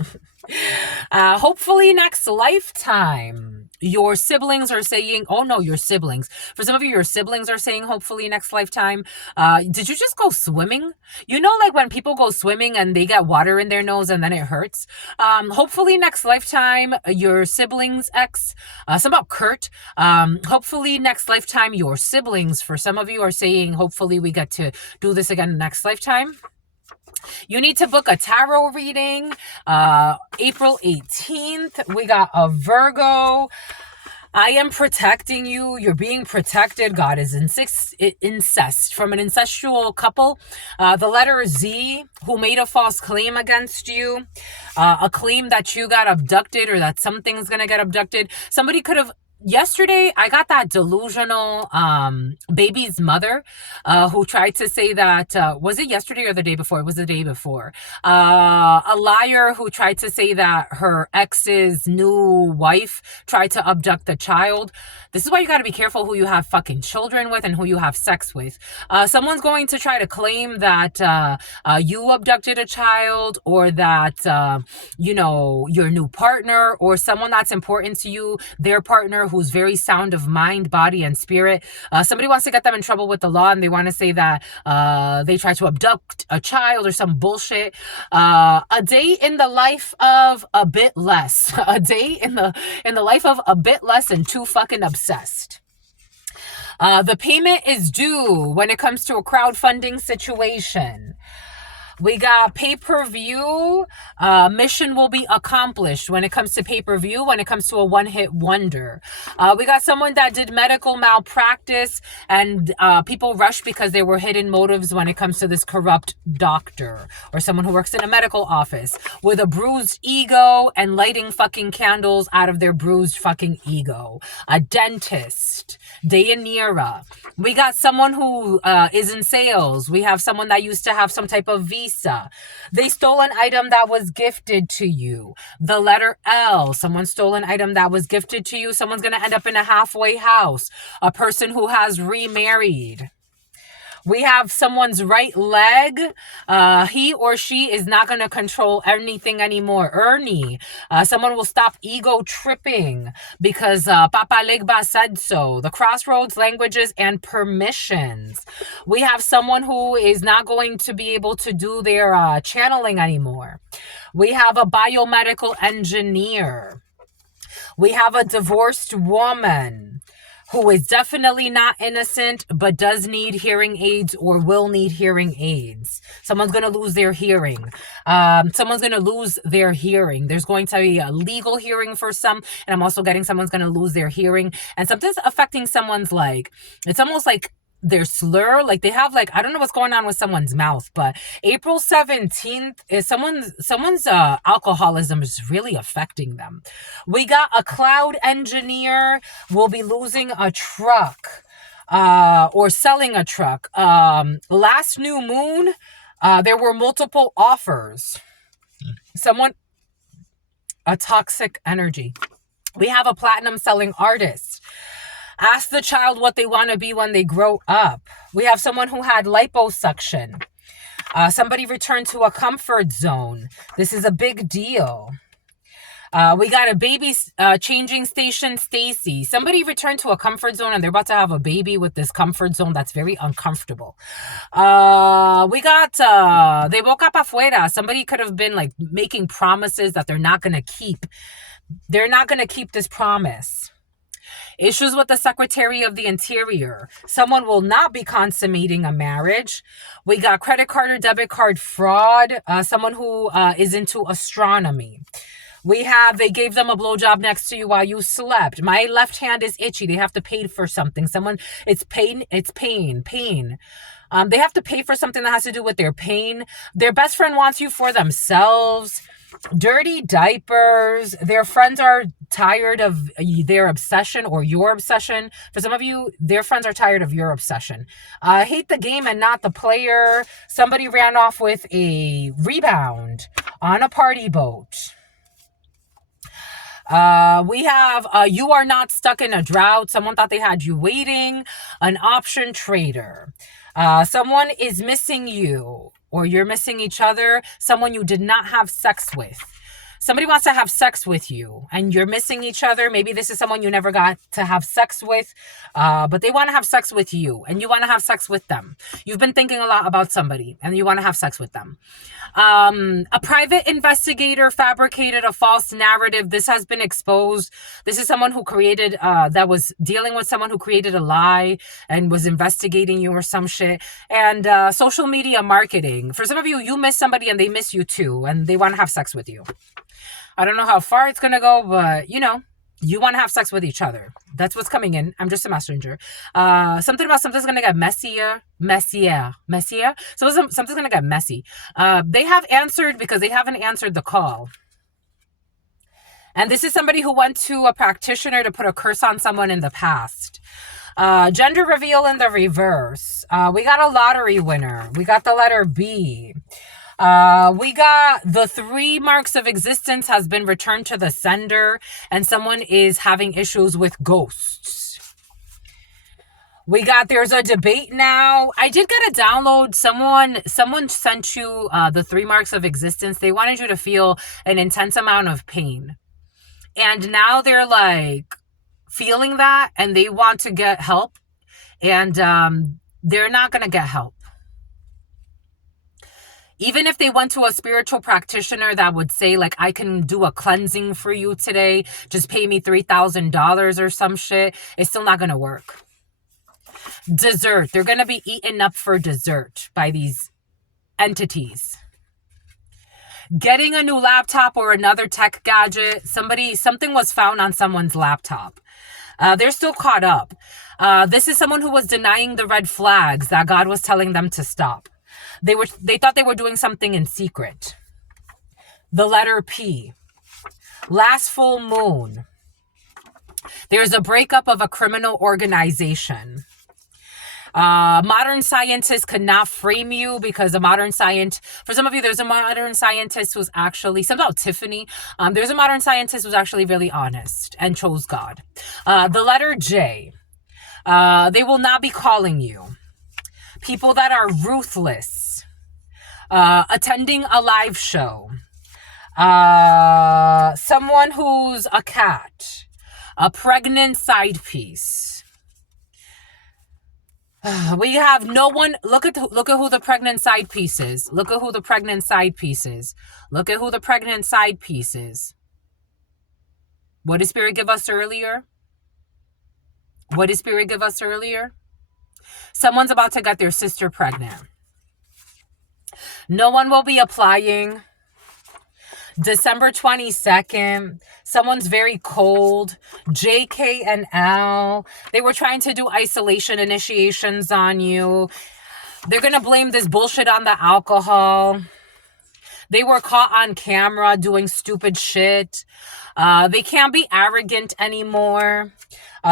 Hopefully next lifetime. Your siblings are saying, oh no, your siblings. For some of you, your siblings are saying, hopefully next lifetime. Did you just go swimming? You know, like when people go swimming and they get water in their nose and then it hurts. Hopefully next lifetime, your siblings ex, some about Kurt. Hopefully next lifetime, your siblings, for some of you, are saying, hopefully we get to do this again next lifetime. You need to book a tarot reading. April 18th, we got a Virgo. I am protecting you. You're being protected. God is incest from an incestual couple. The letter Z, who made a false claim against you. A claim that you got abducted or that something's going to get abducted. Somebody could have... Yesterday, I got that delusional baby's mother who tried to say that, was it yesterday or the day before? It was the day before. A liar who tried to say that her ex's new wife tried to abduct the child. This is why you got to be careful who you have fucking children with and who you have sex with. Someone's going to try to claim that you abducted a child, or that, you know, your new partner or someone that's important to you, their partner, who's very sound of mind, body, and spirit. Somebody wants to get them in trouble with the law, and they want to say that they tried to abduct a child or some bullshit. A day in the life of a bit less. A day in the life of a bit less and too fucking obsessed. The payment is due when it comes to a crowdfunding situation. We got pay-per-view. Mission will be accomplished when it comes to pay-per-view, when it comes to a one-hit wonder. We got someone that did medical malpractice, and people rushed because there were hidden motives when it comes to this corrupt doctor or someone who works in a medical office with a bruised ego and lighting fucking candles out of their bruised fucking ego. A dentist. Deyanira. We got someone who is in sales. We have someone that used to have some type of visa. They stole an item that was gifted to you. The letter L. Someone stole an item that was gifted to you. Someone's going to end up in a halfway house. A person who has remarried. We have someone's right leg. He or she is not going to control anything anymore. Ernie. Someone will stop ego tripping because Papa Legba said so. The crossroads, languages, and permissions. We have someone who is not going to be able to do their channeling anymore. We have a biomedical engineer. We have a divorced woman who is definitely not innocent, but does need hearing aids or will need hearing aids. Someone's going to lose their hearing. Someone's going to lose their hearing. There's going to be a legal hearing for some, and I'm also getting someone's going to lose their hearing. And something's affecting someone's, like, it's almost like their slur, like they have like, I don't know what's going on with someone's mouth, but April 17th is someone's alcoholism is really affecting them. We got a cloud engineer will be losing a truck or selling a truck. Last new moon, there were multiple offers. Someone, a toxic energy. We have a platinum selling artist. Ask the child what they want to be when they grow up. We have someone who had liposuction. Somebody returned to a comfort zone. This is a big deal. We got a baby changing station, Stacy. Somebody returned to a comfort zone and they're about to have a baby with this comfort zone that's very uncomfortable. We got de boca pa fuera. Somebody could have been like making promises that they're not going to keep. They're not going to keep this promise. Issues with the Secretary of the Interior. Someone will not be consummating a marriage. We got credit card or debit card fraud. Someone who is into astronomy. We have, they gave them a blowjob next to you while you slept. My left hand is itchy. They have to pay for something. It's pain. They have to pay for something that has to do with their pain. Their best friend wants you for themselves. Dirty diapers. Their friends are tired of their obsession or your obsession. For some of you, their friends are tired of your obsession. Hate the game and not the player. Somebody ran off with a rebound on a party boat. We have, you are not stuck in a drought. Someone thought they had you waiting. An option trader. Someone is missing you or you're missing each other. Someone you did not have sex with. Somebody wants to have sex with you and you're missing each other. Maybe this is someone you never got to have sex with, but they want to have sex with you and you want to have sex with them. You've been thinking a lot about somebody and you want to have sex with them. A private investigator fabricated a false narrative. This has been exposed. This is someone who created, that was dealing with someone who created a lie and was investigating you or some shit. And social media marketing. For some of you, you miss somebody and they miss you too, and they want to have sex with you. I don't know how far it's going to go, but you know, you want to have sex with each other. That's what's coming in. I'm just a messenger. Something about something's going to get messier. So something's going to get messy. They have answered because they haven't answered the call. And this is somebody who went to a practitioner to put a curse on someone in the past. Gender reveal in the reverse. We got a lottery winner. We got the letter B. We got the 3 marks of existence has been returned to the sender and someone is having issues with ghosts. We got, there's a debate now. I did get a download. Someone sent you the 3 marks of existence. They wanted you to feel an intense amount of pain. And now they're like feeling that and they want to get help. And they're not going to get help. Even if they went to a spiritual practitioner that would say, like, I can do a cleansing for you today, just pay me $3,000 or some shit, it's still not going to work. Dessert. They're going to be eaten up for dessert by these entities. Getting a new laptop or another tech gadget. Something was found on someone's laptop. They're still caught up. This is someone who was denying the red flags that God was telling them to stop. They thought they were doing something in secret. The letter P. Last full moon. There's a breakup of a criminal organization. Modern scientists could not frame you because for some of you, there's a modern scientist who's actually, something about Tiffany. There's a modern scientist who's actually really honest and chose God. The letter J. They will not be calling you. People that are ruthless. Attending a live show. Someone who's a cat. A pregnant side piece. We have no one. Look at who the pregnant side piece is. Look at who the pregnant side piece is. Look at who the pregnant side piece is. What did Spirit give us earlier? What did Spirit give us earlier? Someone's about to get their sister pregnant. No one will be applying. December 22nd, someone's very cold. JK and L, they were trying to do isolation initiations on you. They're going to blame this bullshit on the alcohol. They were caught on camera doing stupid shit. They can't be arrogant anymore.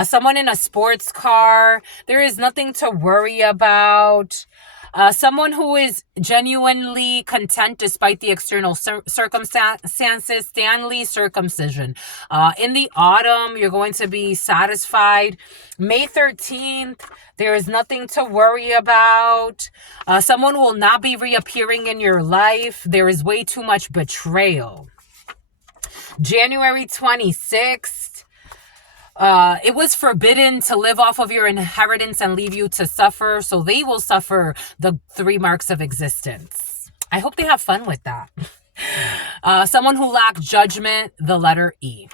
Someone in a sports car. There is nothing to worry about. Someone who is genuinely content despite the external circumstances. Stanley circumcision. In the autumn, you're going to be satisfied. May 13th, there is nothing to worry about. Someone will not be reappearing in your life. There is way too much betrayal. January 26th, it was forbidden to live off of your inheritance and leave you to suffer, so they will suffer the 3 marks of existence. I hope they have fun with that. Someone who lacked judgment, the letter E.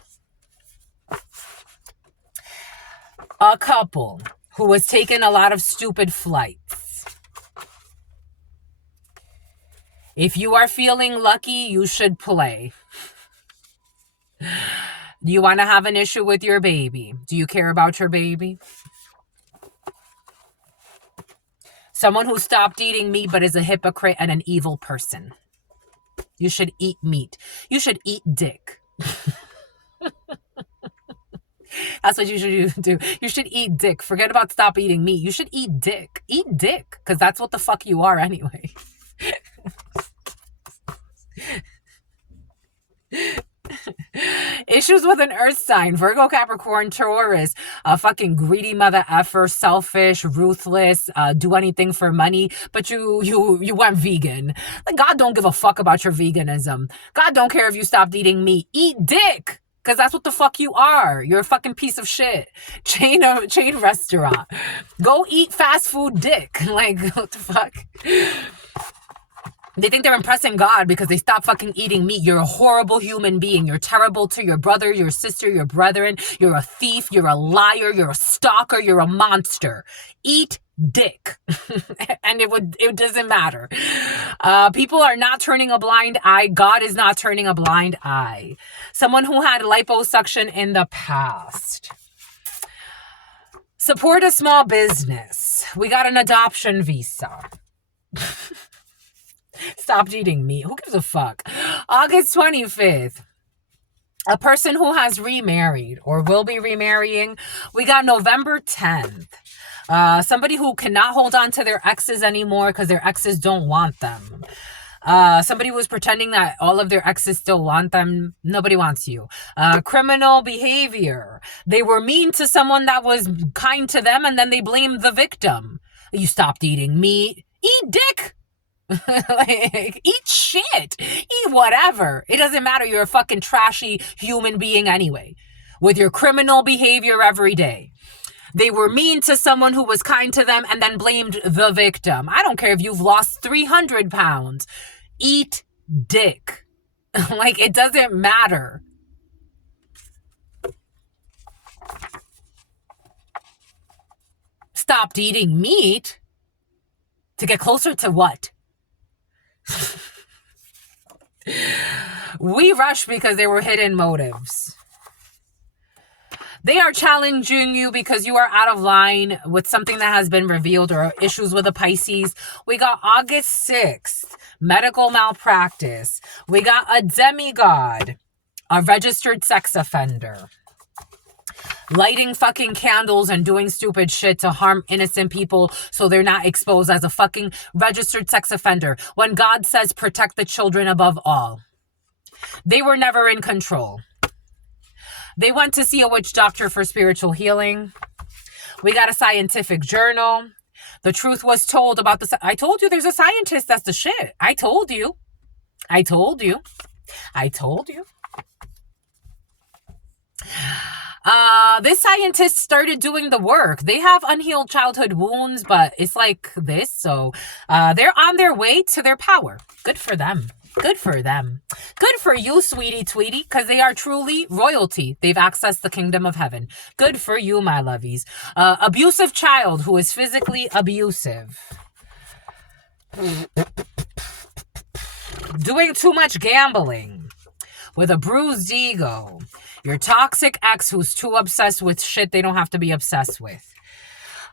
A couple who was taking a lot of stupid flights. If you are feeling lucky, you should play. Do you want to have an issue with your baby? Do you care about your baby? Someone who stopped eating meat but is a hypocrite and an evil person. You should eat meat. You should eat dick. That's what you should do. You should eat dick. Forget about stop eating meat. You should eat dick. Eat dick, because that's what the fuck you are anyway. Issues with an earth sign, Virgo, Capricorn, Taurus, a fucking greedy mother effer, selfish, ruthless, do anything for money, but you went vegan. Like, God don't give a fuck about your veganism. God don't care if you stopped eating meat. Eat dick, because that's what the fuck you are. You're a fucking piece of shit. Chain restaurant. Go eat fast food dick. Like, what the fuck? They think they're impressing God because they stop fucking eating meat. You're a horrible human being. You're terrible to your brother, your sister, your brethren. You're a thief. You're a liar. You're a stalker. You're a monster. Eat dick. And it doesn't matter. People are not turning a blind eye. God is not turning a blind eye. Someone who had liposuction in the past. Support a small business. We got an adoption visa. Stopped eating meat. Who gives a fuck? August 25th. A person who has remarried or will be remarrying. We got November 10th. Somebody who cannot hold on to their exes anymore because their exes don't want them. Somebody was pretending that all of their exes still want them. Nobody wants you. Criminal behavior. They were mean to someone that was kind to them and then they blamed the victim. You stopped eating meat. Eat dick. Like, eat shit. Eat whatever. It doesn't matter. You're a fucking trashy human being anyway. With your criminal behavior every day. They were mean to someone who was kind to them and then blamed the victim. I don't care if you've lost 300 pounds. Eat dick. Like, it doesn't matter. Stopped eating meat? To get closer to what? We rush because there were hidden motives. They are challenging you because you are out of line with something that has been revealed or issues with a Pisces. We got August 6th, medical malpractice. We got a demigod, a registered sex offender. Lighting fucking candles and doing stupid shit to harm innocent people so they're not exposed as a fucking registered sex offender. When God says protect the children above all. They were never in control. They went to see a witch doctor for spiritual healing. We got a scientific journal. The truth was told about I told you there's a scientist that's the shit. I told you. This scientist started doing the work. They have unhealed childhood wounds, but it's like this. So they're on their way to their power. Good for them. Good for them. Good for you, sweetie tweetie, because they are truly royalty. They've accessed the kingdom of heaven. Good for you, my lovies. Abusive child who is physically abusive. Doing too much gambling. with a bruised ego. Your toxic ex who's too obsessed with shit they don't have to be obsessed with.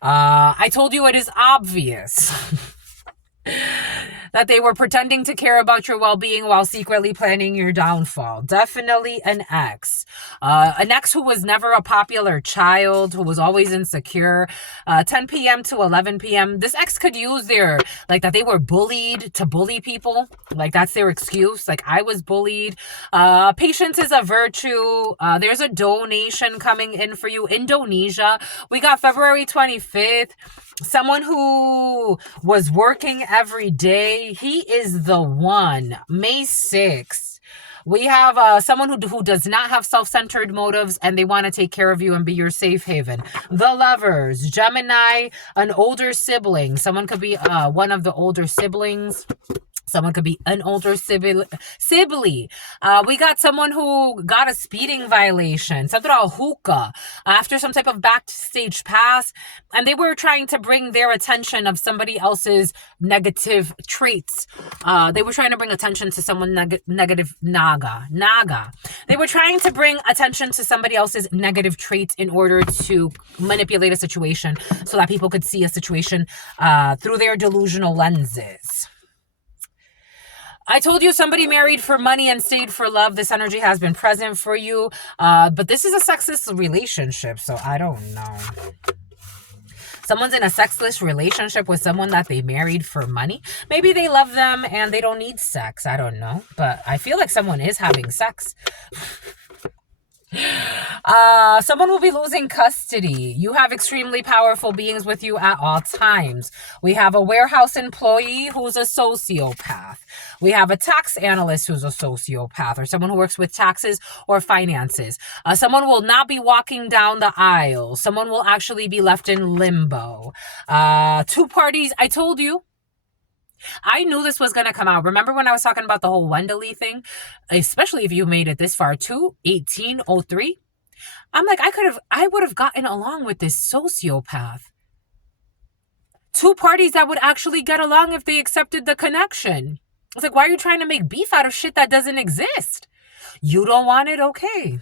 I told you it is obvious that they were pretending to care about your well-being while secretly planning your downfall. Definitely an ex. An ex who was never a popular child, who was always insecure. 10 p.m. to 11 p.m. This ex could use that they were bullied to bully people. Like, that's their excuse. Like, I was bullied. Patience is a virtue. There's a donation coming in for you. Indonesia. We got February 25th. Someone who was working every day, he is the one. May 6th, we have someone who does not have self-centered motives and they want to take care of you and be your safe haven. The Lovers, Gemini, an older sibling. Someone could be one of the older siblings. Someone could be an older sibling. We got someone who got a speeding violation, something about hookah, after some type of backstage pass, and they were trying to bring their attention of somebody else's negative traits. They were trying to bring attention to someone negative naga. They were trying to bring attention to somebody else's negative traits in order to manipulate a situation so that people could see a situation through their delusional lenses. I told you somebody married for money and stayed for love. This energy has been present for you. But this is a sexless relationship, so I don't know. Someone's in a sexless relationship with someone that they married for money. Maybe they love them and they don't need sex. I don't know. But I feel like someone is having sex. Someone will be losing custody. You have extremely powerful beings with you at all times. We have a warehouse employee who's a sociopath. We have a tax analyst who's a sociopath, or someone who works with taxes or finances. Someone will not be walking down the aisle. Someone will actually be left in limbo. Two parties. I told you. I knew this was going to come out. Remember when I was talking about the whole Wendeley thing? Especially if you made it this far, 1803. I'm like, I would have gotten along with this sociopath. Two parties that would actually get along if they accepted the connection. It's like, why are you trying to make beef out of shit that doesn't exist? You don't want it? Okay.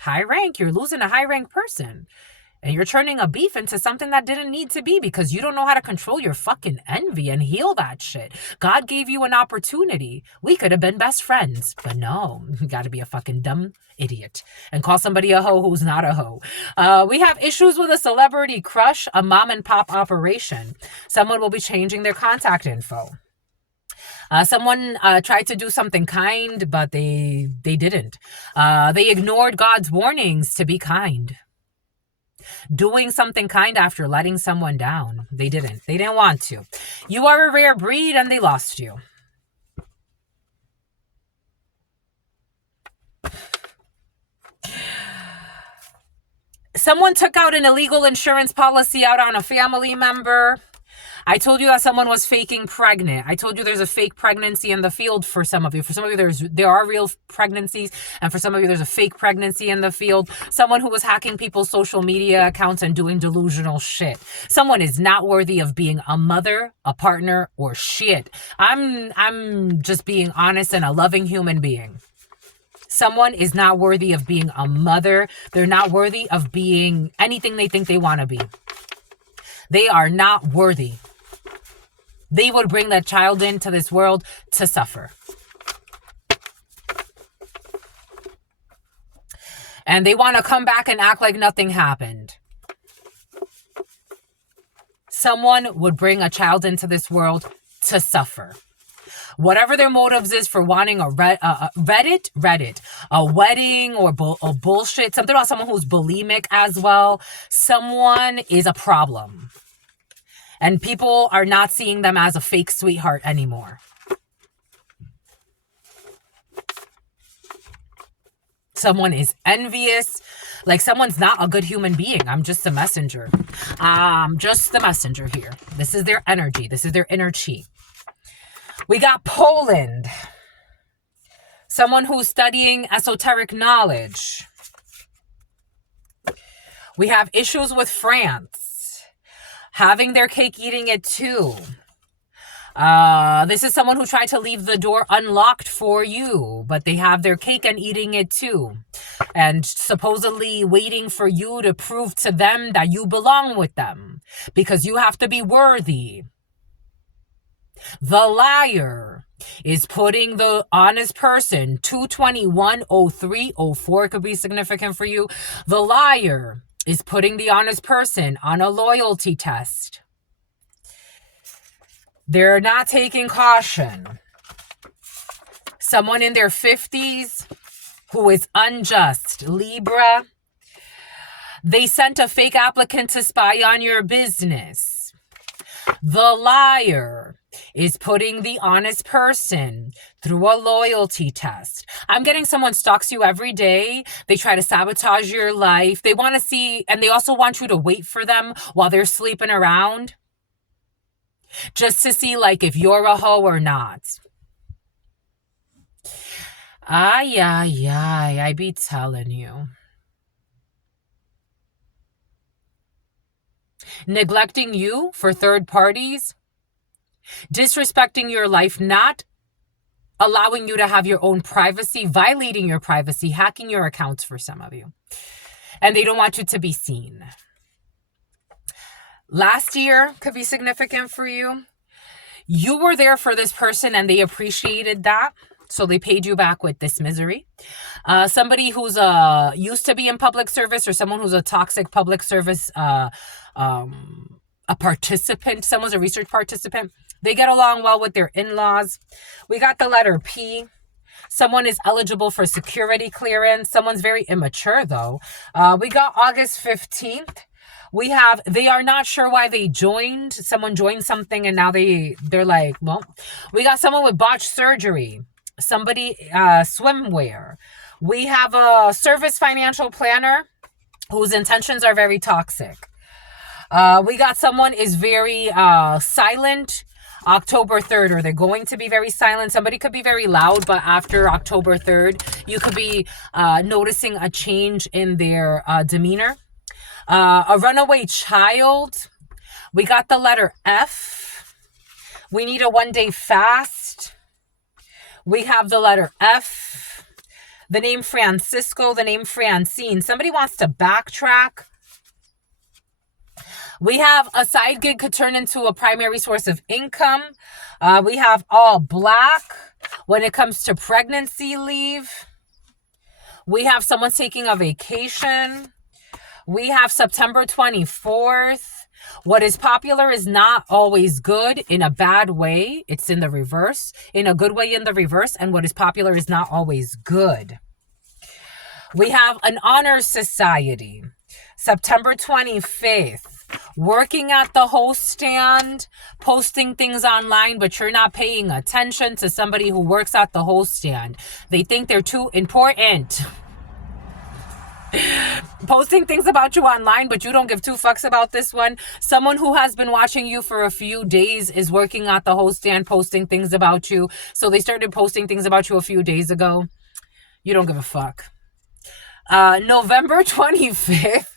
High rank. You're losing a high rank person. And you're turning a beef into something that didn't need to be because you don't know how to control your fucking envy and heal that shit. God gave you an opportunity. We could have been best friends. But no, you got to be a fucking dumb idiot and call somebody a hoe who's not a hoe. We have issues with a celebrity crush, a mom and pop operation. Someone will be changing their contact info. Someone tried to do something kind, but they didn't. They ignored God's warnings to be kind. Doing something kind after letting someone down. They didn't want to. You are a rare breed and they lost you. Someone took out an illegal insurance policy out on a family member. I told you that someone was faking pregnant. I told you there's a fake pregnancy in the field for some of you. For some of you, there are real pregnancies. And for some of you, there's a fake pregnancy in the field. Someone who was hacking people's social media accounts and doing delusional shit. Someone is not worthy of being a mother, a partner, or shit. I'm just being honest and a loving human being. Someone is not worthy of being a mother. They're not worthy of being anything they think they want to be. They are not worthy. They would bring that child into this world to suffer. And they want to come back and act like nothing happened. Someone would bring a child into this world to suffer. Whatever their motives is for wanting a Reddit, a wedding or a bullshit, something about someone who's bulimic as well. Someone is a problem. And people are not seeing them as a fake sweetheart anymore. Someone is envious. Like, someone's not a good human being. I'm just a messenger. I'm just the messenger here. This is their energy. This is their inner chi. We got Poland. Someone who's studying esoteric knowledge. We have issues with France. Having their cake, eating it too. This is someone who tried to leave the door unlocked for you, but they have their cake and eating it too. And supposedly waiting for you to prove to them that you belong with them because you have to be worthy. The liar is putting the honest person, 2210304 could be significant for you. The liar is putting the honest person on a loyalty test. They're not taking caution. Someone in their 50s who is unjust. Libra. They sent a fake applicant to spy on your business. The liar is putting the honest person through a loyalty test. I'm getting someone stalks you every day. They try to sabotage your life. They want to see, and they also want you to wait for them while they're sleeping around. Just to see like if you're a hoe or not. Ay, I be telling you. Neglecting you for third parties. Disrespecting your life, not allowing you to have your own privacy, violating your privacy, hacking your accounts for some of you. And they don't want you to be seen. Last year could be significant for you. You were there for this person and they appreciated that. So they paid you back with this misery. Somebody who's used to be in public service or someone who's a toxic public service a participant, someone's a research participant. They get along well with their in-laws. We got the letter P. Someone is eligible for security clearance. Someone's very immature, though. We got August 15th. We have, they are not sure why they joined. Someone joined something and now they're like, well, we got someone with botched surgery. Somebody, swimwear. We have a service financial planner whose intentions are very toxic. We got someone is very silent. October 3rd, or they're going to be very silent. Somebody could be very loud, but after October 3rd, you could be noticing a change in their demeanor. A runaway child. We got the letter F. We need a 1-day fast. We have the letter F. The name Francisco, the name Francine. Somebody wants to backtrack. We have a side gig could turn into a primary source of income. We have all black when it comes to pregnancy leave. We have someone taking a vacation. We have September 24th. What is popular is not always good in a bad way. It's in the reverse. In a good way in the reverse. And what is popular is not always good. We have an honor society. September 25th. Working at the host stand, posting things online, but you're not paying attention to somebody who works at the host stand. They think they're too important. Posting things about you online, but you don't give two fucks about this one. Someone who has been watching you for a few days is working at the host stand, posting things about you. So they started posting things about you a few days ago. You don't give a fuck. November 25th.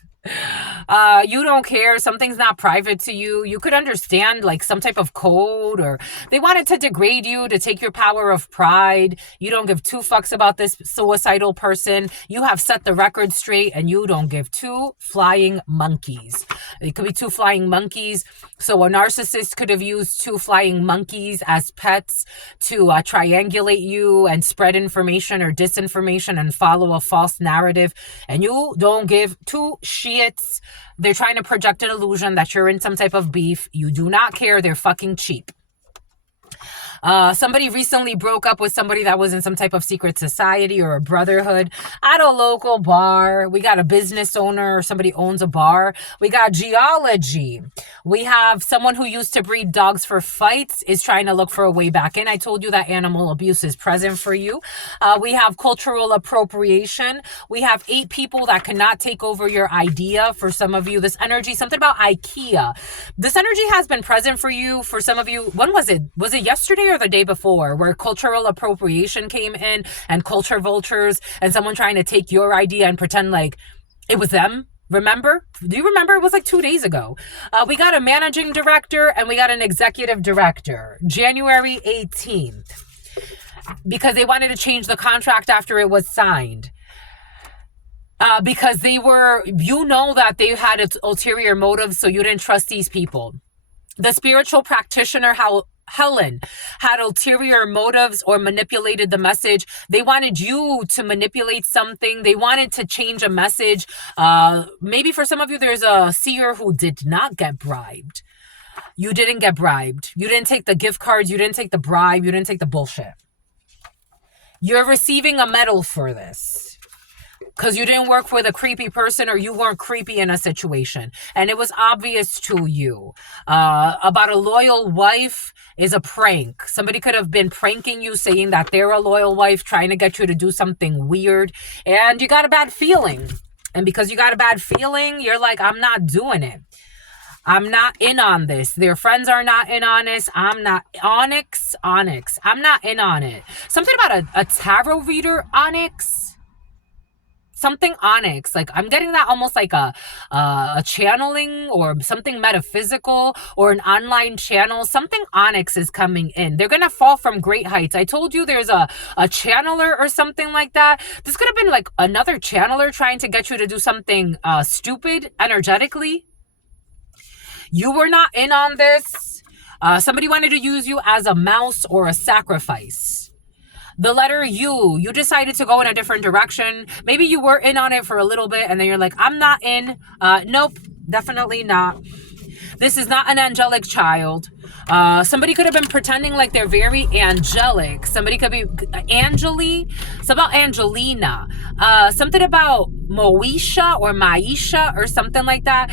You don't care. Something's not private to you. You could understand like some type of code, or they wanted to degrade you to take your power of pride. You don't give two fucks about this suicidal person. You have set the record straight and you don't give two flying monkeys. It could be two flying monkeys. So a narcissist could have used two flying monkeys as pets to triangulate you and spread information or disinformation and follow a false narrative. And you don't give two shits. They're trying to project an illusion that you're in some type of beef. You do not care. They're fucking cheap. Somebody recently broke up with somebody that was in some type of secret society or a brotherhood at a local bar. We got a business owner or somebody owns a bar. We got geology. We have someone who used to breed dogs for fights is trying to look for a way back in. I told you that animal abuse is present for you. We have cultural appropriation. We have 8 people that cannot take over your idea. For some of you, this energy, something about IKEA. This energy has been present for you. For some of you, when was it? Was it yesterday or the day before, where cultural appropriation came in and culture vultures and someone trying to take your idea and pretend like it was them Remember? Do you remember? It was like 2 days ago. We got a managing director and we got an executive director, January 18th, because they wanted to change the contract after it was signed. Because they were, that they had ulterior motives, so you didn't trust these people. The spiritual practitioner, Helen, had ulterior motives or manipulated the message. They wanted you to manipulate something. They wanted to change a message. Maybe for some of you, there's a seer who did not get bribed. You didn't get bribed. You didn't take the gift cards. You didn't take the bribe. You didn't take the bullshit. You're receiving a medal for this. Because you didn't work with a creepy person or you weren't creepy in a situation. And it was obvious to you. About a loyal wife is a prank. Somebody could have been pranking you, saying that they're a loyal wife, trying to get you to do something weird. And you got a bad feeling. And because you got a bad feeling, you're like, I'm not doing it. I'm not in on this. Their friends are not in on this. I'm not. Onyx. I'm not in on it. Something about a tarot reader, Onyx. Something onyx, like I'm getting that almost like a channeling or something metaphysical or an online channel. Something onyx is coming in. They're gonna fall from great heights. I told you there's a channeler or something like that. This could have been like another channeler trying to get you to do something stupid energetically. You were not in on this. Somebody wanted to use you as a mouse or a sacrifice. The letter U, you decided to go in a different direction. Maybe you were in on it for a little bit and then you're like, I'm not in. Nope, definitely not. This is not an angelic child. Somebody could have been pretending like they're very angelic. Somebody could be Angeli. It's about Angelina. Something about Moesha or Maisha or something like that.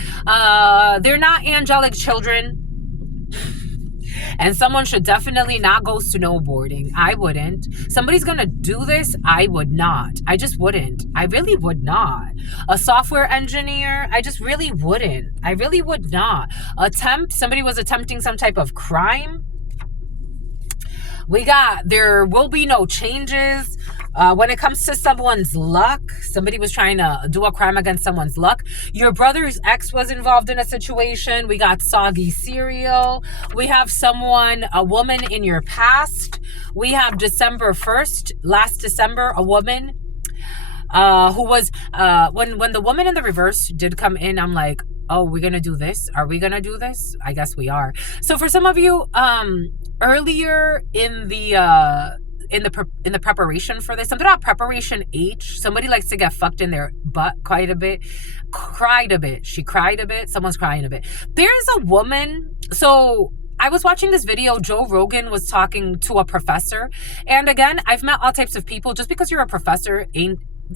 They're not angelic children. And someone should definitely not go snowboarding. I wouldn't. Somebody's going to do this. I would not. I just wouldn't. I really would not. A software engineer. I just really wouldn't. I really would not. Somebody was attempting some type of crime. We got, there will be no changes. When it comes to someone's luck, somebody was trying to do a crime against someone's luck. Your brother's ex was involved in a situation. We got soggy cereal. We have a woman in your past. We have December 1st, last December, a woman who was, when the woman in the reverse did come in, I'm like, oh, we're going to do this? Are we going to do this? I guess we are. So for some of you, earlier in the preparation for this, something about preparation H, somebody likes to get fucked in their butt quite a bit. Cried a bit. She cried a bit. Someone's crying a bit. There's a woman. So I was watching this video. Joe Rogan was talking to a professor. And again, I've met all types of people. Just because you're a professor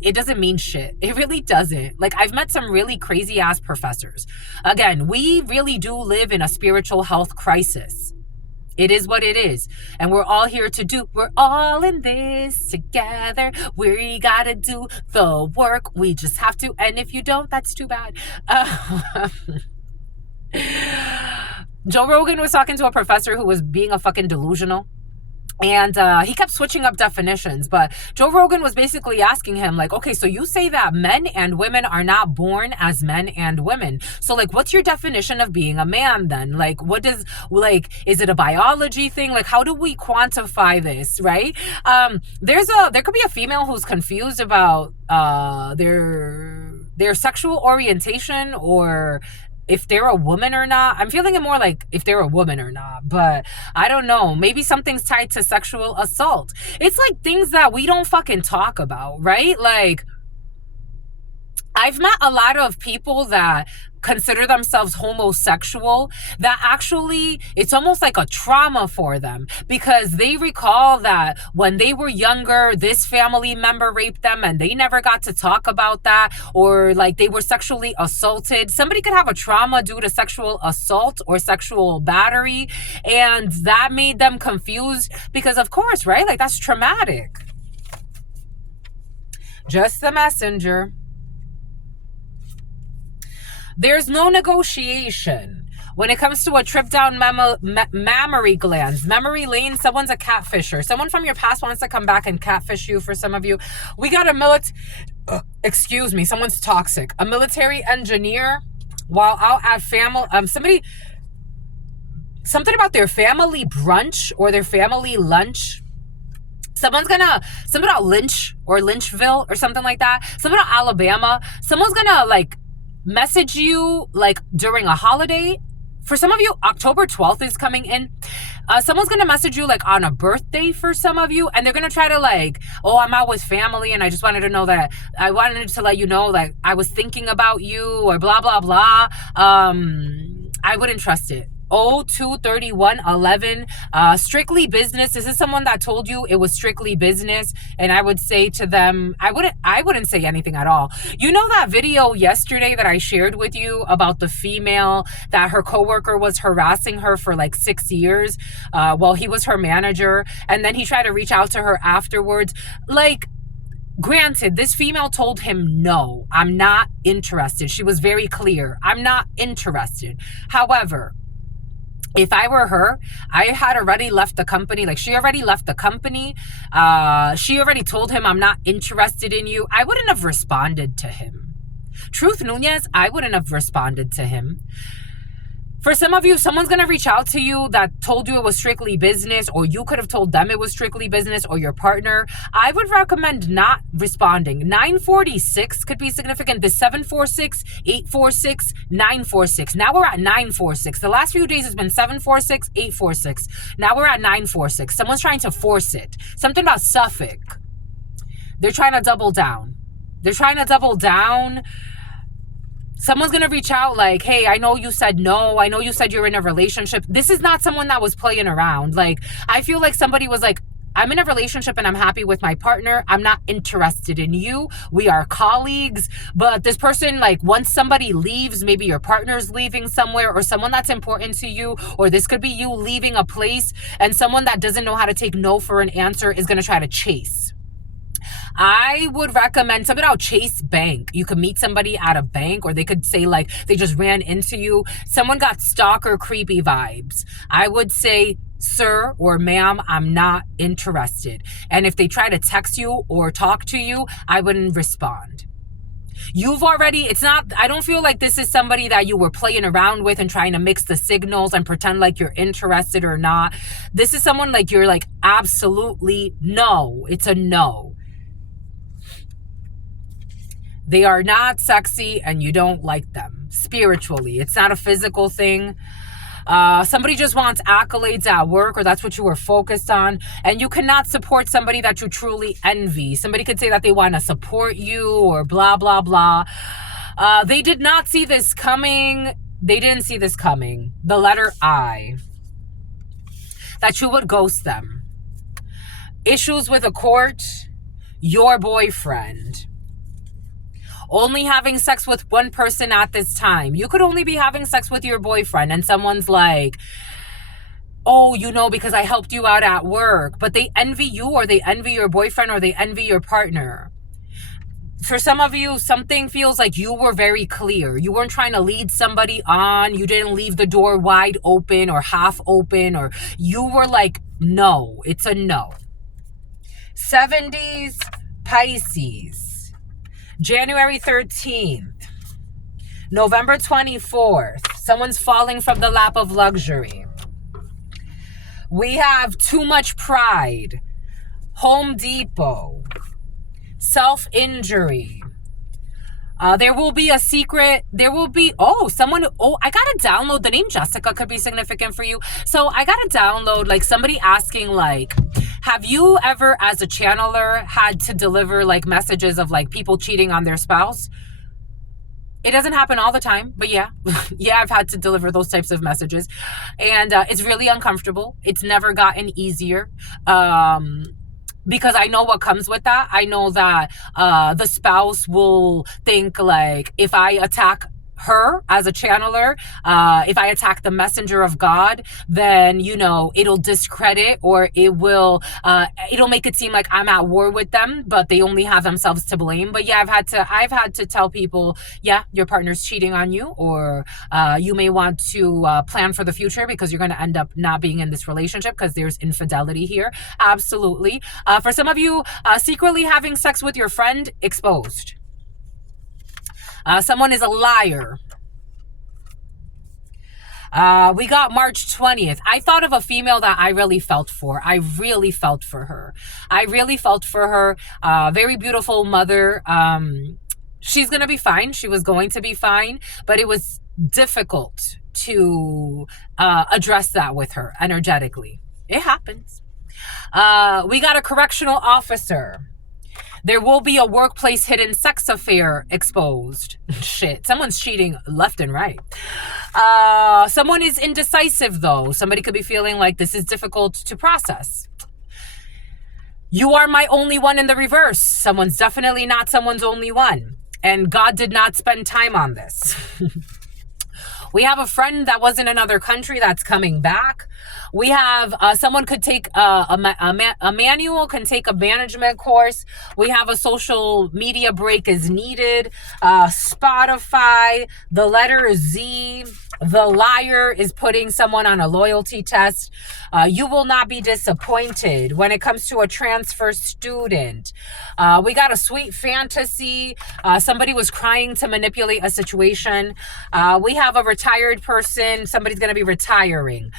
it doesn't mean shit. It really doesn't. Like, I've met some really crazy ass professors. Again, we really do live in a spiritual health crisis. It is what it is. And we're all here we're all in this together. We gotta do the work. We just have to. And if you don't, that's too bad. Joe Rogan was talking to a professor who was being a fucking delusional. And he kept switching up definitions. But Joe Rogan was basically asking him, like, okay, so you say that men and women are not born as men and women. So, like, what's your definition of being a man then? Like, is it a biology thing? Like, how do we quantify this, right? There could be a female who's confused about their sexual orientation or if they're a woman or not. I'm feeling it more like if they're a woman or not, but I don't know. Maybe something's tied to sexual assault. It's like things that we don't fucking talk about, right? Like, I've met a lot of people that consider themselves homosexual that actually it's almost like a trauma for them because they recall that when they were younger, this family member raped them and they never got to talk about that, or like they were sexually assaulted. Somebody could have a trauma due to sexual assault or sexual battery, and that made them confused because, of course, right? Like, that's traumatic. Just the messenger. There's no negotiation. When it comes to a trip down mammary glands, memory lane, someone's a catfisher. Someone from your past wants to come back and catfish you for some of you. We got a excuse me, someone's toxic. A military engineer, while out at family, something about their family brunch or their family lunch. Something about Lynch or Lynchville or something like that. Something about Alabama. Someone's gonna like message you like during a holiday. For some of you, October 12th is coming in. Someone's gonna message you like on a birthday for some of you, and they're gonna try to like, oh, I'm out with family, and I just wanted to let you know that I was thinking about you, or blah blah blah. I wouldn't trust it. 023111, strictly business. This is someone that told you it was strictly business, and I would say to them, I wouldn't say anything at all. You know that video yesterday that I shared with you about the female that her coworker was harassing her for like 6 years, while he was her manager, and then he tried to reach out to her afterwards. Like, granted, this female told him, no, I'm not interested. She was very clear. I'm not interested. However, if I were her, I had already left the company. Like, she already left the company. She already told him, I'm not interested in you. I wouldn't have responded to him. Truth Nunez, I wouldn't have responded to him. For some of you, someone's going to reach out to you that told you it was strictly business, or you could have told them it was strictly business, or your partner. I would recommend not responding. 946 could be significant. The 746, 846, 946. Now we're at 946. The last few days has been 746, 846. Now we're at 946. Someone's trying to force it. Something about Suffolk. They're trying to double down. They're trying to double down. Someone's going to reach out like, hey, I know you said no. I know you said you're in a relationship. This is not someone that was playing around. Like, I feel like somebody was like, I'm in a relationship and I'm happy with my partner. I'm not interested in you. We are colleagues. But this person, like, once somebody leaves, maybe your partner's leaving somewhere, or someone that's important to you, or this could be you leaving a place, and someone that doesn't know how to take no for an answer is going to try to chase. I would recommend something about Chase Bank. You could meet somebody at a bank, or they could say like they just ran into you. Someone got stalker creepy vibes. I would say, sir or ma'am, I'm not interested. And if they try to text you or talk to you, I wouldn't respond. I don't feel like this is somebody that you were playing around with and trying to mix the signals and pretend like you're interested or not. This is someone like you're like, absolutely no. It's a no. They are not sexy and you don't like them spiritually. It's not a physical thing. Somebody just wants accolades at work, or that's what you were focused on. And you cannot support somebody that you truly envy. Somebody could say that they want to support you or blah, blah, blah. They did not see this coming. They didn't see this coming. The letter I. That you would ghost them. Issues with a court. Your boyfriend. Only having sex with one person at this time. You could only be having sex with your boyfriend, and someone's like, oh, you know, because I helped you out at work. But they envy you, or they envy your boyfriend, or they envy your partner. For some of you, something feels like you were very clear. You weren't trying to lead somebody on. You didn't leave the door wide open or half open, or you were like, no, it's a no. 70s, Pisces. January 13th, November 24th, someone's falling from the lap of luxury. We have too much pride, Home Depot, self-injury. There will be a secret. There will be, I got to download. The name Jessica could be significant for you. So I got to download, like, somebody asking, like, have you ever, as a channeler, had to deliver, like, messages of, like, people cheating on their spouse? It doesn't happen all the time, but yeah. Yeah, I've had to deliver those types of messages. And it's really uncomfortable. It's never gotten easier. Because I know what comes with that. I know that the spouse will think, like, if I attack her as a channeler, if I attack the messenger of God, then, you know, it'll discredit, or it'll make it seem like I'm at war with them, but they only have themselves to blame. But yeah, I've had to tell people, yeah, your partner's cheating on you, or you may want to plan for the future, because you're going to end up not being in this relationship because there's infidelity here. Absolutely. For some of you, secretly having sex with your friend, exposed. Someone is a liar. We got March 20th. I thought of a female that I really felt for. I really felt for her. I really felt for her. Very beautiful mother. She's going to be fine. She was going to be fine, but it was difficult to address that with her energetically. It happens. We got a correctional officer. There will be a workplace hidden sex affair exposed. Shit, someone's cheating left and right. Someone is indecisive, though. Somebody could be feeling like this is difficult to process. You are my only one in the reverse. Someone's definitely not someone's only one. And God did not spend time on this. We have a friend that was in another country that's coming back. We have someone could take a manual, can take a management course. We have a social media break is needed. Spotify, the letter Z. The liar is putting someone on a loyalty test. You will not be disappointed when it comes to a transfer student. We got a sweet fantasy. Somebody was crying to manipulate a situation. We have a retired person. Somebody's going to be retiring.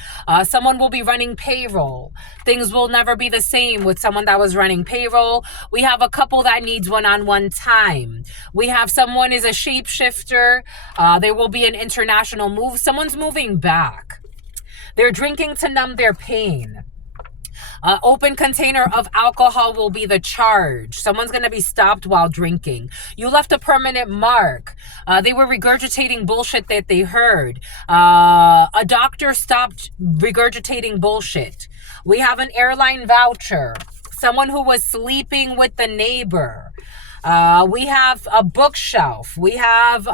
Someone will be running payroll. Things will never be the same with someone that was running payroll. We have a couple that needs one-on-one time. We have someone is a shapeshifter. There will be an international move. Someone's moving back. They're drinking to numb their pain. Open container of alcohol will be the charge. Someone's going to be stopped while drinking. You left a permanent mark. They were regurgitating bullshit that they heard. A doctor stopped regurgitating bullshit. We have an airline voucher. Someone who was sleeping with the neighbor. We have a bookshelf. We have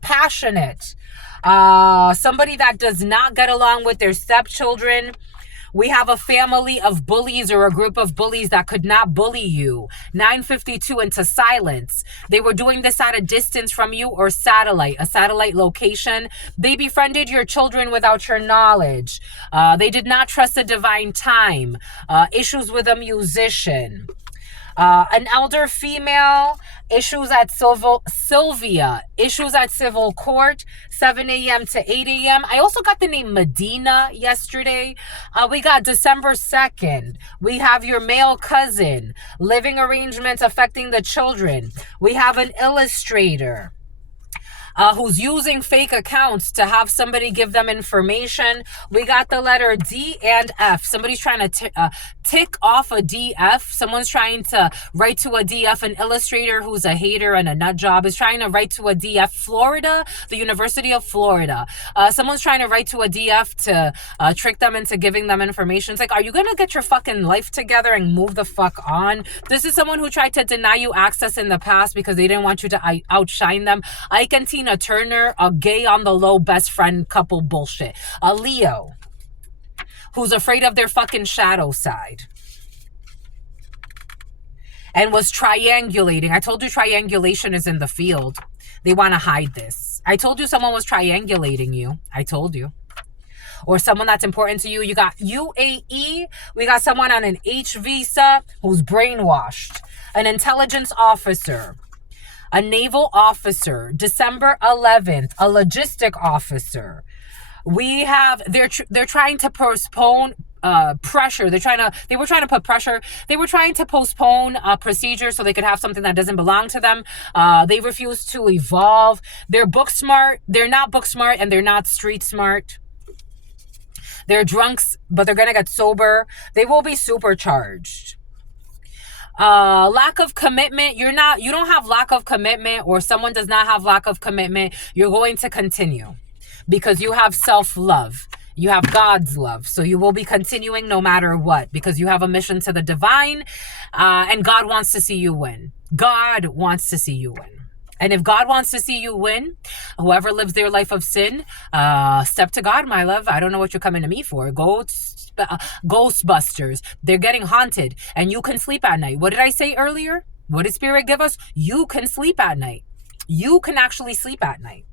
passionate. Somebody that does not get along with their stepchildren. We have a family of bullies or a group of bullies that could not bully you. 952 into silence. They were doing this at a distance from you or a satellite location. They befriended your children without your knowledge. They did not trust the divine time. Issues with a musician. An elder female, issues at Sylvia, issues at civil court, 7 a.m. to 8 a.m. I also got the name Medina yesterday. We got December 2nd. We have your male cousin, living arrangements affecting the children. We have an illustrator. Who's using fake accounts to have somebody give them information. We got the letter D and F. Somebody's trying to tick off a DF. Someone's trying to write to a DF. An illustrator who's a hater and a nut job is trying to write to a DF. Florida, the University of Florida. Someone's trying to write to a DF to trick them into giving them information. It's like, are you going to get your fucking life together and move the fuck on? This is someone who tried to deny you access in the past because they didn't want you to outshine them. Ike and Tina Turner, a gay on the low best friend couple bullshit. A Leo who's afraid of their fucking shadow side and was triangulating. I told you triangulation is in the field. They want to hide this. I told you someone was triangulating you. I told you. Or someone that's important to you. You got UAE. We got someone on an H visa who's brainwashed. An intelligence officer. A naval officer, December 11th, a logistic officer. We have, they're trying to postpone pressure. They were trying to put pressure. They were trying to postpone a procedure so they could have something that doesn't belong to them. They refuse to evolve. They're book smart. They're not book smart and they're not street smart. They're drunks, but they're going to get sober. They will be supercharged. Lack of commitment. You don't have lack of commitment, or someone does not have lack of commitment. You're going to continue because you have self-love. You have God's love. So you will be continuing no matter what, because you have a mission to the divine, and God wants to see you win. God wants to see you win. And if God wants to see you win, whoever lives their life of sin, step to God, my love. I don't know what you're coming to me for. Ghostbusters. They're getting haunted and you can sleep at night. What did I say earlier? What did Spirit give us? You can sleep at night. You can actually sleep at night.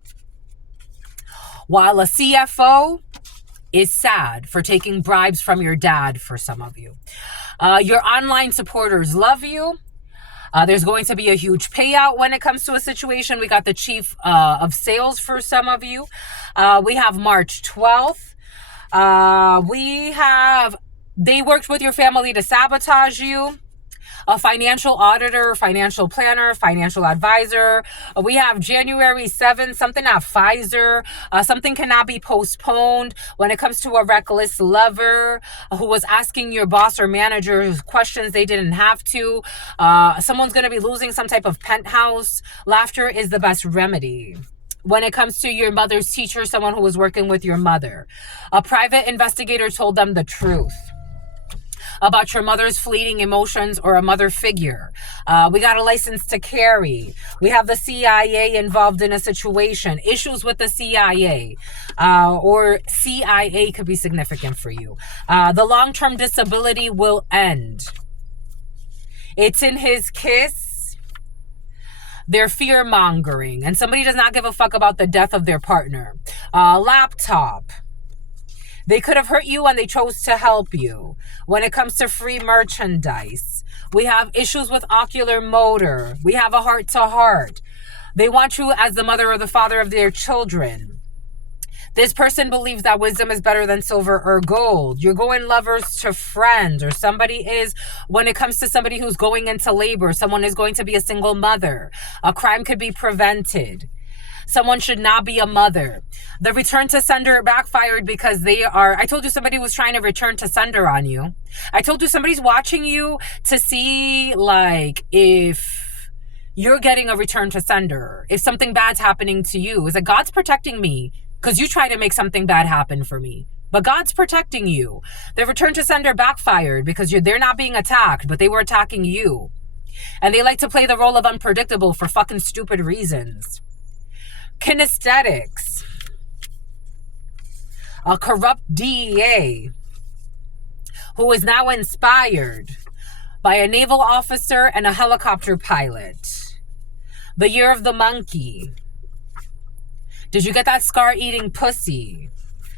While a CFO is sad for taking bribes from your dad for some of you. Your online supporters love you. There's going to be a huge payout when it comes to a situation. We got the chief of sales for some of you. We have March 12th. We have, they worked with your family to sabotage you. A financial auditor, financial planner, financial advisor. We have January 7th, something at Pfizer. Something cannot be postponed. When it comes to a reckless lover who was asking your boss or manager questions they didn't have to. Someone's going to be losing some type of penthouse. Laughter is the best remedy. When it comes to your mother's teacher, someone who was working with your mother. A private investigator told them the truth about your mother's fleeting emotions or a mother figure. We got a license to carry. We have the CIA involved in a situation. Issues with the CIA or CIA could be significant for you. The long-term disability will end. It's in his kiss. They're fear-mongering. And somebody does not give a fuck about the death of their partner. Laptop. They could have hurt you and they chose to help you. When it comes to free merchandise, we have issues with ocular motor. We have a heart-to-heart. They want you as the mother or the father of their children. This person believes that wisdom is better than silver or gold. You're going lovers to friends, or somebody is, when it comes to somebody who's going into labor, someone is going to be a single mother. A crime could be prevented. Someone should not be a mother. The return to sender backfired because they are, I told you somebody was trying to return to sender on you. I told you somebody's watching you to see like if you're getting a return to sender. If something bad's happening to you. Is that God's protecting me because you try to make something bad happen for me. But God's protecting you. The return to sender backfired because they're not being attacked, but they were attacking you. And they like to play the role of unpredictable for fucking stupid reasons. Kinesthetics. A corrupt DEA who is now inspired by a naval officer and a helicopter pilot. The year of the monkey. Did you get that scar-eating pussy?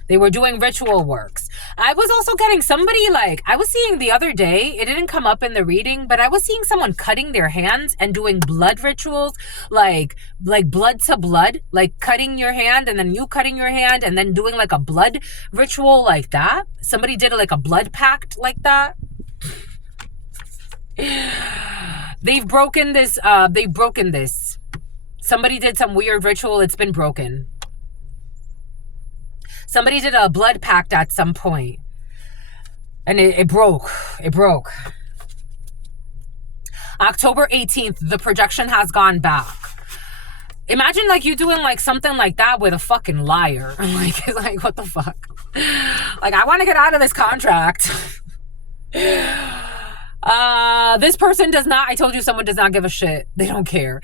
They were doing ritual works. I was also getting somebody like, I was seeing the other day, it didn't come up in the reading, but I was seeing someone cutting their hands and doing blood rituals, like blood to blood, like cutting your hand and then you cutting your hand and then doing like a blood ritual like that. Somebody did like a blood pact like that. They've broken this. Somebody did some weird ritual. It's been broken. Somebody did a blood pact at some point. And it broke. It broke. October 18th, the projection has gone back. Imagine like you doing like something like that with a fucking liar. Like what the fuck? Like, I want to get out of this contract. This person does not, I told you someone does not give a shit. They don't care.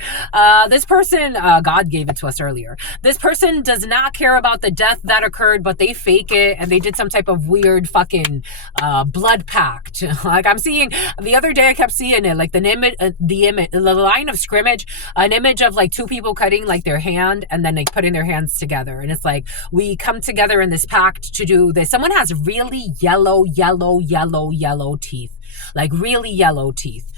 This person, God gave it to us earlier. This person does not care about the death that occurred, but they fake it and they did some type of weird fucking, blood pact. Like I'm seeing, the other day I kept seeing it, like the line of scrimmage, an image of like two people cutting like their hand and then like putting their hands together. And it's like, we come together in this pact to do this. Someone has really yellow teeth. Like really yellow teeth.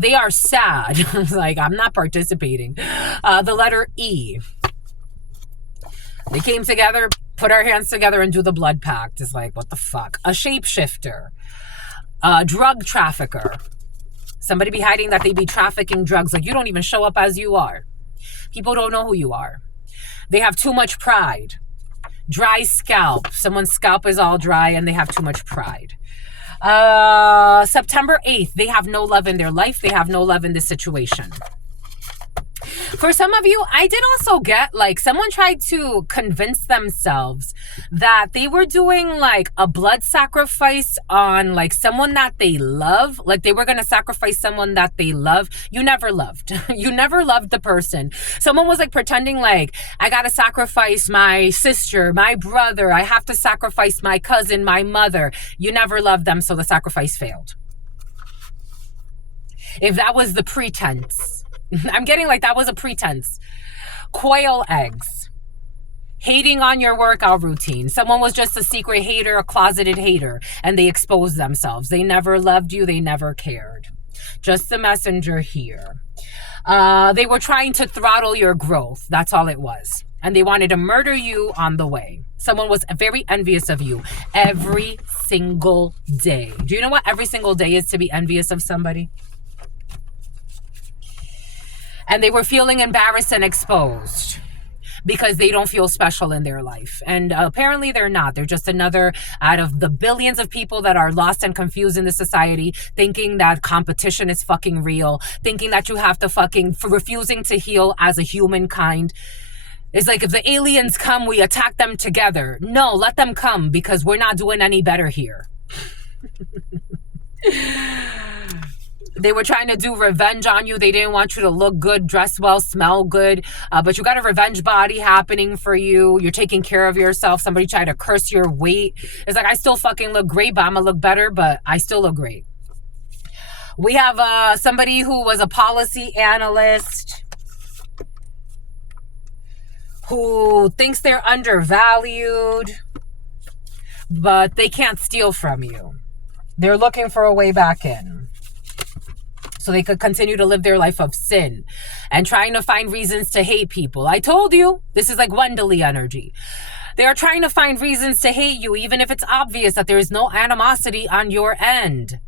They are sad. Like, I'm not participating. The letter E. They came together, put our hands together and do the blood pact. It's like, what the fuck? A shapeshifter. A drug trafficker. Somebody be hiding that they be trafficking drugs. Like, you don't even show up as you are. People don't know who you are. They have too much pride. Dry scalp. Someone's scalp is all dry and they have too much pride. September 8th, they have no love in their life. They have no love in this situation. For some of you, I did also get like someone tried to convince themselves that they were doing like a blood sacrifice on like someone that they love. Like they were going to sacrifice someone that they love. You never loved. You never loved the person. Someone was like pretending like, I got to sacrifice my sister, my brother. I have to sacrifice my cousin, my mother. You never loved them, so the sacrifice failed. If that was the pretense. I'm getting like that was a pretense. Quail eggs. Hating on your workout routine. Someone was just a secret hater, a closeted hater, and they exposed themselves. They never loved you. They never cared. Just the messenger here. They were trying to throttle your growth. That's all it was. And they wanted to murder you on the way. Someone was very envious of you every single day. Do you know what every single day is to be envious of somebody? And they were feeling embarrassed and exposed because they don't feel special in their life. And apparently they're not. They're just another out of the billions of people that are lost and confused in this society, thinking that competition is fucking real, thinking that you have to fucking, for refusing to heal as a humankind. It's like if the aliens come, we attack them together. No, let them come because we're not doing any better here. They were trying to do revenge on you. They didn't want you to look good, dress well, smell good. But you got a revenge body happening for you. You're taking care of yourself. Somebody tried to curse your weight. It's like, I still fucking look great, but I'm going to look better, but I still look great. We have somebody who was a policy analyst who thinks they're undervalued, but they can't steal from you. They're looking for a way back in, so they could continue to live their life of sin and trying to find reasons to hate people. I told you, this is like Wendeley energy. They are trying to find reasons to hate you, even if it's obvious that there is no animosity on your end.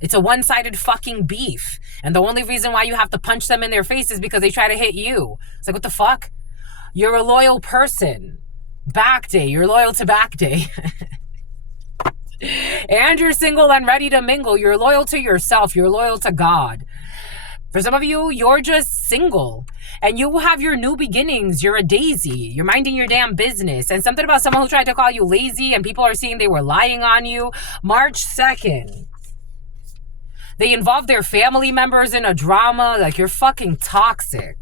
It's a one-sided fucking beef. And the only reason why you have to punch them in their face is because they try to hit you. It's like, what the fuck? You're a loyal person. Back day. You're loyal to back day. And you're single and ready to mingle. You're loyal to yourself. You're loyal to God. For some of you, you're just single. And you have your new beginnings. You're a daisy. You're minding your damn business. And something about someone who tried to call you lazy and people are seeing they were lying on you. March 2nd. They involved their family members in a drama. Like, you're fucking toxic.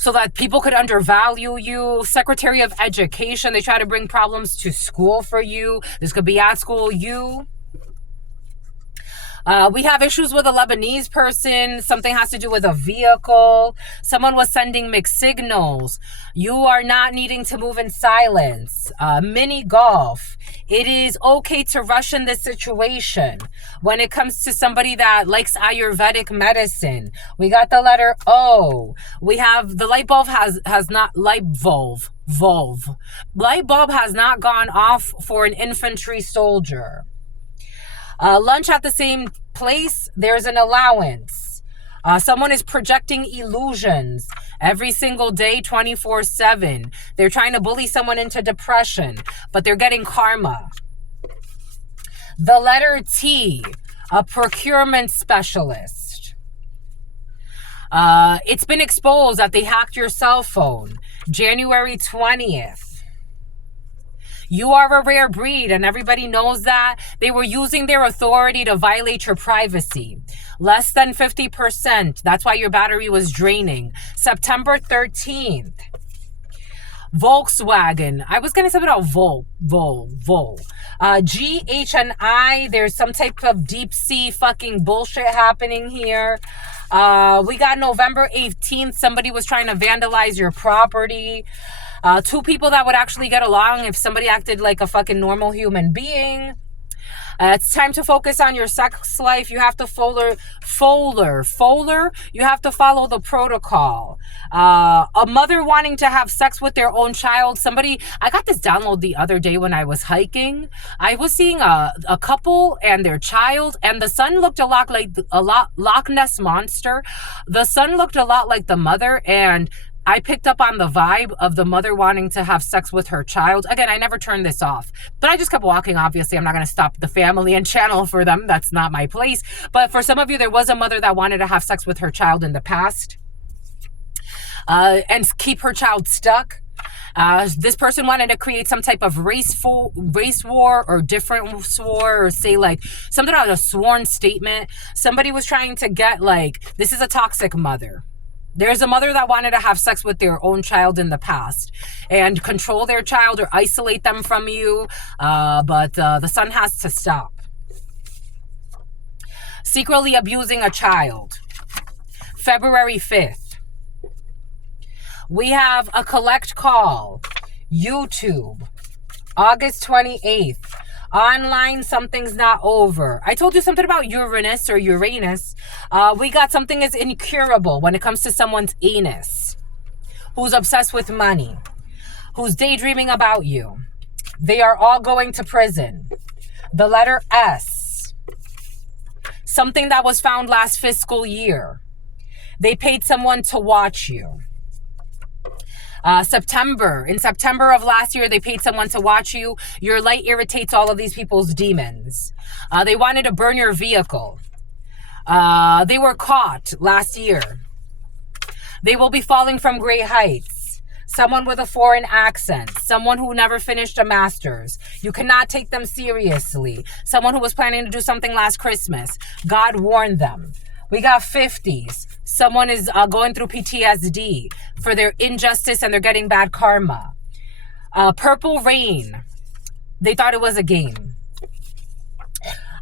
So that people could undervalue you. Secretary of Education, they try to bring problems to school for you. This could be at school, you. We have issues with a Lebanese person. Something has to do with a vehicle. Someone was sending mixed signals. You are not needing to move in silence. Mini golf. It is okay to rush in this situation. When it comes to somebody that likes Ayurvedic medicine, we got the letter O. We have the light bulb has not light bulb has not gone off for an infantry soldier. Lunch at the same place, there's an allowance. Someone is projecting illusions every single day, 24/7. They're trying to bully someone into depression, but they're getting karma. The letter T, a procurement specialist. It's been exposed that they hacked your cell phone, January 20th. You are a rare breed, and everybody knows that. They were using their authority to violate your privacy. Less than 50%. That's why your battery was draining. September 13th. Volkswagen. I was going to say about Vol. GHNI. There's some type of deep sea fucking bullshit happening here. We got November 18th. Somebody was trying to vandalize your property. Two people that would actually get along if somebody acted like a fucking normal human being. It's time to focus on your sex life. You have to you have to follow the protocol. A mother wanting to have sex with their own child. I got this download the other day when I was hiking. I was seeing a couple and their child, and the son looked a lot like Loch Ness Monster. The son looked a lot like the mother, and I picked up on the vibe of the mother wanting to have sex with her child. Again, I never turned this off, but I just kept walking. Obviously, I'm not going to stop the family and channel for them. That's not my place. But for some of you, there was a mother that wanted to have sex with her child in the past and keep her child stuck. This person wanted to create some type of race war or difference war, or say like something about a sworn statement. Somebody was trying to get like, this is a toxic mother. There's a mother that wanted to have sex with their own child in the past and control their child or isolate them from you. But the son has to stop. Secretly abusing a child. February 5th. We have a collect call. YouTube. August 28th. Online, something's not over. I told you something about Uranus or Uranus. We got something is incurable when it comes to someone's anus, who's obsessed with money, who's daydreaming about you. They are all going to prison. The letter S. Something that was found last fiscal year. They paid someone to watch you. In September of last year, they paid someone to watch you. Your light irritates all of these people's demons. They wanted to burn your vehicle. They were caught last year. They will be falling from great heights. Someone with a foreign accent. Someone who never finished a master's. You cannot take them seriously. Someone who was planning to do something last Christmas. God warned them. We got 50s. Someone is going through PTSD for their injustice and they're getting bad karma. Purple rain. They thought it was a game.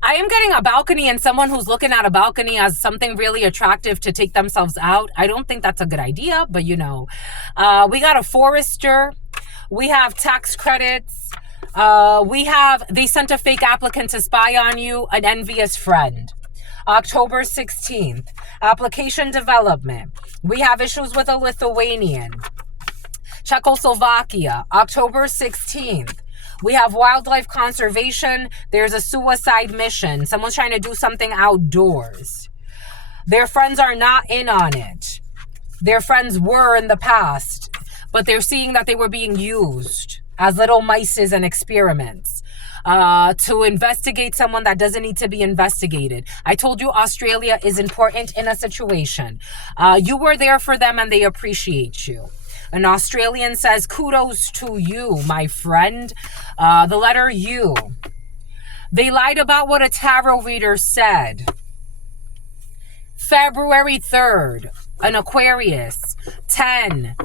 I am getting a balcony and someone who's looking at a balcony as something really attractive to take themselves out. I don't think that's a good idea, but you know. We got a forester. We have tax credits. They sent a fake applicant to spy on you, an envious friend. October 16th, application development. We have issues with a Lithuanian. Czechoslovakia, October 16th. We have wildlife conservation. There's a suicide mission. Someone's trying to do something outdoors. Their friends are not in on it. Their friends were in the past, but they're seeing that they were being used as little mices and experiments. To investigate someone that doesn't need to be investigated. I told you Australia is important in a situation. You were there for them and they appreciate you. An Australian says, kudos to you, my friend. The letter U. They lied about what a tarot reader said. February 3rd, an Aquarius. 10,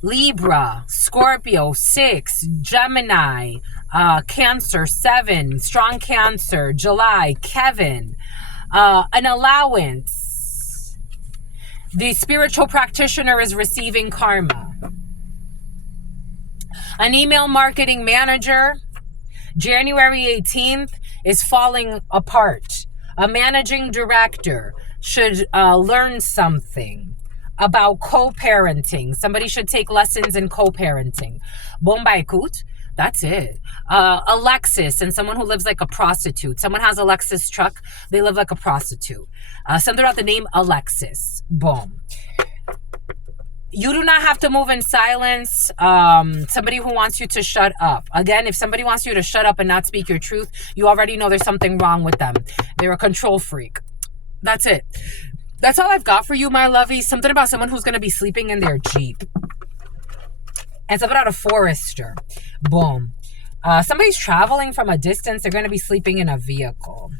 Libra, Scorpio, 6, Gemini, Cancer, 7, strong Cancer, July, Kevin, an allowance. The spiritual practitioner is receiving karma. An email marketing manager, January 18th, is falling apart. A managing director should learn something about co-parenting. Somebody should take lessons in co-parenting. Bombay Kut. That's it. Alexis, and someone who lives like a prostitute. Someone has a Lexus truck. They live like a prostitute. Something about the name Alexis. Boom. You do not have to move in silence. Somebody who wants you to shut up. Again, if somebody wants you to shut up and not speak your truth, you already know there's something wrong with them. They're a control freak. That's it. That's all I've got for you, my lovey. Something about someone who's going to be sleeping in their Jeep. And something about a forester. Boom. Somebody's traveling from a distance. They're going to be sleeping in a vehicle.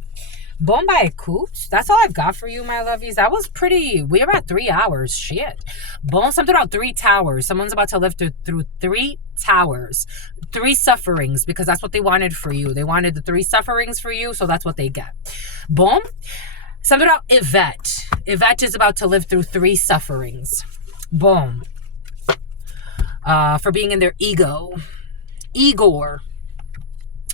Bombay Cooch. That's all I've got for you, my lovies. That was pretty. We were at 3 hours. Shit. Boom. Something about 3 towers. Someone's about to live through 3 towers. 3 sufferings, because that's what they wanted for you. They wanted the 3 sufferings for you, so that's what they get. Boom. Something about Yvette. Yvette is about to live through 3 sufferings. Boom. For being in their ego. Igor.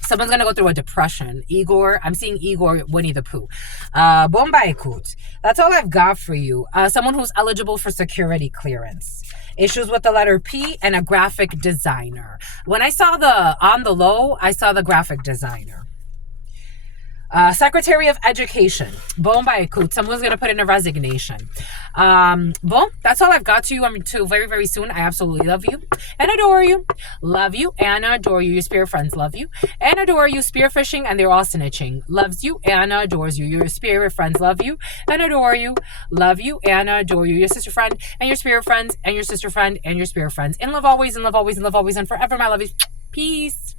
Someone's going to go through a depression. Igor. I'm seeing Igor, Winnie the Pooh. Bombay Koot. That's all I've got for you. Someone who's eligible for security clearance. Issues with the letter P and a graphic designer. When I saw on the low, I saw the graphic designer. Secretary of Education. Bombay Koot. Someone's going to put in a resignation. Boom. That's all I've got to you. I'm until very, very soon. I absolutely love you and adore you. Love you and adore you. Your spirit friends love you and adore you. Spearfishing and they're all snitching. Loves you and adores you. Your spirit friends love you and adore you. Love you and adore you. Your sister friend and your spirit friends and your sister friend and your spirit friends. In love always, in love always, in love always, and forever, my lovies. Peace.